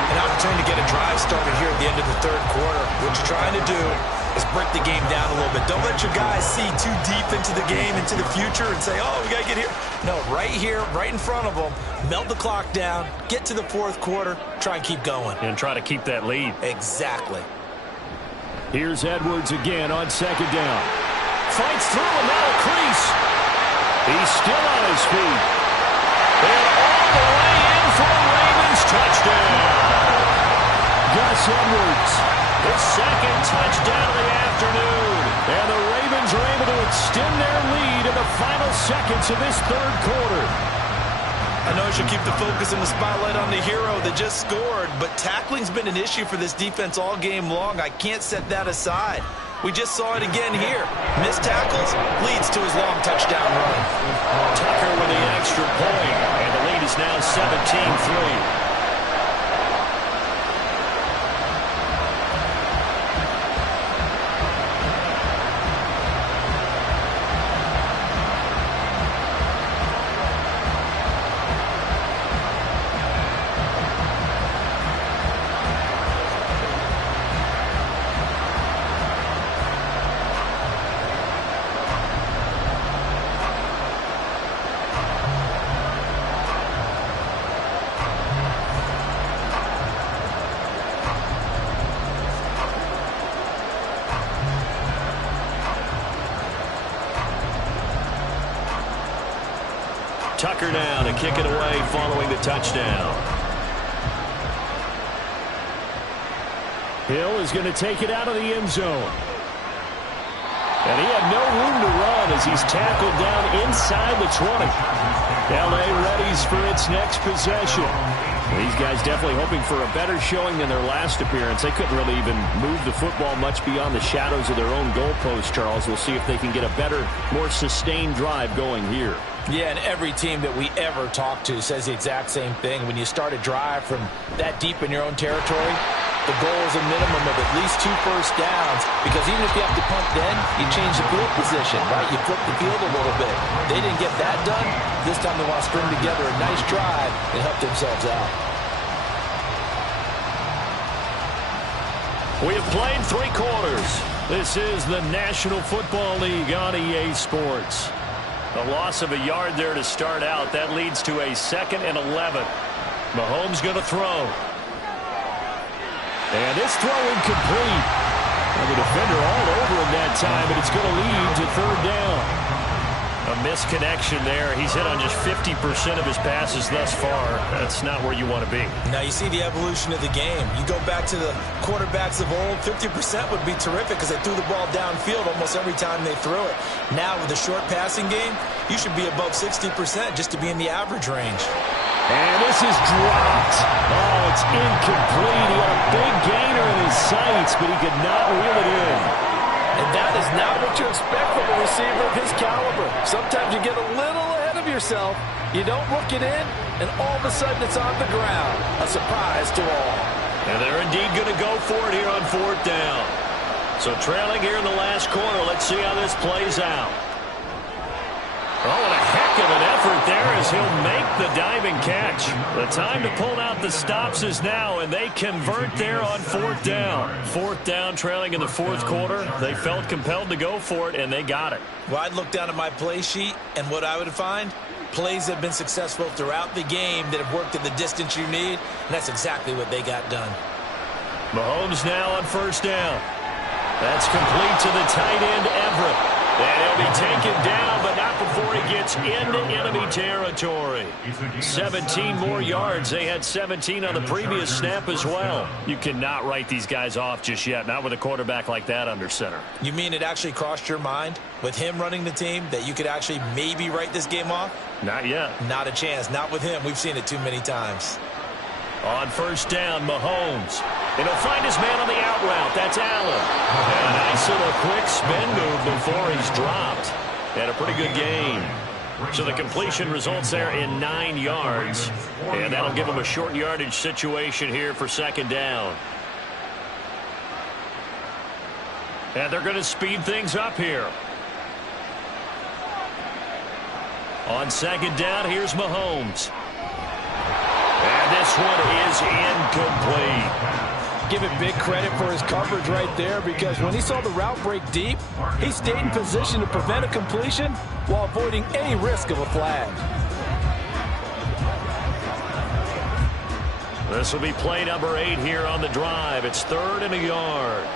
An opportunity to get a drive started here at the end of the third quarter. What you're trying to do is break the game down a little bit. Don't let your guys see too deep into the game, into the future, and say, oh, we got to get here. No, right here, right in front of them, melt the clock down, get to the fourth quarter, try and keep going. And try to keep that lead. Exactly. Here's Edwards again on second down. Fights through and now a crease. He's still on his feet. And all the way in for a Ravens touchdown. Gus Edwards. His second touchdown of the afternoon. And the Ravens are able to extend their lead in the final seconds of this third quarter. I know I should keep the focus and the spotlight on the hero that just scored, but tackling's been an issue for this defense all game long. I can't set that aside. We just saw it again here. Missed tackles leads to his long touchdown run. Tucker with the extra point, and the lead is now 17-3. Tucker now to kick it away following the touchdown. Hill is going to take it out of the end zone. And he had no room to run as he's tackled down inside the 20. L.A. readies for its next possession. These guys definitely hoping for a better showing than their last appearance. They couldn't really even move the football much beyond the shadows of their own goalpost, Charles. We'll see if they can get a better, more sustained drive going here. Yeah, and every team that we ever talk to says the exact same thing. When you start a drive from that deep in your own territory, the goal is a minimum of at least 2 first downs, because even if you have to punt then, you change the field position, right? You flip the field a little bit. They didn't get that done. This time they want to string together a nice drive and help themselves out. We have played 3 quarters. This is the National Football League on EA Sports. A loss of a yard there to start out. That leads to a 2nd and 11. Mahomes going to throw. And this throw incomplete. And the defender all over him that time, but it's going to lead to third down. A A misconnection there. He's hit on just 50% of his passes thus far. That's not where you want to be. Now you see the evolution of the game. You go back to the quarterbacks of old, 50% would be terrific because they threw the ball downfield almost every time they threw it. Now with the short passing game, you should be above 60% just to be in the average range. And this is dropped. Oh, it's incomplete. He had a big gainer in his sights, but he could not reel it in. And that is not what you expect from a receiver of his caliber. Sometimes you get a little ahead of yourself. You don't look it in, and all of a sudden it's on the ground. A surprise to all. And they're indeed going to go for it here on 4th down. So trailing here in the last quarter. Let's see how this plays out. Oh, what a heck of an effort there as he'll make the diving catch. The time to pull out the stops is now, and they convert there on 4th down. 4th down, trailing in the 4th quarter. They felt compelled to go for it, and they got it. Well, I'd look down at my play sheet, and what I would find, plays have been successful throughout the game that have worked at the distance you need, and that's exactly what they got done. Mahomes now on 1st down. That's complete to the tight end, Everett. And he'll be taken down, but not before he gets into enemy territory. 17 more yards. They had 17 on the previous snap as well. You cannot write these guys off just yet, not with a quarterback like that under center. You mean it actually crossed your mind, with him running the team, that you could actually maybe write this game off? Not yet. Not a chance. Not with him. We've seen it too many times. On 1st down, Mahomes. And he'll find his man on the out route. That's Allen. And a nice little quick spin move before he's dropped. And a pretty good gain. So the completion results there in 9 yards. And that'll give him a short yardage situation here for 2nd down. And they're going to speed things up here. On 2nd down, here's Mahomes. And this one is incomplete. Give him big credit for his coverage right there, because when he saw the route break deep, he stayed in position to prevent a completion while avoiding any risk of a flag. This will be play number 8 here on the drive. It's 3rd and a yard.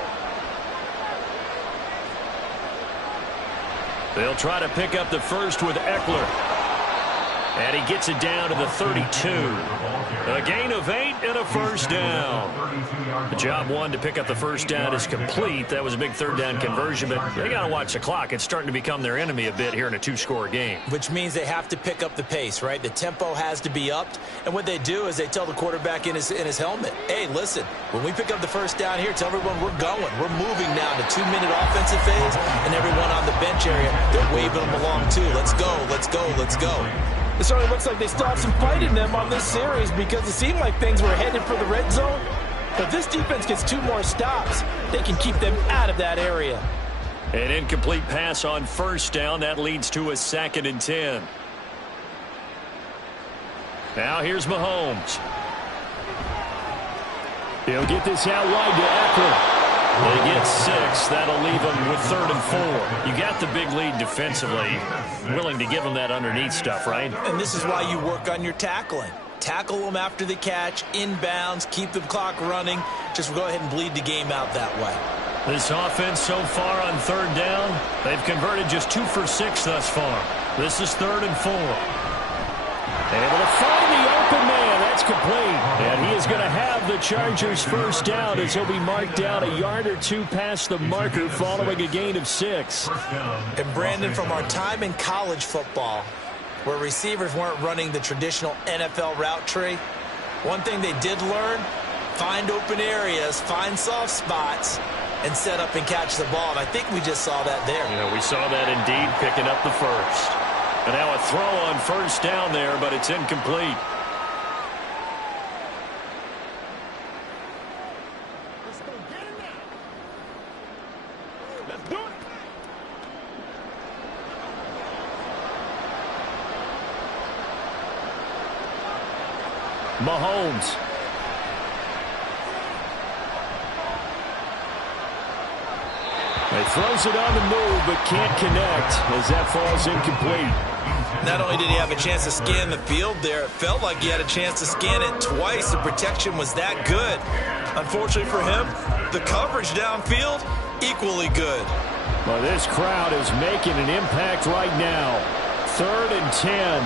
They'll try to pick up the first with Eckler. And he gets it down to the 32. A gain of 8 and a 1st down. The job one to pick up the 1st down is complete. That was a big 3rd down conversion, but they got to watch the clock. It's starting to become their enemy a bit here in a 2-score game. Which means they have to pick up the pace, right? The tempo has to be upped. And what they do is they tell the quarterback in his helmet, hey, listen, when we pick up the 1st down here, tell everyone we're going. We're moving now to 2-minute offensive phase, and everyone on the bench area, they're waving them along too. Let's go, let's go, let's go. It certainly looks like they still have some fight in them on this series, because it seemed like things were headed for the red zone. But if this defense gets 2 more stops, they can keep them out of that area. An incomplete pass on 1st down. That leads to a 2nd and 10. Now here's Mahomes. He'll get this out wide to Eckler. They get 6. That'll leave them with 3rd and 4. You got the big lead defensively. Willing to give them that underneath stuff, right? And this is why you work on your tackling. Tackle them after the catch, inbounds, keep the clock running. Just go ahead and bleed the game out that way. This offense so far on 3rd down, they've converted just 2 for 6 thus far. This is 3rd and 4. Able to find the open man. That's complete. And he is going to have the Chargers' 1st down as he'll be marked down a yard or 2 past the marker following a gain of 6. And Brandon, from our time in college football, where receivers weren't running the traditional NFL route tree, one thing they did learn, find open areas, find soft spots, and set up and catch the ball. And I think we just saw that there. Yeah, we saw that indeed, picking up the first. And now a throw on 1st down there, but it's incomplete. Let's do it. Mahomes. He throws it on the move, but can't connect as that falls incomplete. Not only did he have a chance to scan the field there, it felt like he had a chance to scan it twice. The protection was that good. Unfortunately for him, the coverage downfield, equally good. Well, this crowd is making an impact right now. 3rd and 10.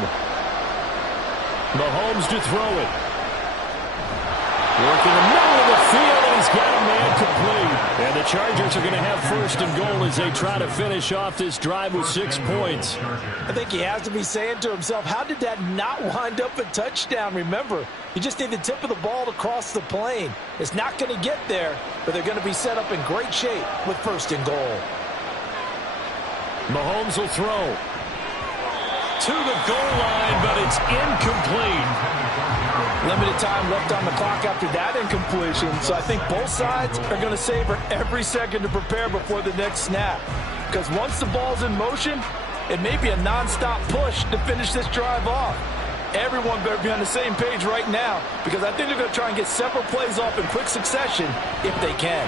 Mahomes to throw it. Working the middle of the field, and he's got a man complete. And the Chargers are going to have 1st and goal as they try to finish off this drive with 6 points. I think he has to be saying to himself, how did that not wind up a touchdown? Remember, you just need the tip of the ball to cross the plane. It's not going to get there, but they're going to be set up in great shape with 1st and goal. Mahomes will throw. To the goal line, but it's incomplete. Limited time left on the clock after that incompletion, so I think both sides are going to savor every second to prepare before the next snap. Because once the ball's in motion, it may be a nonstop push to finish this drive off. Everyone better be on the same page right now, because I think they're going to try and get several plays off in quick succession if they can.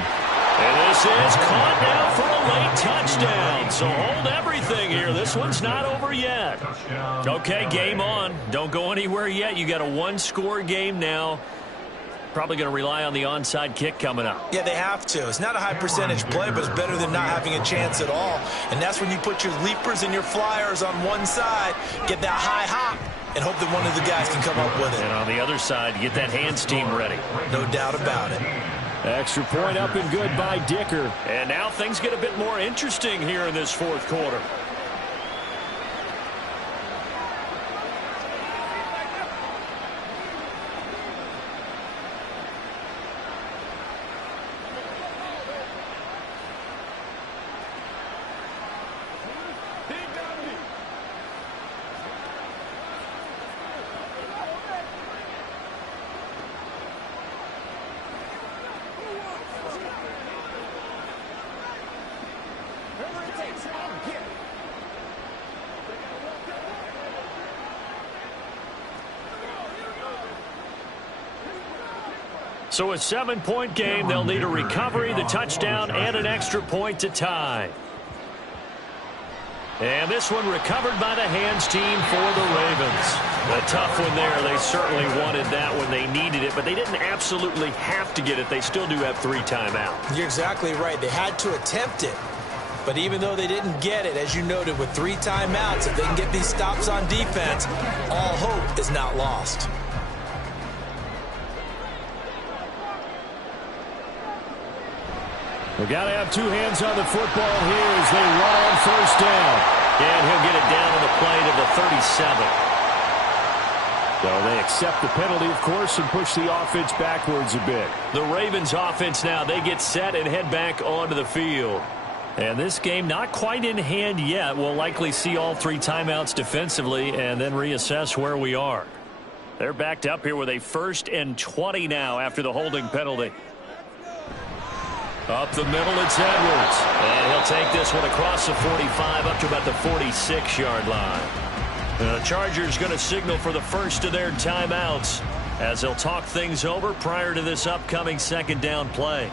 And this is caught now for a late touchdown. So hold everything here. This one's not over yet. Okay, game on. Don't go anywhere yet. You got a 1-score game now. Probably going to rely on the onside kick coming up. Yeah, they have to. It's not a high percentage play, but it's better than not having a chance at all. And that's when you put your leapers and your flyers on one side, get that high hop, and hope that one of the guys can come up with it. And on the other side, get that hands team ready. No doubt about it. Extra point up and good by Dicker. And now things get a bit more interesting here in this 4th quarter. So a 7-point game. They'll need a recovery, the touchdown, and an extra point to tie. And this one recovered by the hands team for the Ravens. A tough one there. They certainly wanted that when they needed it, but they didn't absolutely have to get it. They still do have 3 timeouts. You're exactly right. They had to attempt it. But even though they didn't get it, as you noted, with 3 timeouts, if they can get these stops on defense, all hope is not lost. We've got to have 2 hands on the football here as they run on 1st down. And he'll get it down on the play to the 37. So they accept the penalty, of course, and push the offense backwards a bit. The Ravens offense now, they get set and head back onto the field. And this game not quite in hand yet. We'll likely see all 3 timeouts defensively and then reassess where we are. They're backed up here with a 1st and 20 now after the holding penalty. Up the middle, it's Edwards. And he'll take this one across the 45 up to about the 46-yard line. The Chargers going to signal for the first of their timeouts as they'll talk things over prior to this upcoming 2nd down play.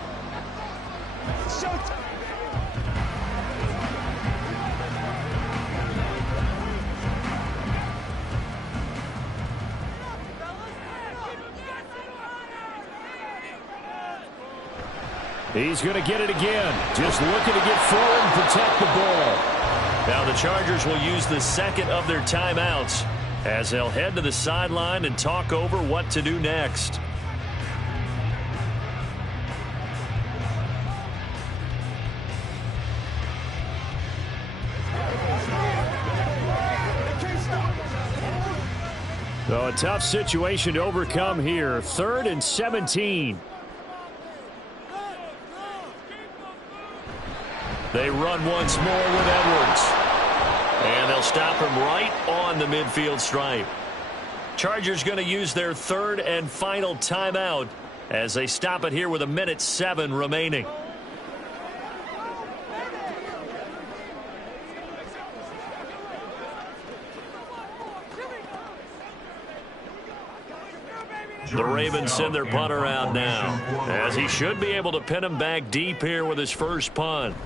He's going to get it again. Just looking to get forward and protect the ball. Now the Chargers will use the 2nd of their timeouts as they'll head to the sideline and talk over what to do next. So a tough situation to overcome here. 3rd and 17. They run once more with Edwards. And they'll stop him right on the midfield stripe. Chargers going to use their 3rd and final timeout as they stop it here with 1:07 remaining. The Ravens send their punter out now, as he should be able to pin him back deep here with his first punt.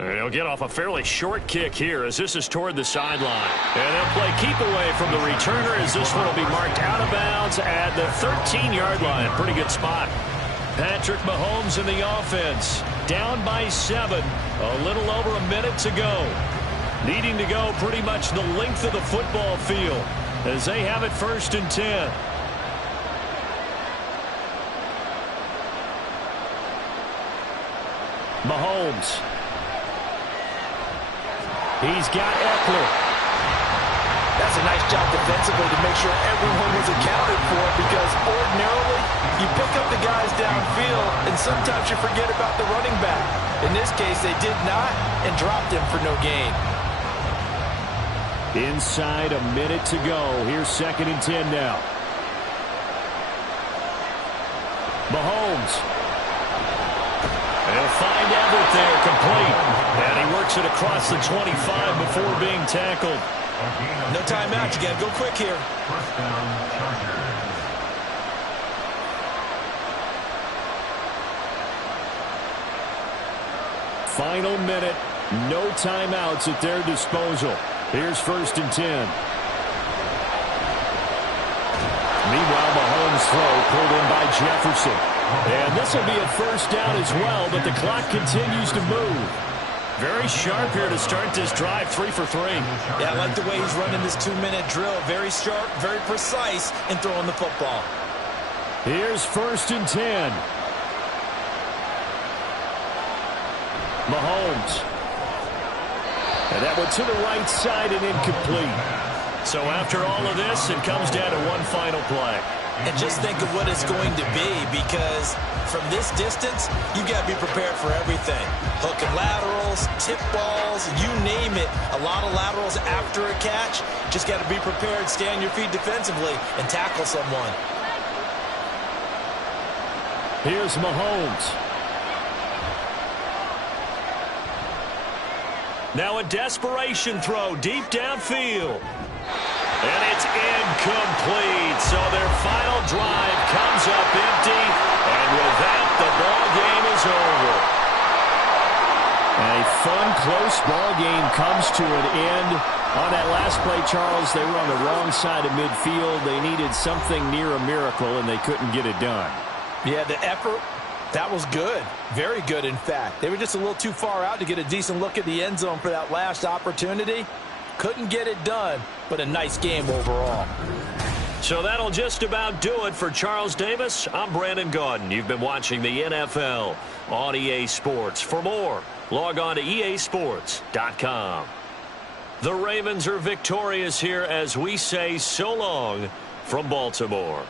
And he'll get off a fairly short kick here as this is toward the sideline. And they'll play keep away from the returner as this one will be marked out of bounds at the 13-yard line. Pretty good spot. Patrick Mahomes in the offense. Down by 7. A little over a minute to go. needing to go pretty much the length of the football field as they have it 1st and 10. Mahomes. He's got Eckler. That's a nice job defensively to make sure everyone was accounted for, because ordinarily you pick up the guys downfield and sometimes you forget about the running back. In this case, they did not and dropped him for no gain. Inside a minute to go. Here's 2nd and 10 now. Mahomes. He'll find Everett there, complete. And he works it across the 25 before being tackled. No timeout. You got to go quick here. First down, Chargers. Final minute. No timeouts at their disposal. Here's 1st and 10. Meanwhile, Mahomes' throw pulled in by Jefferson. And this will be a 1st down as well, but the clock continues to move. Very sharp here to start this drive, 3 for 3. Yeah, I like the way he's running this 2-minute drill. Very sharp, very precise in throwing the football. Here's 1st and 10. Mahomes. And that one to the right side and incomplete. So after all of this, it comes down to one final play. And just think of what it's going to be, because from this distance, you've got to be prepared for everything. Hook and laterals, tip balls, you name it. A lot of laterals after a catch. Just got to be prepared, stay on your feet defensively, and tackle someone. Here's Mahomes. Now a desperation throw deep downfield. And it's incomplete. So their final drive comes up empty. And with that, the ball game is over. A fun, close ball game comes to an end. On that last play, Charles, they were on the wrong side of midfield. They needed something near a miracle, and they couldn't get it done. Yeah, the effort, that was good. Very good, in fact. They were just a little too far out to get a decent look at the end zone for that last opportunity. Couldn't get it done, but a nice game overall. So that'll just about do it for Charles Davis. I'm Brandon Gaudin. You've been watching the NFL on EA Sports. For more, log on to easports.com. The Ravens are victorious here as we say so long from Baltimore.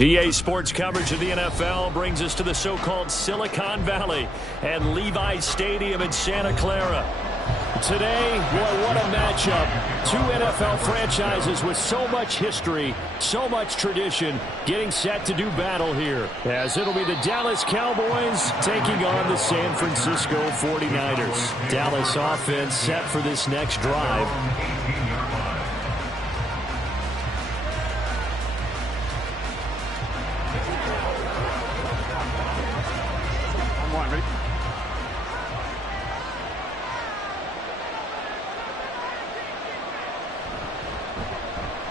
EA Sports coverage of the NFL brings us to the so-called Silicon Valley and Levi's Stadium in Santa Clara. Today, boy, what a matchup. Two NFL franchises with so much history, so much tradition, getting set to do battle here. As it'll be the Dallas Cowboys taking on the San Francisco 49ers. Dallas offense set for this next drive.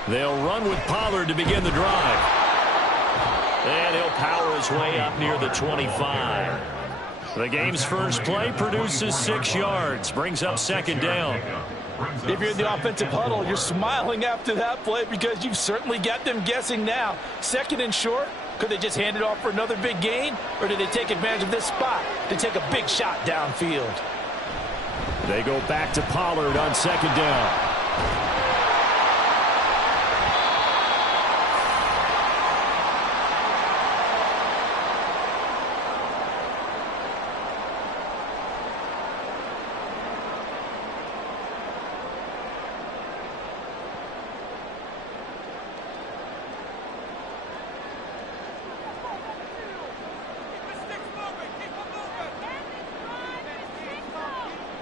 They'll run with Pollard to begin the drive. And he'll power his way up near the 25. The game's first play produces 6 yards, brings up second down. If you're in the offensive huddle, you're smiling after that play because you've certainly got them guessing now. Second and short, could they just hand it off for another big gain? Or did they take advantage of this spot to take a big shot downfield? They go back to Pollard on second down.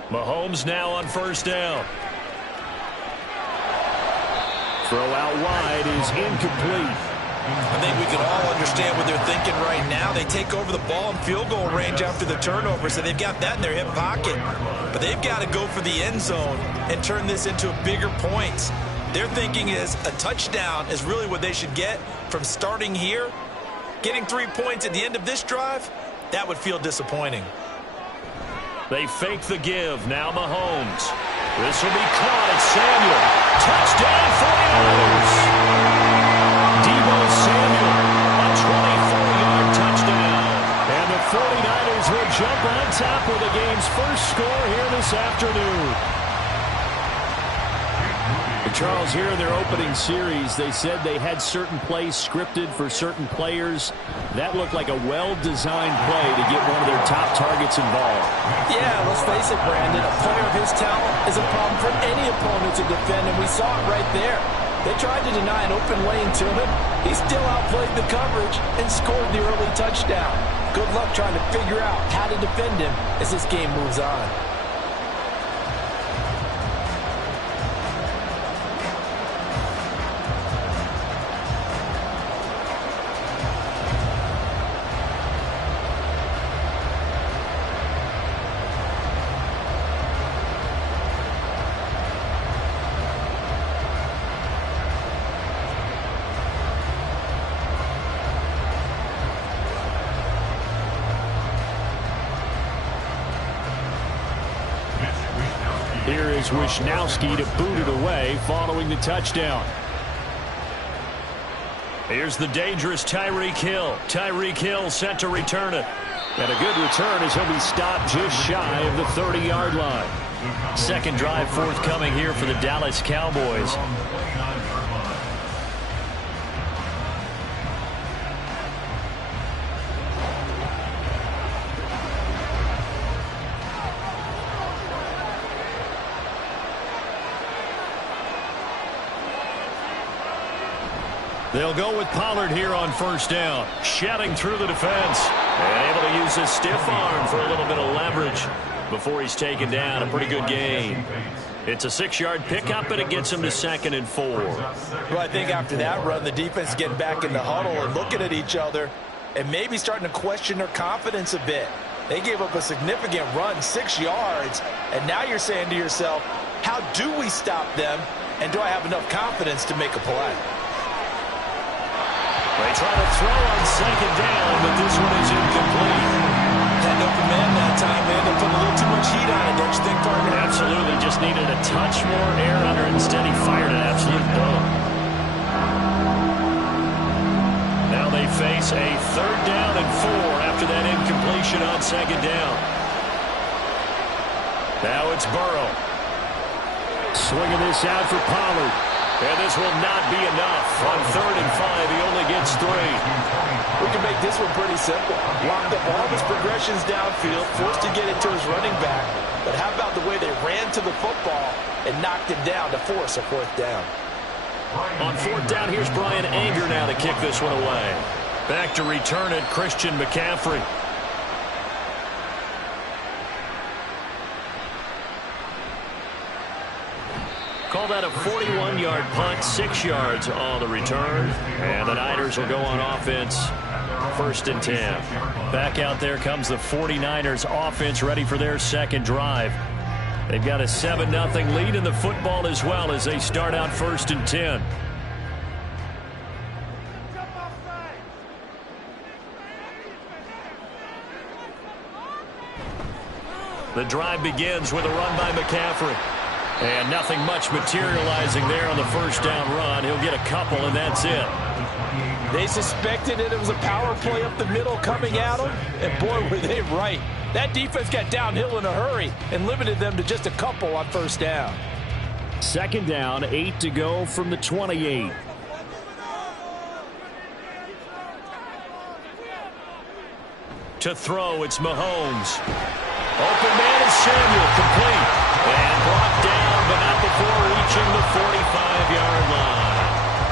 Mahomes now on first down. Throw out wide is incomplete. I think we can all understand what they're thinking right now. They take over the ball in field goal range after the turnover, so they've got that in their hip pocket. But they've got to go for the end zone and turn this into bigger points. Their thinking is a touchdown is really what they should get from starting here. Getting 3 points at the end of this drive, that would feel disappointing. They fake the give. Now Mahomes. This will be caught. It's Samuel. Touchdown 49ers. Deebo Samuel. A 24-yard touchdown. And the 49ers will jump on top with the game's first score here this afternoon. Charles, here in their opening series, they said they had certain plays scripted for certain players. That looked like a well-designed play to get one of their top targets involved. Yeah, let's face it, Brandon. A player of his talent is a problem for any opponent to defend, and we saw it right there. They tried to deny an open lane to him. He still outplayed the coverage and scored the early touchdown. Good luck trying to figure out how to defend him as this game moves on. Here is Wisnowski to boot it away following the touchdown. Here's the dangerous Tyreek Hill. Tyreek Hill set to return it. And a good return as he'll be stopped just shy of the 30-yard line. Second drive forthcoming here for the Dallas Cowboys. They'll go with Pollard here on first down. Shouting through the defense. And able to use his stiff arm for a little bit of leverage before he's taken down. A pretty good gain. It's a 6-yard pickup, but it gets him to 2nd and 4. Well, I think after that run, the defense getting back in the huddle and looking at each other and maybe starting to question their confidence a bit. They gave up a significant run, 6 yards, and now you're saying to yourself, how do we stop them, and do I have enough confidence to make a play? They try to throw on second down, but this one is incomplete. Had open man that time, man. They put a little too much heat on it, don't you think, partner? Absolutely. Just needed a touch more air under it. Instead, he fired an absolute bomb. Now they face a 3rd down and 4 after that incompletion on second down. Now it's Burrow. Swinging this out for Pollard. And this will not be enough. On 3rd and 5, he only gets 3. We can make this one pretty simple. Locked up all of his progressions downfield, forced to get it to his running back. But how about the way they ran to the football and knocked him down to force a 4th down? On 4th down, here's Brian Anger now to kick this one away. Back to return it, Christian McCaffrey. Call that a 41-yard punt, 6 yards on the return. And the Niners will go on offense, 1st and 10. Back out there comes the 49ers offense ready for their second drive. They've got a 7-0 lead in the football as well as they start out 1st and 10. The drive begins with a run by McCaffrey. And nothing much materializing there on the 1st down run. He'll get a couple, and that's it. They suspected it was a power play up the middle coming at them, and boy, were they right. That defense got downhill in a hurry and limited them to just a couple on 1st down. 2nd down, 8 to go from the 28. To throw, it's Mahomes. Open man is Samuel, complete. And brought down, but not before reaching the 45-yard line.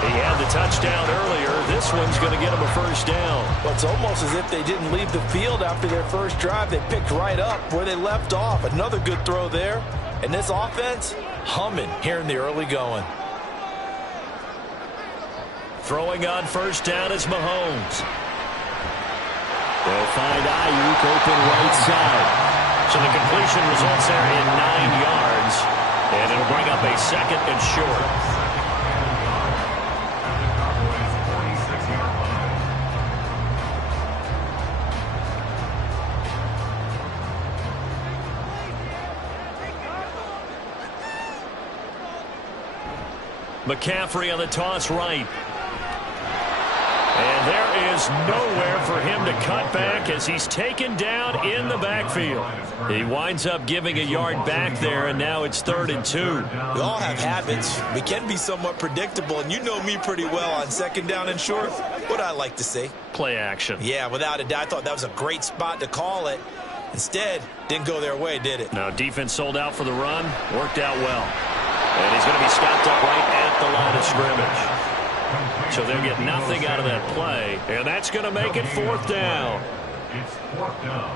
He had the touchdown earlier. This one's going to get him a 1st down. Well, it's almost as if they didn't leave the field after their first drive. They picked right up where they left off. Another good throw there. And this offense, humming here in the early going. Throwing on 1st down is Mahomes. They'll find Ayuk open right side. So the completion results there in 9 yards. And it'll bring up a 2nd and short. McCaffrey on the toss right. And there is nowhere for him to cut back as he's taken down in the backfield. He winds up giving a yard back there, and now it's 3rd and 2. We all have habits. We can be somewhat predictable, and you know me pretty well on 2nd down and short. What I like to say? Play action. Yeah, without a doubt. I thought that was a great spot to call it. Instead, didn't go their way, did it? No, defense sold out for the run. Worked out well. And he's going to be stopped up right at the line of scrimmage. So they'll get nothing out of that play, and that's going to make it 4th down. It's 4th down.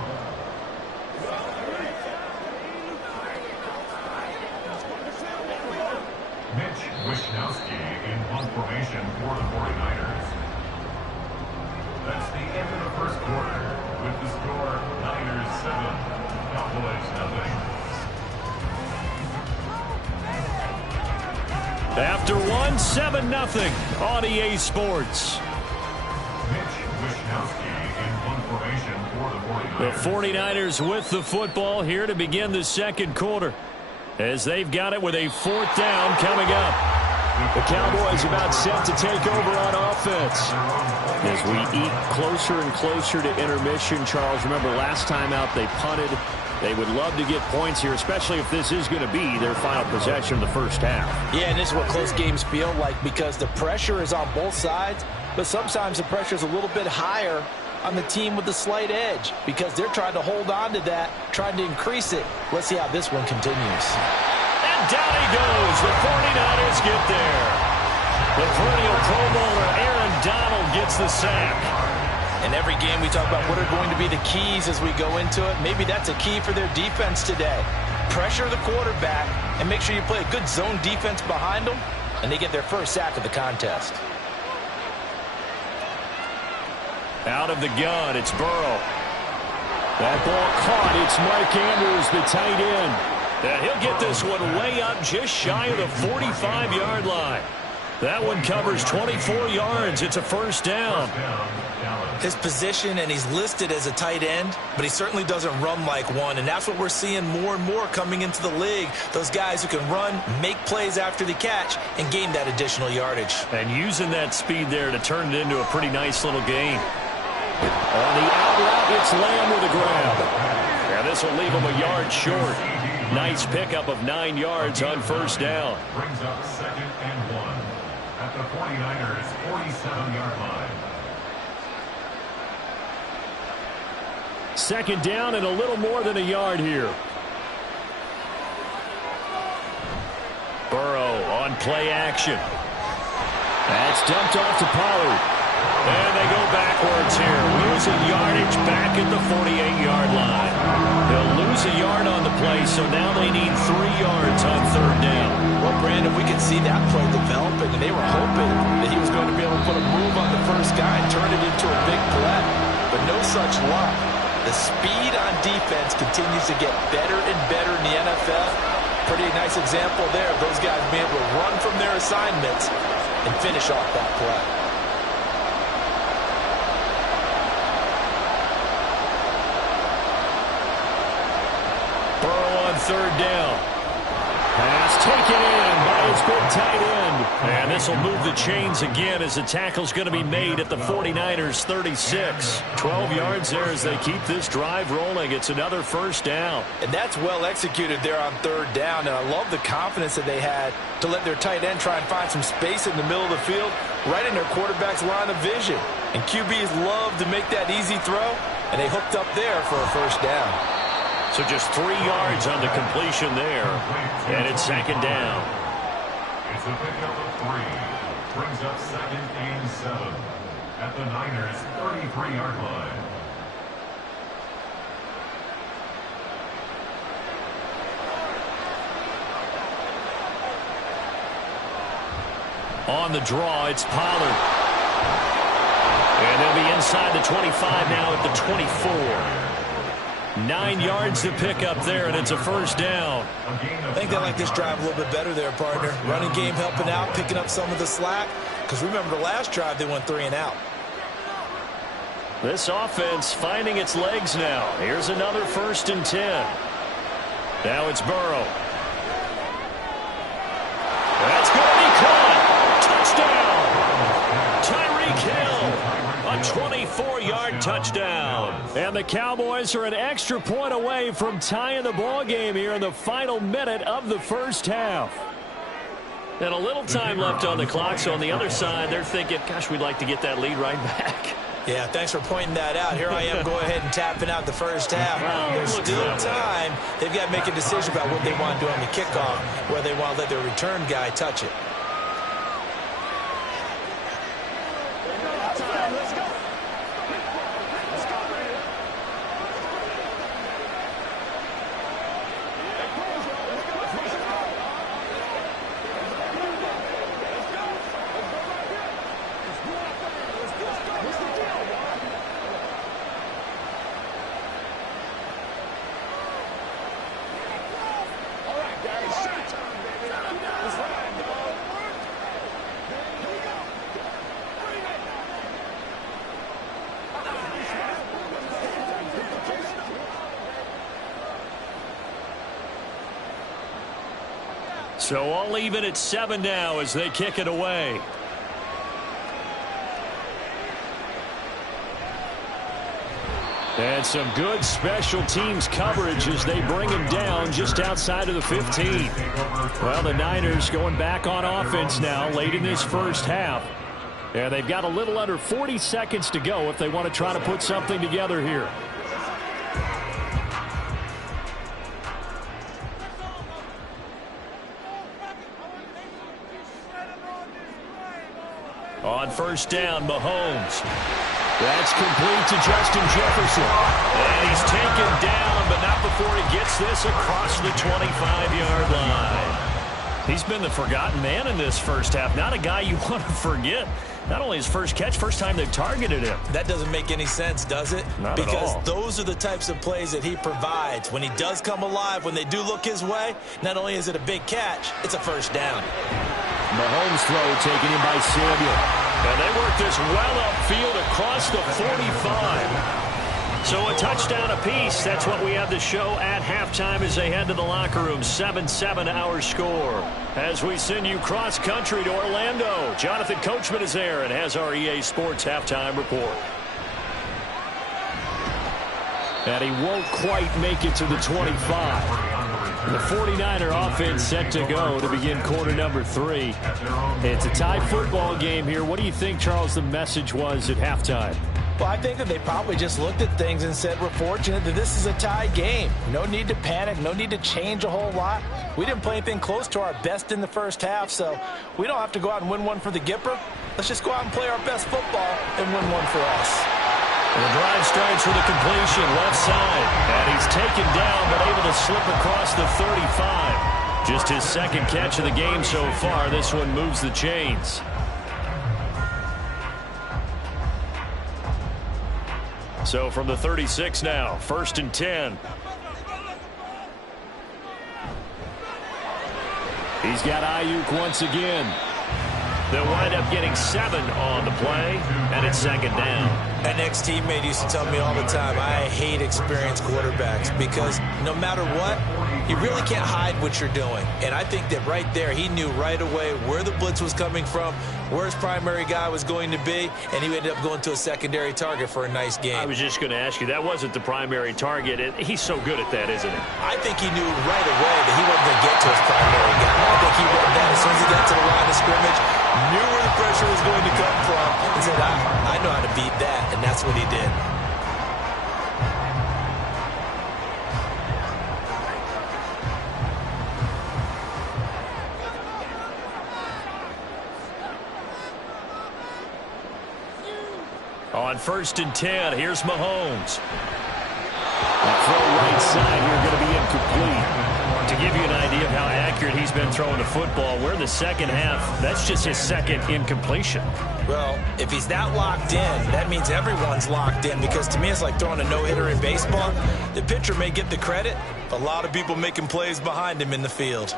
Mitch Wishnowsky in punt formation for the 49ers. That's the end of the 1st quarter with the score Niners 7, Cowboys 0. After 7-0 on EA Sports. The 49ers with the football here to begin the 2nd quarter as they've got it with a 4th down coming up. The Cowboys about set to take over on offense. As we eat closer and closer to intermission, Charles, remember last time out they punted. They would love to get points here, especially if this is going to be their final possession of the 1st half. Yeah, and this is what close games feel like because the pressure is on both sides, but sometimes the pressure is a little bit higher on the team with the slight edge because they're trying to hold on to that, trying to increase it. Let's see how this one continues. And down he goes. The 49ers get there. The perennial Pro Bowler Aaron Donald gets the sack. In every game, we talk about what are going to be the keys as we go into it. Maybe that's a key for their defense today. Pressure the quarterback and make sure you play a good zone defense behind them, and they get their 1st sack of the contest. Out of the gun, it's Burrow. That ball caught. It's Mark Andrews, the tight end. And he'll get this one way up just shy of the 45-yard line. That one covers 24 yards. It's a 1st down. His position, and he's listed as a tight end, but he certainly doesn't run like one, and that's what we're seeing more and more coming into the league. Those guys who can run, make plays after the catch, and gain that additional yardage. And using that speed there to turn it into a pretty nice little game. On the out route, it's Lamb with a grab. And this will leave him a yard short. Nice pickup of 9 yards on first down. Brings up 2nd and 1 at the 49ers 47-yard line. 2nd down and a little more than a yard here. Burrow on play action. That's dumped off to Pollard. And they go backwards here. Losing yardage back at the 48-yard line. They'll lose a yard on the play, so now they need 3 yards on 3rd down. Well, Brandon, we could see that play developing, and they were hoping that he was going to be able to put a move on the first guy and turn it into a big play. But no such luck. The speed on defense continues to get better and better in the NFL. Pretty nice example there of those guys being able to run from their assignments and finish off that play. Burrow on 3rd down. Pass taken in by his big tight end. And this will move the chains again as the tackle's going to be made at the 49ers 36. 12 yards there as they keep this drive rolling. It's another first down. And that's well executed there on 3rd down. And I love the confidence that they had to let their tight end try and find some space in the middle of the field, right in their quarterback's line of vision. And QBs love to make that easy throw, and they hooked up there for a first down. So just 3 yards on the completion there. And it's 2nd down. It's a pickup of 3. Brings up 2nd and 7 at the Niners 33-yard line. On the draw, it's Pollard. And they'll be inside the 25 now at the 24. 9 yards to pick up there, and it's a first down. I think they like this drive a little bit better there, partner. Running game helping out, picking up some of the slack. Because remember the last drive, they went 3 and out. This offense finding its legs now. Here's another 1st and 10. Now it's Burrow. That's going to be caught. Touchdown. Tyreek Hill. A 24-yard touchdown. And the Cowboys are an extra point away from tying the ball game here in the final minute of the first half. And a little time left on the clock, so on the other side, they're thinking, gosh, we'd like to get that lead right back. Yeah, thanks for pointing that out. Here I am, go ahead and tapping out the first half. There's still time. They've got to make a decision about what they want to do on the kickoff, whether they want to let their return guy touch it. So all even at 7 now as they kick it away. And some good special teams coverage as they bring him down just outside of the 15. Well, the Niners going back on offense now late in this first half. And they've got a little under 40 seconds to go if they want to try to put something together here. On first down, Mahomes. That's complete to Justin Jefferson. And he's taken down, but not before he gets this across the 25-yard line. He's been the forgotten man in this first half. Not a guy you want to forget. Not only his first catch, first time they've targeted him. That doesn't make any sense, does it? Not at all. Because those are the types of plays that he provides. When he does come alive, when they do look his way, not only is it a big catch, it's a first down. Mahomes throw taken in by Samuel. And they work this well upfield across the 45. So a touchdown apiece. That's what we have to show at halftime as they head to the locker room. 7-7 our score. As we send you cross country to Orlando, Jonathan Coachman is there and has our EA Sports halftime report. And he won't quite make it to the 25. The 49er offense set to go to begin quarter number 3. It's a tie football game here. What do you think, Charles, the message was at halftime? Well, I think that they probably just looked at things and said, we're fortunate that this is a tie game. No need to panic. No need to change a whole lot. We didn't play anything close to our best in the first half, so we don't have to go out and win one for the Gipper. Let's just go out and play our best football and win one for us. And the drive starts with a completion left side. And he's taken down but able to slip across the 35. Just his second catch of the game so far. This one moves the chains. So from the 36 now, 1st and 10. He's got Ayuk once again. They'll wind up getting 7 on the play, and it's 2nd down. An ex-teammate used to tell me all the time, I hate experienced quarterbacks because no matter what, you really can't hide what you're doing. And I think that right there, he knew right away where the blitz was coming from, where his primary guy was going to be, and he ended up going to a secondary target for a nice game. I was just going to ask you, that wasn't the primary target. He's so good at that, isn't he? I think he knew right away that he wasn't going to get to his primary guy. I think he read that as soon as he got to the line of scrimmage, knew where the pressure was going to come from, and said, I know how to beat that, and that's what he did. On 1st and 10, here's Mahomes. The throw right side here going to be incomplete. To give you an idea of how accurate he's been throwing the football, we're in the second half. That's just his second incompletion. Well, if he's that locked in, that means everyone's locked in, because to me it's like throwing a no-hitter in baseball. The pitcher may get the credit, a lot of people making plays behind him in the field.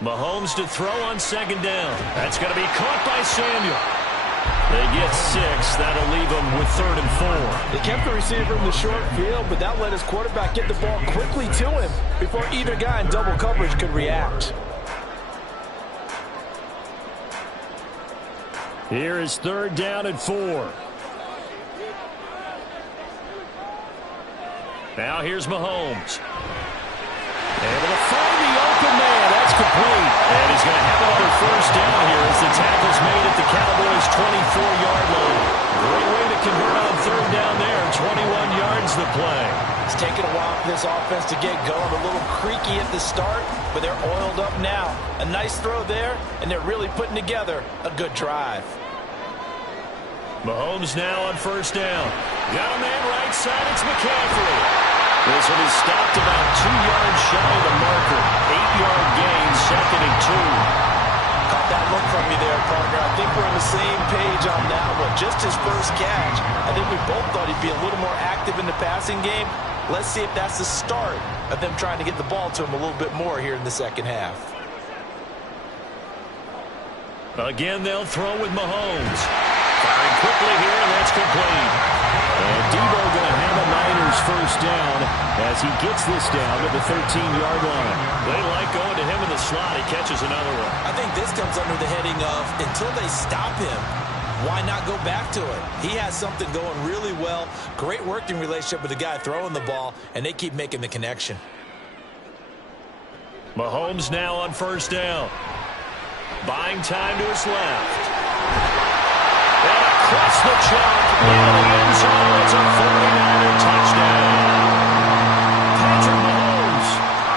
Mahomes to throw on 2nd down. That's going to be caught by Samuel. They get 6. That'll leave them with 3rd and 4. They kept the receiver in the short field, but that let his quarterback get the ball quickly to him before either guy in double coverage could react. Here is 3rd down and 4. Now here's Mahomes. Able to find the open man. That's complete. And he's going to have another 1st down here as the tackle's made at the Cowboys' 24-yard line. Great way to convert on 3rd down there. 21 yards the play. It's taken a while for this offense to get going. A little creaky at the start, but they're oiled up now. A nice throw there, and they're really putting together a good drive. Mahomes now on 1st down. Got a man right side. It's McCaffrey. This one is stopped about 2 yards shy of the marker. 8-yard gain, 2nd and 2. Caught that look from you there, partner. I think we're on the same page on that one. Just his first catch. I think we both thought he'd be a little more active in the passing game. Let's see if that's the start of them trying to get the ball to him a little bit more here in the second half. Again, they'll throw with Mahomes. Firing quickly here, and that's complete. And Debo going to have a Niners 1st down as he gets this down to the 13-yard line. They like going to him in the slot. He catches another one. I think this comes under the heading of, until they stop him, why not go back to it? He has something going really well. Great working relationship with the guy throwing the ball, and they keep making the connection. Mahomes now on 1st down. Buying time to his left. And across the chalk into the end zone. It's a 49er touchdown. Patrick Mahomes,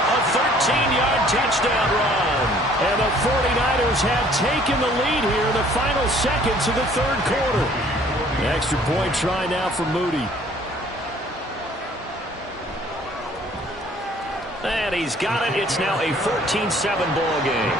a 13-yard touchdown run. And the 49ers have taken the lead here in the final seconds of the 3rd quarter. An extra point try now for Moody. And he's got it. It's now a 14-7 ball game.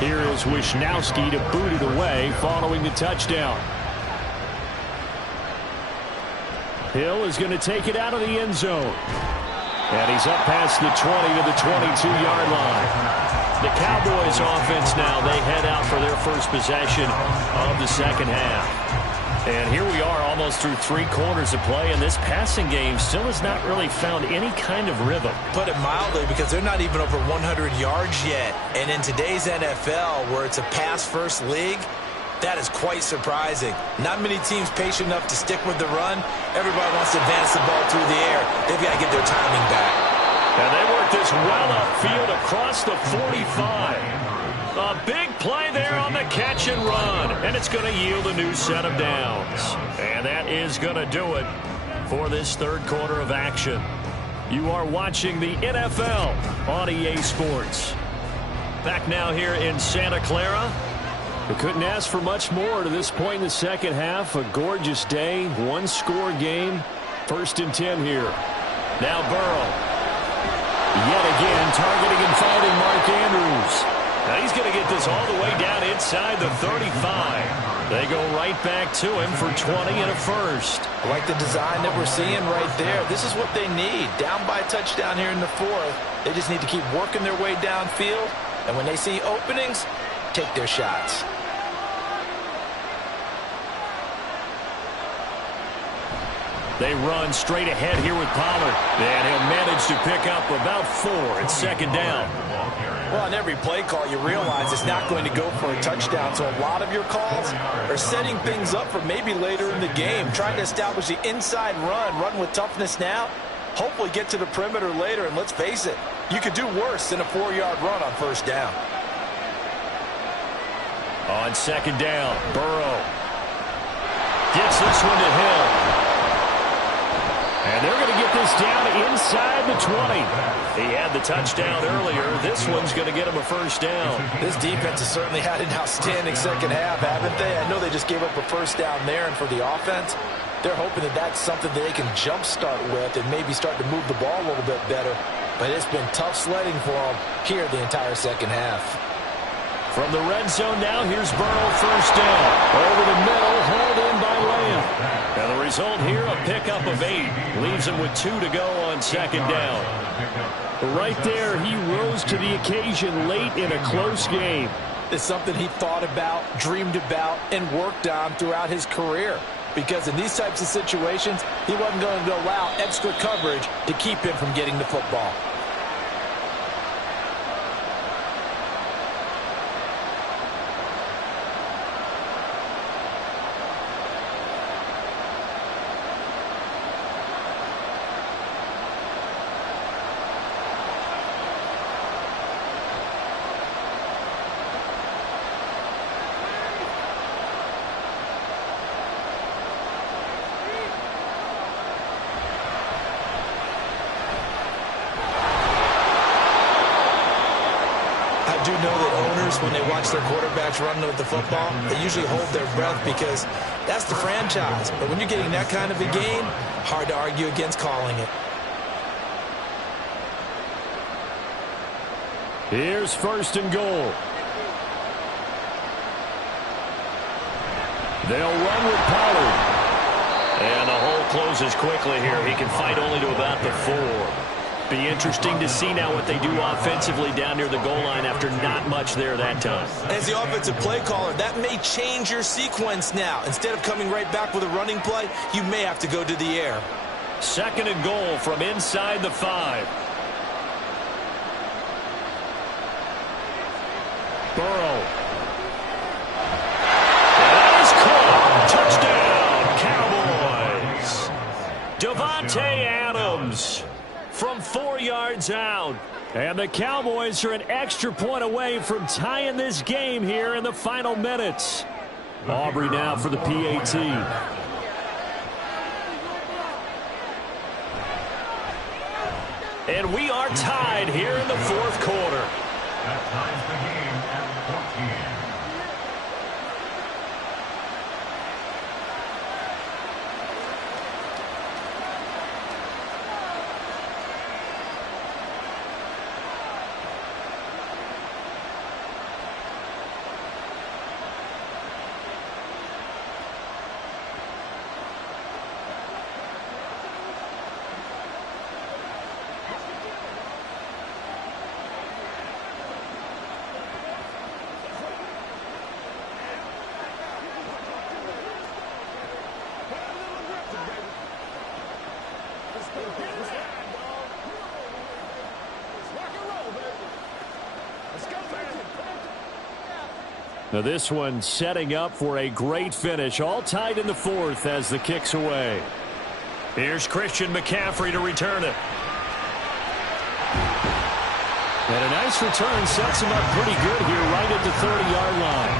Here is Wisnowski to boot it away following the touchdown. Hill is going to take it out of the end zone. And he's up past the 20 to the 22-yard line. The Cowboys offense now, they head out for their first possession of the second half. And here we are almost through 3 quarters of play, and this passing game still has not really found any kind of rhythm. Put it mildly, because they're not even over 100 yards yet. And in today's NFL, where it's a pass-first league, that is quite surprising. Not many teams patient enough to stick with the run. Everybody wants to advance the ball through the air. They've got to get their timing back. And they work this well upfield across the 45. A big play there on the catch and run. And it's going to yield a new set of downs. And that is going to do it for this third quarter of action. You are watching the NFL on EA Sports. Back now here in Santa Clara. We couldn't ask for much more to this point in the second half. A gorgeous day, one-score game. 1st and 10 here. Now Burrow. Yet again, targeting and finding Mark Andrews. Now he's going to get this all the way down inside the 35. They go right back to him for 20 and a first. I like the design that we're seeing right there. This is what they need. Down by a touchdown here in the 4th. They just need to keep working their way downfield. And when they see openings, take their shots. They run straight ahead here with Pollard. And he'll manage to pick up about 4 at second down. Well, on every play call, you realize it's not going to go for a touchdown. So a lot of your calls are setting things up for maybe later in the game, trying to establish the inside run with toughness now, hopefully get to the perimeter later. And let's face it, you could do worse than a 4-yard run on first down. On second down, Burrow gets this one to Hill. And they're going to get this down inside the 20. He had the touchdown earlier. This one's going to get him a first down. This defense has certainly had an outstanding second half, haven't they? I know they just gave up a first down there, and for the offense, they're hoping that that's something that they can jumpstart with and maybe start to move the ball a little bit better. But it's been tough sledding for them here the entire second half. From the red zone now, here's Burrow, first down. Over the middle, hauled in by Lamb. And the result here, a pickup of 8. Leaves him with 2 to go on second down. Right there, he rose to the occasion late in a close game. It's something he thought about, dreamed about, and worked on throughout his career. Because in these types of situations, he wasn't going to allow extra coverage to keep him from getting the football. I do know that owners, when they watch their quarterbacks run with the football, they usually hold their breath because that's the franchise. But when you're getting that kind of a game, hard to argue against calling it. Here's 1st and goal. They'll run with Pollard. And the hole closes quickly here. He can fight only to about the 4. Be interesting to see now what they do offensively down near the goal line after not much there that time. As the offensive play caller, that may change your sequence now. Instead of coming right back with a running play, you may have to go to the air. 2nd and goal from inside the 5. Burrow. And that is caught. Touchdown, Cowboys. Devontae Adams from 4 yards out. And the Cowboys are an extra point away from tying this game here in the final minutes. Aubrey now for the PAT. And we are tied here in the 4th quarter. That ties the game at 14. Now this one setting up for a great finish. All tied in the fourth as the kick's away. Here's Christian McCaffrey to return it. And a nice return sets him up pretty good here right at the 30-yard line.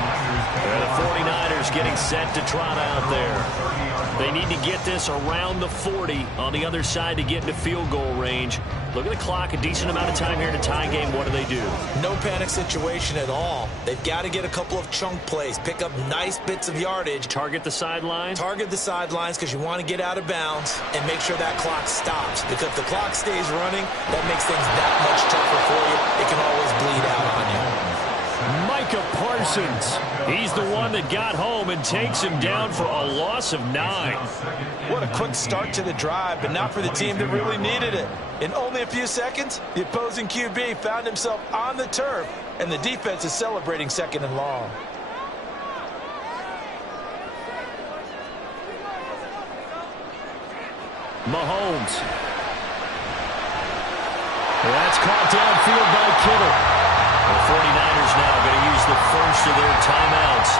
And the 49ers getting set to trot out there. They need to get this around the 40 on the other side to get into field goal range. Look at the clock, a decent amount of time here in a tie game. What do? No panic situation at all. They've got to get a couple of chunk plays, pick up nice bits of yardage. Target the sidelines? Target the sidelines because you want to get out of bounds and make sure that clock stops. Because if the clock stays running, that makes things that much tougher for you. It can always bleed out on you. Micah Parsons. He's the one that got home and takes him down for a loss of 9. What a quick start to the drive, but not for the team that really needed it. In only a few seconds, the opposing QB found himself on the turf, and the defense is celebrating 2nd and long. Mahomes. That's caught downfield by Kittle. The 49ers now going to use the first of their timeouts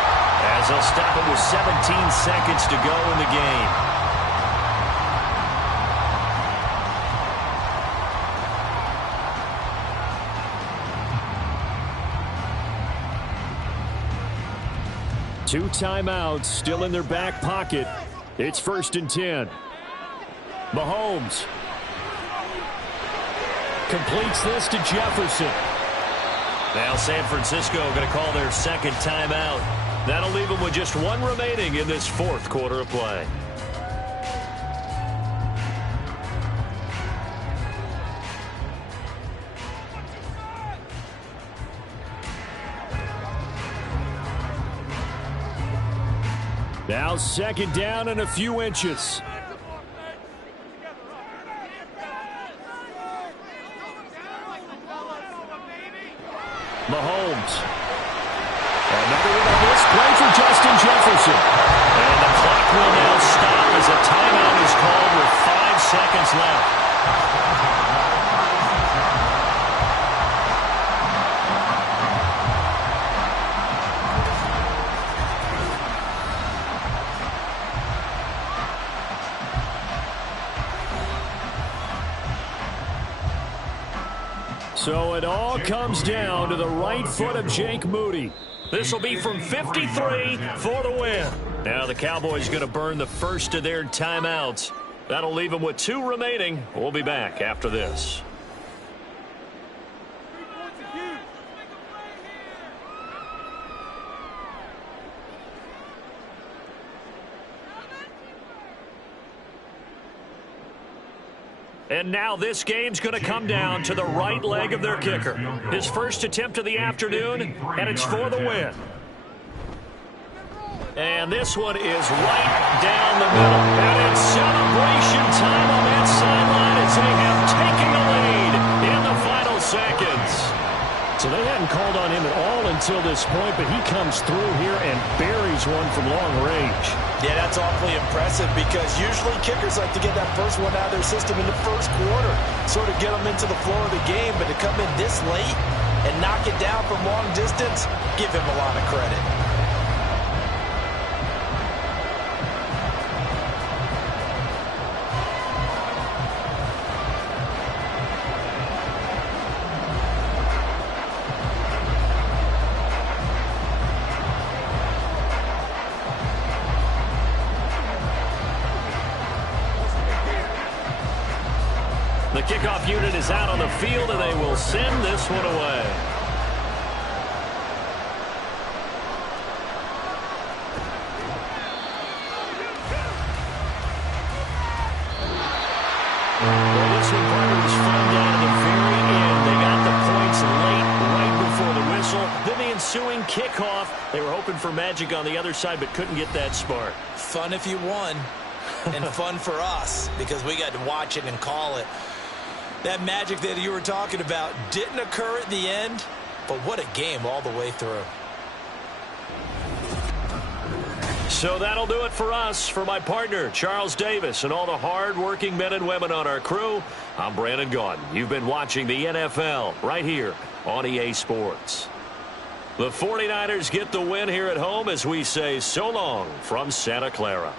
as they'll stop it with 17 seconds to go in the game. Two timeouts still in their back pocket. It's 1st and 10. Mahomes completes this to Jefferson. Now San Francisco going to call their second timeout. That'll leave them with just one remaining in this 4th quarter of play. Now 2nd down and a few inches. Mahomes. Another one on this play for Justin Jefferson. And the clock will now stop as a timeout is called with 5 seconds left. So it all comes down to the right foot of Jake Moody. This will be from 53 for the win. Now the Cowboys going to burn the first of their timeouts. That'll leave them with 2 remaining. We'll be back after this. And now this game's going to come down to the right leg of their kicker. His first attempt of the afternoon, and it's for the win. And this one is right down the middle. And it's celebration time on that sideline as they have taken the lead in the final seconds. So they hadn't called on him at all until this point, but he comes through here and buries one from long range. Yeah, that's awfully impressive because usually kickers like to get that first one out of their system in the first quarter, sort of get them into the flow of the game, but to come in this late and knock it down from long distance, give him a lot of credit. The kickoff unit is out on the field, and they will send this one away. Well, this one was fun down to the very end. They got the points late, right before the whistle. Then the ensuing kickoff. They were hoping for magic on the other side, but couldn't get that spark. Fun if you won, and fun for us because we got to watch it and call it. That magic that you were talking about didn't occur at the end, but what a game all the way through. So that'll do it for us. For my partner, Charles Davis, and all the hard-working men and women on our crew, I'm Brandon Gaudin. You've been watching the NFL right here on EA Sports. The 49ers get the win here at home as we say so long from Santa Clara.